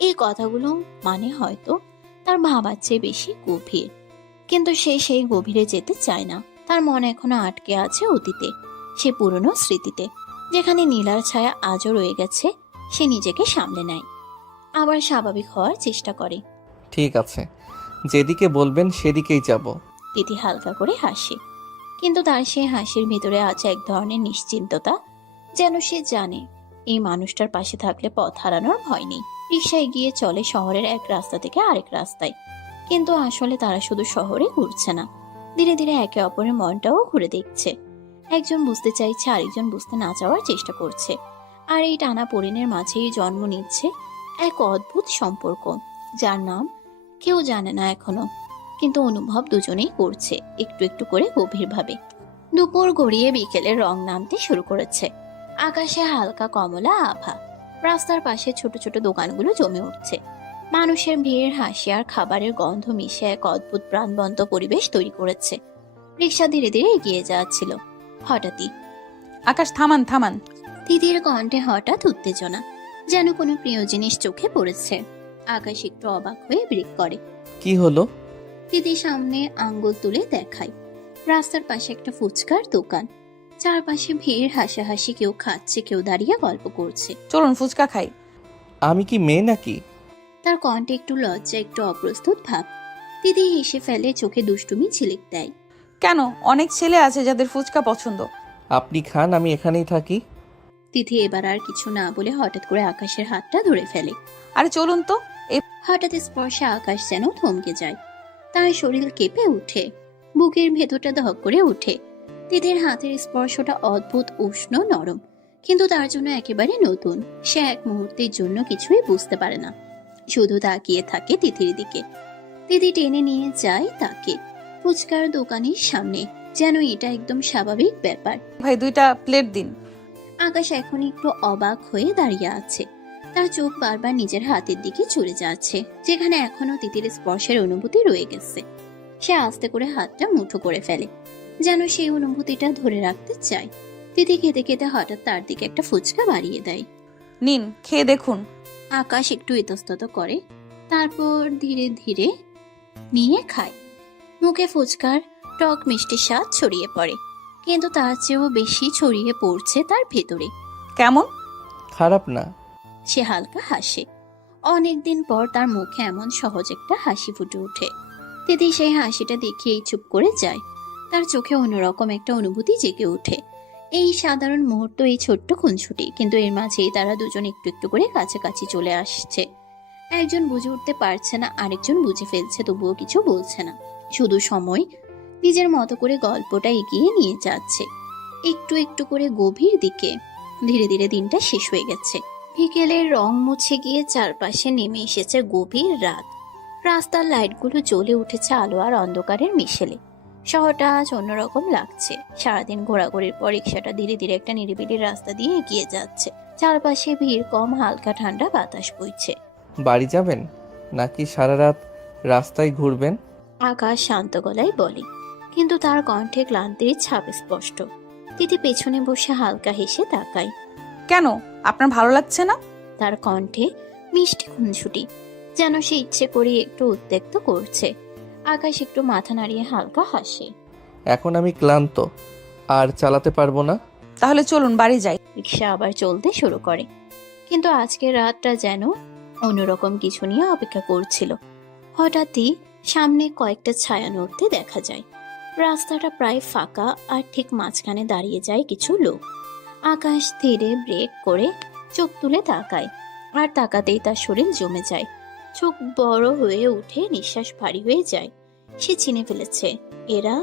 এই কথাগুলো মানে হয়তো তার ভাবার চেয়ে বেশি গভীর। কিন্তু সে সেই গভীরে যেতে চায় না। তার মন এখনো আটকে আছে অতীতে, সে পুরনো স্মৃতিতে, যেখানে নীলার ছায়া আজও রয়ে গেছে। সে নিজেকে সামলে নেয়, আবার স্বাভাবিক হওয়ার চেষ্টা করে। ঠিক আছে, যেদিকে বলবেন সেদিকেই যাব। তিথি হালকা করে হাসে, কিন্তু তার সেই হাসির ভিতরে আছে এক ধরনের নিশ্চিন্ততা, যেন সে জানে এই মানুষটার পাশে থাকলে পথ হারানোর ভয় নেই। রিকশায় গিয়ে চলে শহরের এক রাস্তা থেকে আরেক রাস্তায়, কিন্তু আসলে তারা শুধু শহরে ঘুরছে না, ধীরে ধীরে একে অপরের মনটাও ঘুরে দেখছে। একজন বুঝতে চাইছে, আরেকজন বুঝতে না চাওয়ার চেষ্টা করছে, আর এই টানা পরিণের মাঝেই জন্ম নিচ্ছে এক অদ্ভুত সম্পর্ক, যার নাম কেউ জানে না এখনো, কিন্তু অনুভব দুজনেই করছে একটু একটু করে গভীরভাবে। দুপুর গড়িয়ে বিকেলের রং নামতে শুরু করেছে, আকাশে হালকা কমলা আভা, রাস্তার পাশে ছোট ছোট দোকানগুলো জমে উঠছে। মানুষের ভিড়, হাসি আর খাবারের গন্ধ মিশে এক অদ্ভুত প্রাণবন্ত পরিবেশ তৈরি করেছে। রিক্সা ধীরে ধীরে এগিয়ে যাচ্ছিল। হঠাৎই আকাশ, থামান থামান। তিথির কণ্ঠে হঠাৎ উত্তেজনা, যেন কোনো প্রিয় জিনিস চোখে পড়েছে। আকাশ একটু অবাক হয়ে ব্রেক করে। কি হলো? তিথি সামনে আঙ্গুল তুলে দেখায়। রাস্তার পাশে একটা ফুচকার দোকান, চারপাশে ভিড়, হাসাহাসি, কেউ খাচ্ছে, কেউ দাঁড়িয়ে গল্প করছে। চলুন ফুচকা খাই। আমি কি মেয়ে নাকি? তার কণ্ঠে একটু লজ্জা, একটু অপ্রস্তুত ভাব। তিথি হেসে ফেলে, চোখে দুষ্টুমি ঝিলিক দেয়। কেন? অনেক ছেলে আছে যাদের ফুচকা পছন্দ। আপনি খান, আমি এখানেই থাকি। তিথি এবার আর কিছু না বলে হঠাৎ করে আকাশের হাতটা ধরে ফেলে। আরে চলুন তো। হঠাৎ স্পর্শে আকাশ যেন থমকে যায়, তার শরীর কেঁপে উঠে, বুকের ভেতরটা ধক করে উঠে। তিথির হাতের স্পর্শটা অদ্ভুত, উষ্ণ, নরম, কিন্তু তার জন্য একেবারে নতুন। সে এক মুহূর্তের জন্য কিছুই বুঝতে পারে না, শুধু তাকিয়ে থাকে তিথির দিকে। তিথি টেনে নিয়ে যায় তাকে ফুচকার দোকানের সামনে, যেন এটা একদম স্বাভাবিক ব্যাপার। ভাই 2টা প্লেট দিন। আকাশ এখন একটু অবাক হয়ে দাঁড়িয়ে আছে, তার চোখ বারবার নিজের হাতের দিকে চলে যাচ্ছে, যেখানে এখনো তিথির স্পর্শের অনুভূতি রয়ে গেছে। সে আস্তে করে হাতটা মুঠো করে ফেলে, যেন সেই অনুভূতিটা ধরে রাখতে চায়। তিথি খেতে খেতে হঠাৎ তার দিকে একটা ফুচকা বাড়িয়ে দেয়। নিন, খেয়ে দেখুন। আকাশ একটু ইতস্তত করে, তারপর ধীরে ধীরে নিয়ে খায়। মুখে ফুচকার টক মিষ্টি স্বাদ ছড়িয়ে পড়ে, কিন্তু তার চেয়েও বেশি ছড়িয়ে পড়ছে তার ভেতরে। কেমন? খারাপ না। সে হালকা হাসে। অনেকদিন পর তার মুখে এমন সহজ একটা হাসি ফুটে ওঠে। তিথি সেই হাসিটা দেখেই চুপ করে যায়। তার চোখে অন্যরকম একটা অনুভূতি জেগে ওঠে। এই সাধারণ মুহূর্ত, এই ছোট্ট খুনছুটি, কিন্তু এর মাঝেই তারা দুজন একটু একটু করে কাছাকাছি চলে আসছে। একজন বুঝে উঠতে পারছে না, আরেকজন বুঝে ফেলছে, তবুও কিছু বলছে না। শুধু সময় নিজের মতো করে গল্পটা এগিয়ে নিয়ে যাচ্ছে, একটু একটু করে গভীর দিকে। ধীরে ধীরে দিনটা শেষ হয়ে গেছে। বিকেলের রং মুছে গিয়ে চারপাশে নেমে এসেছে গভীর রাত। রাস্তার লাইটগুলো জ্বলে উঠেছে আলো আর অন্ধকারের মিশেলে। শহরটা আজ অন্যরকম লাগছে। সারাদিন ঘোরাঘুরির পর রিক্সাটা ধীরে ধীরে একটা নিরিবিলি রাস্তা দিয়ে এগিয়ে যাচ্ছে। চারপাশে ভিড় কম, হালকা ঠান্ডা বাতাস বইছে। বাড়ি যাবেন নাকি সারা রাত রাস্তায় ঘুরবেন? আকাশ শান্ত গলায় বলে, কিন্তু তার কণ্ঠে ক্লান্তির ছাপ স্পষ্ট। তিথি পেছনে বসে হালকা হেসে তাকায়। কেন, আপনার ভালো লাগছে না? তার কণ্ঠে মিষ্টি খুনছুটি, যেন সে ইচ্ছে করে একটু উত্ত্যক্ত করছে। আকাশ একটু মাথা নাড়িয়ে হালকা হাসে। এখন আমি ক্লান্ত, আর চালাতে পারবো না। তাহলে চলুন বাড়ি যাই। রিক্সা আবার চলতে শুরু করে, কিন্তু আজকের রাতটা যেন অন্যরকম কিছু নিয়ে অপেক্ষা করছিল। হঠাৎই সামনে কয়েকটা ছায়া নড়তে দেখা যায়। রাস্তাটা প্রায় ফাঁকা, আর ঠিক মাঝখানে দাঁড়িয়ে যায় কিছু লোক। আকাশ ধীরে ব্রেক করে চোখ তুলে তাকায়। আর তাকাতেই তার শরীর জমে যায়, চোখ বড় হয়ে উঠে, নিঃশ্বাস ভারী হয়ে যায়। সে চিনে ফেলেছে এরা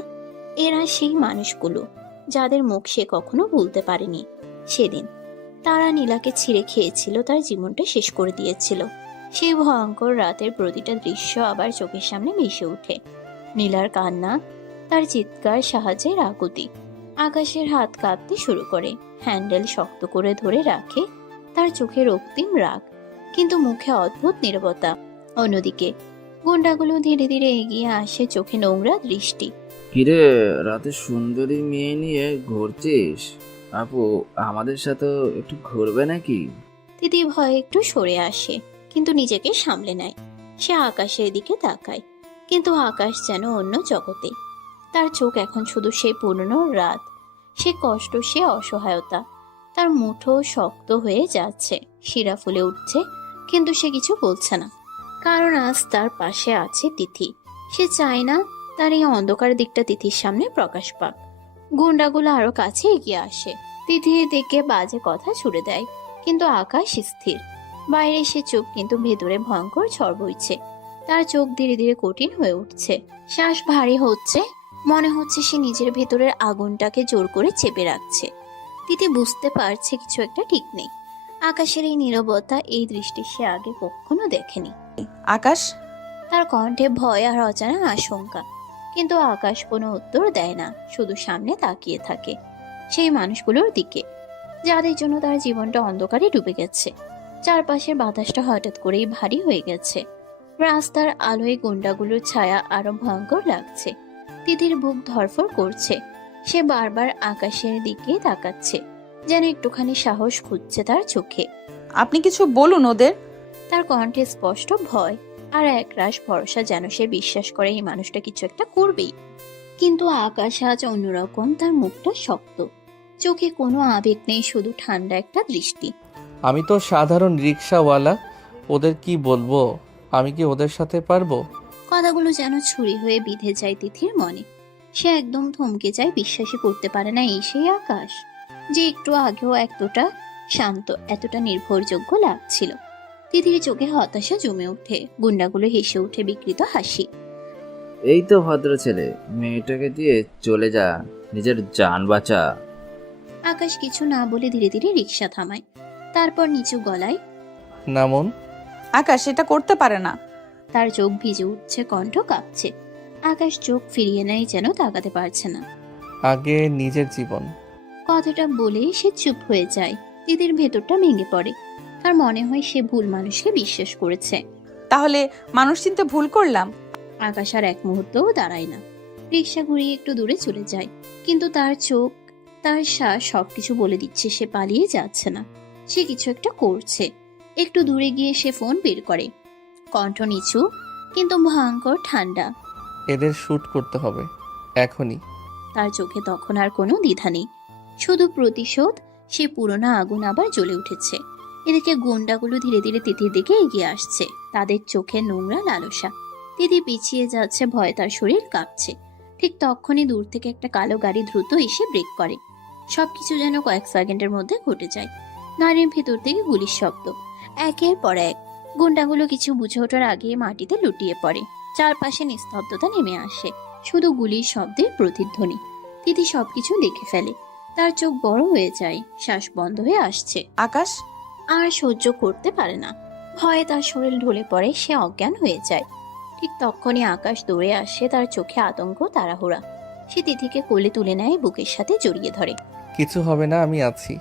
এরা সেই মানুষগুলো যাদের মুখ সে কখনো ভুলতে পারেনি। সেদিন তারা নীলাকে ছিঁড়ে খেয়েছিল, তার জীবনটা শেষ করে দিয়েছিল। সেই ভয়ঙ্কর রাতের প্রতিটা দৃশ্য আবার চোখের সামনে ভেসে ওঠে। নীলার কান্না, তার চিৎকার, সাহায্যের আকুতি। আকাশের হাত কাঁপতে শুরু করে, হ্যান্ডেল শক্ত করে ধরে রাখে, তার চোখে রক্তিম রাগ, কিন্তু মুখে অদ্ভুত নীরবতা। অন্যদিকে গুন্ডাগুলো ধীরে ধীরে এগিয়ে আসে, চোখে নোংরা দৃষ্টি। কিরে, রাতে সুন্দরী মেয়ে নিয়ে ঘুরছিস? আপু, আমাদের সাথে একটু ঘুরবে নাকি? দিদি ভয়ে একটু সরে আসে, কিন্তু নিজেকে সামলে নেয়। সে আকাশের দিকে তাকায়, কিন্তু আকাশ যেন অন্য জগতে। তার চোখ এখন শুধু সেই পুরনো রাত, সে কষ্ট, সে অসহায়তা। তার মুঠো শক্ত হয়ে যাচ্ছে, শিরা ফুলে উঠছে, কিন্তু সে কিছু বলছে না, কারণ আজ তার পাশে আছে তিথি। সে চায় না তার এই অন্ধকার দিকটা তিথির সামনে প্রকাশ পাক। গুন্ডাগুলো আরো কাছে এগিয়ে আসে, তিথির দিকে বাজে কথা ছুড়ে দেয়, কিন্তু আকাশ স্থির। বাইরে সে চুপ, কিন্তু ভেতরে ভয়ঙ্কর ঝড় বইছে। তার চোখ ধীরে ধীরে কঠিন হয়ে উঠছে, শ্বাস ভারী হচ্ছে, মনে হচ্ছে সে নিজের ভেতরের আগুনটাকে জোর করে চেপে রাখছে। তিথি বুঝতে পারছে কিছু একটা ঠিক নেই। আকাশের এই নীরবতা, এই দৃষ্টি সে আগে কখনো দেখেনি। আকাশ, তার কণ্ঠে ভয় আর অজানা আশঙ্কা, কিন্তু আকাশ কোনো উত্তর দেয় না, শুধু সামনে তাকিয়ে থাকে সেই মানুষগুলোর দিকে যাদের জন্য তার জীবনটা অন্ধকারে ডুবে গেছে। চারপাশের বাতাসটা হঠাৎ করেই ভারী হয়ে গেছে, রাস্তার আলোয় গুন্ডাগুলোর ছায়া আরো ভয়ঙ্কর লাগছে। তিথির বুক ধরফর করছে, সে বারবার আকাশের দিকে তাকাচ্ছে, যেন একটুখানি সাহস খুঁজছে তার চোখে। আপনি কিছু বলুন ওদের। তার কণ্ঠে স্পষ্ট ভয় আর একরাশ ভরসা, যেন সে বিশ্বাস করে এই মানুষটা কিছু একটা করবেই। কিন্তু আকাশ আজ অন্যরকম, তার মুখটা শক্ত, চোখে কোনো আবেগ নেই, শুধু ঠান্ডা একটা দৃষ্টি। আমি তো সাধারণ রিক্সাওয়ালা, ওদের কি বলবো? আমি কি ওদের সাথে পারবো? কথাগুলো যেন ছুরি হয়ে বিঁধে যায় তিথির মনে। সে একদম থমকে যায়, বিশ্বাসই করতে পারে না এই সেই আকাশ, যে একটু আগেও এতটা শান্ত, এতটা নির্ভরযোগ্য লাগছিল। তিথির চোখে হতাশা জমে ওঠে, গুন্ডাগুলো হেসে ওঠে বিকৃত হাসি। এই তো ভদ্র ছেলে, মেয়েটাকে দিয়ে চলে যা, নিজের জান বাঁচা। আকাশ কিছু না বলে ধীরে ধীরে রিক্সা থামায়, তারপর নিচু গলায়, নামুন। আকাশ এটা করতে পারে না। তার চোখ ভিজে উঠছে, কণ্ঠ কাঁপছে। আকাশ চোখ ফিরিয়ে নেয়, যেন তাকাতে পারছে না। আগে নিজের জীবন। কথাটা বলে সে চুপ হয়ে যায়। তিথির ভেতরটা ভেঙে পড়ে, তার মনে হয় সে ভুল মানুষকে বিশ্বাস করেছে। তাহলে মানুষ চিনতে ভুল করলাম। আকাশ আর এক মুহূর্তও দাঁড়ায় না, রিক্সা ঘুরিয়ে একটু দূরে চলে যায়, কিন্তু তার চোখ, তার শ্বাস সবকিছু বলে দিচ্ছে সে পালিয়ে যাচ্ছে না, সে কিছু একটা করছে। একটু দূরে গিয়ে সে ফোন বের করে, কণ্ঠ নিচু কিন্তু ভয়ঙ্কর ঠান্ডা। এদের শুট করতে হবে এখনই। তার চোখে তখন আর কোনো দ্বিধা নেই, শুধু প্রতিশোধ। সে পুরোনো আগুন আবার জ্বলে উঠেছে। এদিকে গুন্ডাগুলো ধীরে ধীরে তিথির দিকে এগিয়ে আসছে, তাদের চোখে নোংরা লালসা। তিথি পিছিয়ে যাচ্ছে, ভয়ে তার শরীর কাঁপছে। ঠিক তখনই দূর থেকে একটা কালো গাড়ি দ্রুত এসে ব্রেক করে। সবকিছু যেন কয়েক সেকেন্ডের মধ্যে ঘটে যায়। গাড়ির ভেতর থেকে গুলির শব্দ, একের পর এক। গুন্ডাগুলো কিছু বুঝে ওঠার আগে মাটিতে লুটিয়ে পড়ে। চারপাশে নিস্তব্ধতা নেমে আসে, শুধু গুলির শব্দের প্রতিধ্বনি। তিথি সবকিছু দেখে ফেলে, তার চোখ বড় হয়ে যায়, শ্বাস বন্ধ হয়ে আসছে। আকাশ আর সহ্য করতে পারে না, ভয়ে তার শরীর ঢলে পড়ে, সে অজ্ঞান হয়ে যায়। ঠিক তখনই আকাশ দৌড়ে আসে, তার চোখে আতঙ্ক, তাড়াহুড়া। সে তিথিকে কোলে তুলে নেয়, বুকের সাথে জড়িয়ে ধরে। কিছু হবে না, আমি আছি।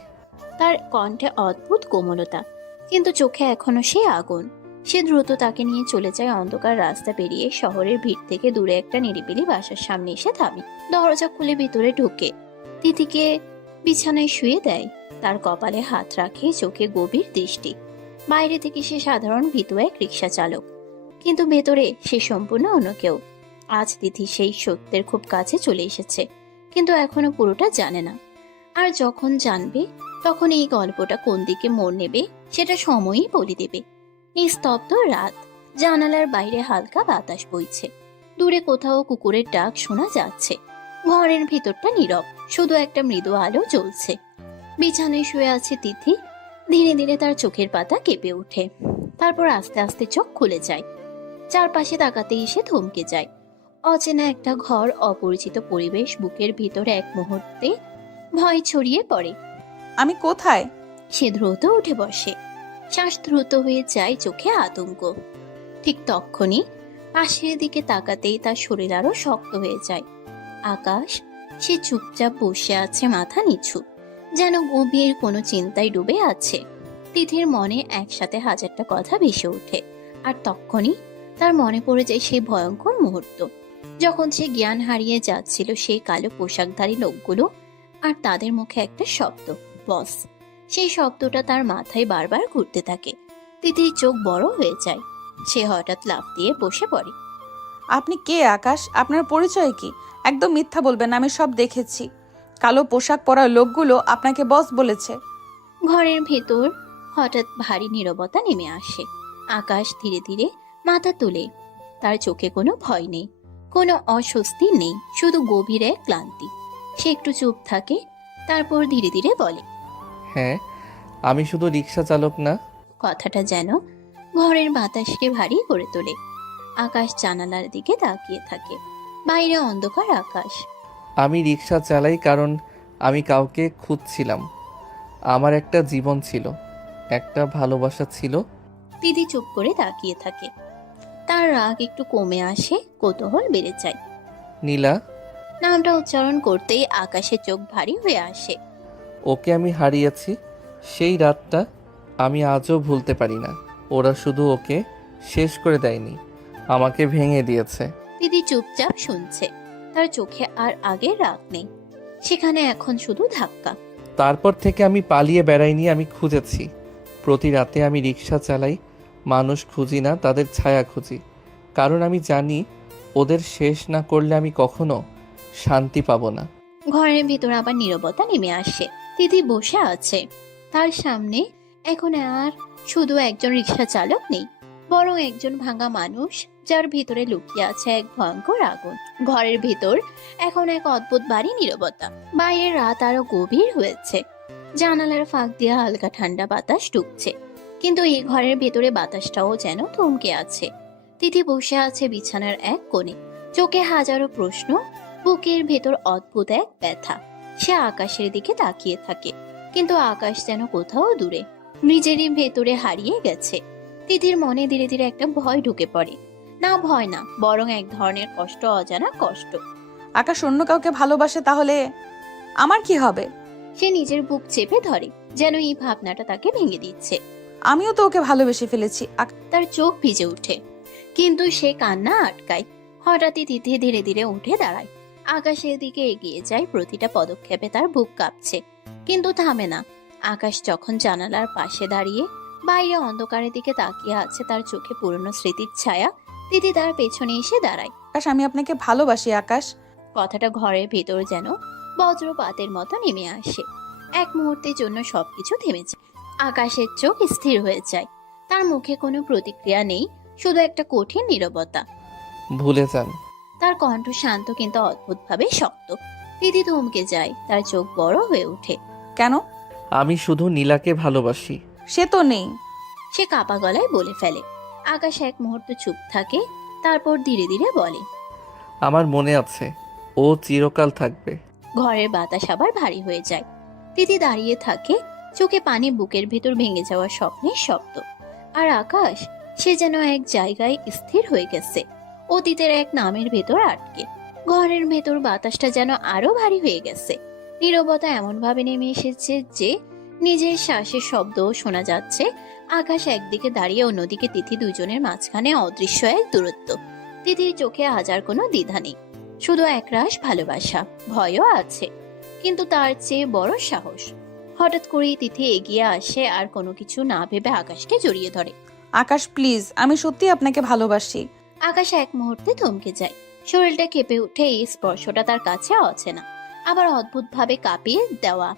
তার কণ্ঠে অদ্ভুত কোমলতা, কিন্তু চোখে এখনো সে আগুন। সে দ্রুত তাকে নিয়ে চলে যায় অন্ধকার রাস্তা পেরিয়ে, শহরের ভিড় থেকে দূরে একটা নিরিবিলি বাসার সামনে এসে থামে। দরজা খুলে ভিতরে ঢুকে তিথিকে বিছানায় শুয়ে দেয়, তার কপালে হাত রাখে, চোখে গভীর দৃষ্টি। বাইরে থেকে সে সাধারণ ভীতু এক রিক্সা চালক, কিন্তু ভেতরে সে সম্পূর্ণ অন্য কেউ। আজ তিথি সেই সত্যের খুব কাছে চলে এসেছে, কিন্তু এখনো পুরোটা জানে না। আর যখন জানবে, তখন এই গল্পটা কোন দিকে মোড় নেবে সেটা সময়ই বলে দেবে। নিস্তব্ধ রাত, জানালার বাইরে হালকা বাতাস বইছে, দূরে কোথাও কুকুরের ডাক শোনা যাচ্ছে। ঘরের ভিতরটা নীরব, শুধু একটা মৃদু আলো জ্বলছে। বিছানায় শুয়ে আছে তিথি, ধীরে ধীরে তার চোখের পাতা কেঁপে ওঠে, তারপর আস্তে আস্তে চোখ খুলে যায়। চারপাশে তাকাতেই সে থমকে যায়। অচেনা একটা ঘর, অপরিচিত পরিবেশ, বুকের ভিতরে এক মুহূর্তে ভয় ছড়িয়ে পড়ে। আমি কোথায়? সে দ্রুত উঠে বসে, শ্বাস দ্রুত হয়ে যায়, চোখে আতঙ্ক। ঠিক তক্ষুনি পাশের দিকে তাকাতেই তার শরীর আরো শক্ত হয়ে যায়। আকাশ, সে চুপচাপ বসে আছে, মাথা নিচু, যেন গভীর কোনো চিন্তায় ডুবে আছে। তিথির মনে একসাথে হাজারটা কথা ভেসে ওঠে, আর তক্ষুনি তার মনে পড়ে যায় সেই ভয়ঙ্কর মুহূর্ত যখন সে জ্ঞান হারিয়ে যাচ্ছিল, সেই কালো পোশাকধারী লোকগুলো, আর তাদের মুখে একটা শব্দ, বস। সেই শব্দটা তার মাথায় বারবার ঘুরতে থাকে। তিথির চোখ বড় হয়ে যায়, সে হঠাৎ লাফ দিয়ে বসে পড়ে। আপনি কে আকাশ? আপনার পরিচয় কি? একদম মিথ্যা বলবেন, আমি সব দেখেছি। কালো পোশাক পরা লোকগুলো আপনাকে বস বলেছে। ঘরের ভেতর হঠাৎ ভারী নীরবতা নেমে আসে। আকাশ ধীরে ধীরে মাথা তুলে, তার চোখে কোনো ভয় নেই, কোনো অস্বস্তি নেই, শুধু গভীর এক ক্লান্তি। সে একটু চুপ থাকে, তারপর ধীরে ধীরে বলে, হ্যাঁ, আমি শুধু রিক্সা চালক না। কথাটা যেন ঘরের বাতাসকে ভারী করে তোলে। আকাশ জানালার দিকে তাকিয়ে থাকে, বাইরে অন্ধকার আকাশ। আমি রিক্সা চালাই কারণ আমি কাউকে খুঁজছিলাম। আমার একটা জীবন ছিল, একটা ভালোবাসা ছিল। দিদি চুপ করে তাকিয়ে থাকে, তার রাগ একটু কমে আসে, কৌতূহল বেড়ে যায়। নীলা, নামটা উচ্চারণ করতেই আকাশের চোখ ভারী হয়ে আসে। ওকে আমি হারিয়েছি, সেই রাতটা আমি আজও ভুলতে পারি না। ওরা শুধু ওকে শেষ করে দেয়নি, আমাকে ভেঙে দিয়েছে। দিদি চুপচাপ শুনছে, তার চোখে আর আগের রাগ নেই, সেখানে এখন শুধু ধাক্কা। তারপর থেকে আমি পালিয়ে বেড়াইনি, আমি খুঁজেছি। প্রতি রাতে আমি রিক্সা চালাই, মানুষ খুঁজি না, তাদের ছায়া খুঁজি। কারণ আমি জানি ওদের শেষ না করলে আমি কখনো শান্তি পাবো না। ঘরের ভিতর আবার নীরবতা নেমে আসে। দিদি বসে আছে, তার সামনে এখন আর শুধু একজন রিক্সা চালক নেই, বরং একজন ভাঙা মানুষ, যার ভিতরে লুকিয়ে আছে এক ভয়ঙ্কর আগুন। ঘরের ভিতর এখন এক অদ্ভুত ভারী নীরবতা। বাইরের রাত আরো গভীর হয়েছে, জানালার ফাঁক দিয়ে হালকা ঠান্ডা বাতাস ঢুকছে, কিন্তু এই ঘরের ভেতরে বাতাসটাও যেন থমকে আছে। তিথি বসে আছে বিছানার এক কোণে, চোখে হাজারো প্রশ্ন, বুকের ভেতর অদ্ভুত এক ব্যথা। সে আকাশের দিকে তাকিয়ে থাকে, কিন্তু আকাশ যেন কোথাও দূরে, নিজেরই ভেতরে হারিয়ে গেছে। তিথির মনে ধীরে ধীরে একটা ভয় ঢুকে পড়ে। না, ভয় না, বরং এক ধরনের কষ্ট, অজানা কষ্ট। আকাশ অন্য কাউকে ভালোবাসে, তাহলে আমার কি হবে? সে নিজের বুক চেপে ধরে, যেন এই ভাবনাটা তাকে ভেঙে দিচ্ছে। আমিও তো ওকে ভালোবেসে ফেলেছি। তার চোখ ভিজে ওঠে, কিন্তু সে কান্না আটকায়। হঠাৎই তিথি ধীরে ধীরে উঠে দাঁড়ায়, আকাশের দিকে এগিয়ে যায়। প্রতিটা পদক্ষেপে তার বুক কাঁপছে, কিন্তু থামে না। আকাশ যখন জানালার পাশে দাঁড়িয়ে বাইরে অন্ধকারের দিকে তাকিয়ে আছে, তার চোখে পুরনো স্মৃতির ছায়া। তিথি তার পেছনে এসে দাঁড়ায়। আকাশ, আমি আপনাকে ভালোবাসি আকাশ। কথাটা ঘরের ভেতর যেন বজ্রপাতের মতো নেমে আসে। এক মুহূর্তের জন্য সবকিছু থেমে যায়। আকাশের চোখ স্থির হয়ে যায়, তার মুখে কোনো প্রতিক্রিয়া নেই, শুধু একটা কঠিন নীরবতা। ভুলে যান। তার কণ্ঠ শান্ত কিন্তু অদ্ভুতভাবে শক্ত। দিদি থমকে যায়, তার চোখ বড় হয়ে ওঠে। কেন? আমি শুধু নীলাকে ভালোবাসি। সে তো নেই, সে কাপা গলায় বলে ফেলে। আকাশ এক মুহূর্ত চুপ থাকে, তারপর ধীরে ধীরে বলে, আমার মনে আছে, ও চিরকাল থাকবে। ঘরের বাতাস আবার ভারী হয়ে যায়। দিদি দাঁড়িয়ে থাকে, চোখে পানি, বুকের ভেতর ভেঙে যাওয়া স্বপ্নের শব্দ। আর আকাশ, সে যেন এক জায়গায় স্থির হয়ে গেছে, অতীতের এক নামের ভেতর আটকে। ঘরের ভেতর বাতাসটা যেন আরো ভারী হয়ে গেছে। নীরবতা এমন ভাবে নেমে এসেছে যে নিজের শ্বাসের শব্দও শোনা যাচ্ছে। আকাশ একদিকে দাঁড়িয়ে, অন্যদিকে তিথি, দুজনের মাঝখানে অদৃশ্য এক দূরত্ব। তিথির চোখে হাজার কোনো দ্বিধা নেই, শুধু একরাশ ভালোবাসা, ভয়ও আছে, কিন্তু তার চেয়ে বড় সাহস। হঠাৎ করেই তিথি এগিয়ে আসে, আর কোনো কিছু না ভেবে আকাশকে জড়িয়ে ধরে। আকাশ প্লিজ, আমি সত্যি আপনাকে ভালোবাসি। আকাশ এক মুহূর্তে থমকে যায়, শরীরটা কেঁপে উঠে। এই স্পর্শটা তার কাছে অচেনা, আবার অদ্ভুতভাবে কাঁপিয়ে দেওয়া।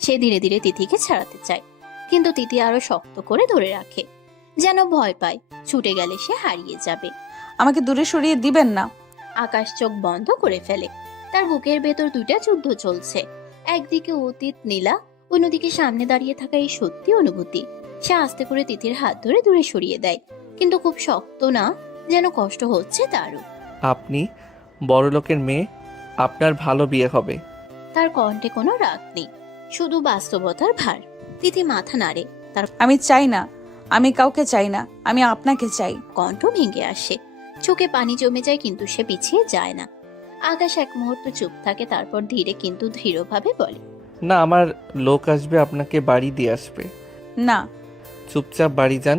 সে ধীরে ধীরে তিথিকে ছাড়াতে চায়, কিন্তু তিথি আরো শক্ত করে ধরে রাখে, যেন ভয় পায় ছুটে গেলে সে হারিয়ে যাবে। আমাকে দূরে সরিয়ে দিবেন না। আকাশ চোখ বন্ধ করে ফেলে, তার বুকের ভেতর দুইটা যুদ্ধ চলছে। একদিকে অতীত নীলা, অন্যদিকে সামনে দাঁড়িয়ে থাকা এই সত্যি অনুভূতি। সে আস্তে করে তিথির হাত ধরে দূরে সরিয়ে দেয়, কিন্তু খুব শক্ত না, যেন কষ্ট হচ্ছে তারও। আপনি বড়লোকের মেয়ে, আপনার ভালো বিয়ে হবে। তার কণ্ঠে কোনো রাগ নেই, শুধু বাস্তবতার ভার। তিথি মাথা নাড়ে। তার আমি চাই না, আমি কাউকে চাই না, আমি আপনাকে চাই। কণ্ঠ ভেঙে আসে, চোখে পানি জমে যায়, কিন্তু সে পিছিয়ে যায় না। আকাশ এক মুহূর্ত চুপ থাকে, তারপর ধীরে কিন্তু দৃঢ়ভাবে বলে, না, আমার লোক আসবে, আপনাকে বাড়ি দিয়ে আসবে। না। চুপচাপ বাড়ি যান।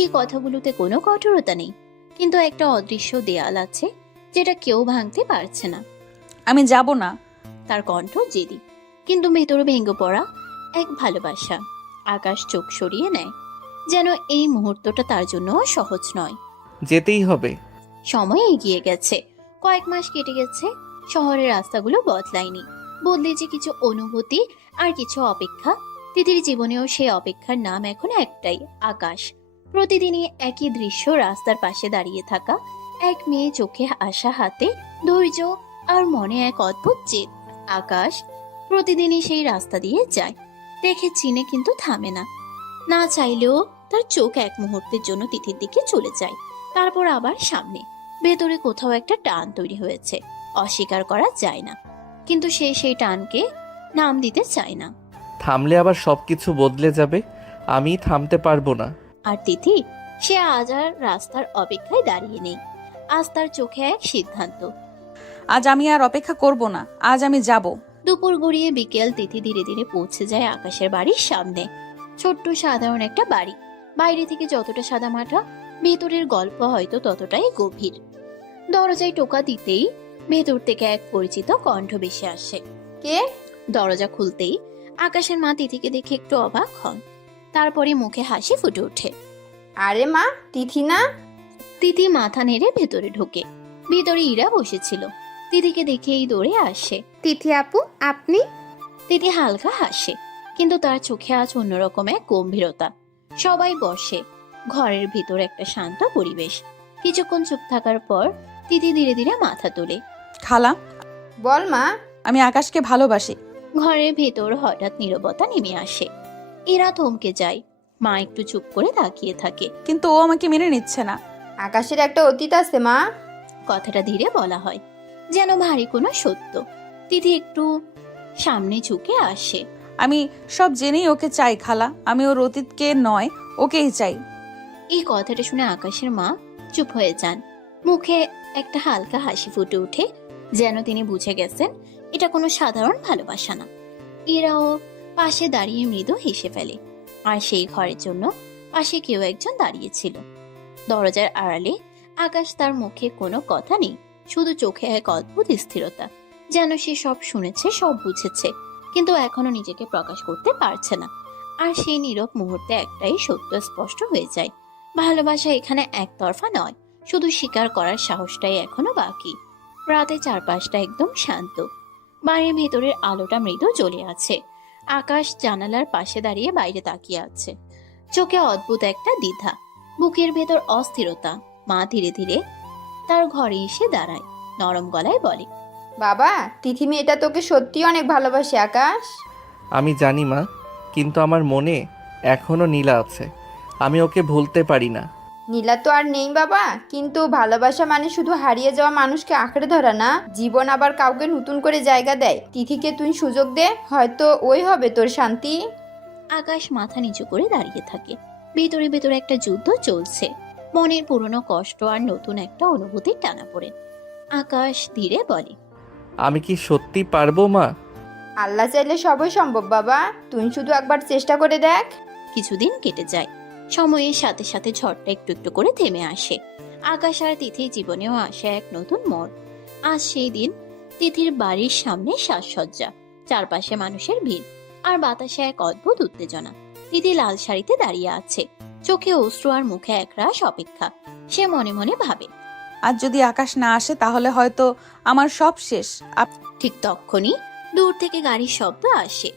এই কথাগুলোতে কোনো কঠোরতা নেই, কিন্তু একটা অদৃশ্য দেয়াল আছে যেটা কেউ ভাঙতে পারছে না। আমি যাব না। তার কণ্ঠ জেদি, কিন্তু ভেতরে ভেঙে পড়া এক ভালোবাসা। আকাশ চোখ সরিয়ে নেয়, যেন এই মুহূর্তটা তার জন্য সহজ নয়। যেতেই হবে। সময় এগিয়ে গেছে, কয়েক মাস কেটে গেছে। শহরের রাস্তাগুলো বদলায়নি, বদলেছে কিছু অনুভূতি আর কিছু অপেক্ষা। তিথির জীবনেও সেই অপেক্ষার নাম এখন একটাই, আকাশ। প্রতিদিনই একই দৃশ্য, রাস্তার পাশে দাঁড়িয়ে থাকা এক মেয়ে, চোখে আসা, হাতে ধৈর্য আর মনে এক অদ্ভুত জেদ। আকাশ প্রতিদিনই সেই রাস্তা দিয়ে যায়, দেখে চিনে কিন্তু থামে না। না চাইলেও তার চোখ এক মুহূর্তের জন্য তিথির দিকে চলে যায়, তারপর আবার সামনে। ভেতরে কোথাও একটা টান তৈরি হয়েছে, অস্বীকার করা যায় না, কিন্তু সে সেই টানকে নাম দিতে চায় না। থামলে আবার সবকিছু বদলে যাবে, আমি থামতে পারবো না। আর তিথি, সে আজ আর রাস্তার অপেক্ষায় দাঁড়িয়ে নেই। আজ তার চোখে এক সিদ্ধান্ত, আজ আমি আর অপেক্ষা করব না, আজ আমি যাব। দুপুর গড়িয়ে বিকেল, তিথি ধীরে ধীরে পৌঁছে যায় আকাশের বাড়ির সামনে। ছোট্ট সাধারণ একটা বাড়ি, বাইরে থেকে যতটা সাদামাটা, ভেতরের গল্প হয়তো ততটাই গভীর। দরজায় টোকা দিতেই ভেতর থেকে এক পরিচিত কণ্ঠ ভেসে আসে। কে? দরজা খুলতেই আকাশের মা তিথিকে দেখে একটু অবাক হন, তারপরে মুখে হাসি ফুটে ওঠে। আরে মা, তিথি না? তিথি মাথা নেড়ে ভেতরে ঢোকে। ভিতরে ইরা বসেছিল, তিথিকে দেখেই দৌড়ে আসে। তিথি আপু, আপনি? তিথি হালকা হাসে, কিন্তু তার চোখে আজ অন্যরকম এক গম্ভীরতা। সবাই বসে, ঘরের ভিতর একটা শান্ত পরিবেশ। কিছুক্ষণ চুপ থাকার পর তিথি ধীরে ধীরে মাথা তোলে। খালা, বল মা। আমি আকাশকে ভালোবাসি। ঘরের ভেতর হঠাৎ নীরবতা নেমে আসে। ইরা থমকে যায়, মা একটু চুপ করে তাকিয়ে থাকে। কিন্তু ও আমাকে মেনে নিচ্ছে না। আকাশের একটা অতীত আছে মা। কথাটা ধীরে বলা হয়, যেন ভারী কোনো সত্য। তিথি একটু সামনে ঝুঁকে আসে। আমি সব জেনেই ওকে চাই খালা, আমি ওর অতীতকে নয়, ওকেই চাই। এই কথাটা শুনে আকাশের মা চুপ হয়ে যান, মুখে একটা হালকা হাসি ফুটে ওঠে, যেন তিনি বুঝে গেছেন এটা কোনো সাধারণ ভালোবাসা না। ইরাও পাশে দাঁড়িয়ে মৃদু হেসে ফেলে, আর সেই ঘরের জন্য পাশে কেউ একজন দাঁড়িয়েছিল। দরজার আড়ালে আকাশ, তার মুখে কোনো কথা নেই, শুধু চোখে এক অদ্ভুত স্থিরতা, যেন সে সব শুনেছে, সব বুঝেছে, কিন্তু এখনো নিজেকে প্রকাশ করতে পারছে না। আর সেই নীরব মুহূর্তে একটাই সত্য স্পষ্ট হয়ে যায়, ভালোবাসা এখানে একতরফা নয়, শুধু স্বীকার করার সাহসটাই এখনো বাকি। রাতে চারপাশটা একদম শান্ত, বাড়ির ভেতরের আলোটা মৃদু জ্বলে আছে। আকাশ জানালার পাশে দাঁড়িয়ে বাইরে তাকিয়ে আছে, চোখে অদ্ভুত একটা দ্বিধা, বুকের ভেতর অস্থিরতা। মা ধীরে ধীরে তার ঘরে এসে দাঁড়ায়, নরম গলায় বলে, বাবা, তিথি মেয়েটা তোকে সত্যি অনেক ভালোবাসে আকাশ। আমি জানি মা, কিন্তু আমার মনে এখনো নীলা আছে, আমি ওকে ভুলতে পারি না। নীলা তো আর নেই বাবা, কিন্তু ভালোবাসা মানে শুধু হারিয়ে যাওয়া মানুষকে আঁকড়ে ধরা না, জীবন আবার কাউকে নতুন করে জায়গা দেয়। তিথিকে তুই সুযোগ দে, হয়তো ওই হবে তোর শান্তি। আকাশ মাথা নিচু করে দাঁড়িয়ে থাকে, ভেতরে ভেতরে একটা যুদ্ধ চলছে, মনের পুরনো কষ্ট আর নতুন একটা অনুভূতির টানাপোড়েন। আকাশ ধীরে বলে, আমি কি সত্যি পারবো মা? আল্লাহ চাইলে সবই সম্ভব বাবা, তুই শুধু একবার চেষ্টা করে দেখ। কিছুদিন কেটে যায়, সময়ের সাথে সাথে ঝড়টা একটু একটু করে থেমে আসে। আকাশ আর তিথির জীবনেও আসে এক নতুন মোড়। আজ সেই দিন, তিথির বাড়ির সামনে সাজসজ্জা, চারপাশে মানুষের ভিড়, আর বাতাসে এক অদ্ভুত উত্তেজনা। তিথি লাল শাড়িতে দাঁড়িয়ে আছে, চোখে অশ্রু আর মুখে একরাশ অপেক্ষা। সে মনে মনে ভাবে, আজ যদি আকাশ না আসে তাহলে হয়তো আমার সব শেষ। ঠিক তখনই দূর থেকে গাড়ির শব্দ আসে।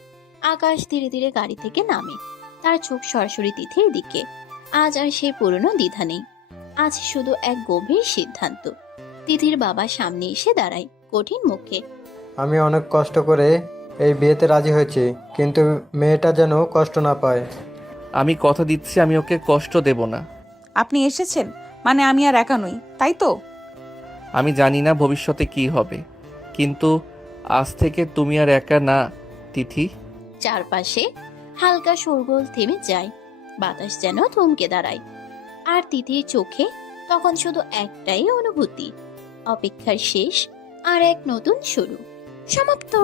আকাশ ধীরে ধীরে গাড়ি থেকে নামে, তার চোখ সরাসরি তিথির দিকে। আজ আর সেই পুরনো দ্বিধা নেই, আজ শুধু এক গভীর সিদ্ধান্ত। তিথির বাবা সামনে এসে দাঁড়ায়, কঠিন মুখে। আমি অনেক কষ্ট করে এই বিয়েতে রাজি হয়েছি, কিন্তু মেয়েটা যেন কষ্ট না পায়। আমি কথা দিচ্ছি আমি ওকে কষ্ট দেব না। আপনি এসেছেন মানে আমি আর একা নই, তাই তো? আমি জানি না ভবিষ্যতে কি হবে, কিন্তু আজ থেকে তুমি আর একা না তিথি। চারপাশে হালকা শোরগোল থেমে যায়, বাতাস যেন থমকে দাঁড়ায়। আর তিথির চোখে তখন শুধু একটাই অনুভূতি, অপেক্ষার শেষ আর এক নতুন শুরু। সমাপ্ত।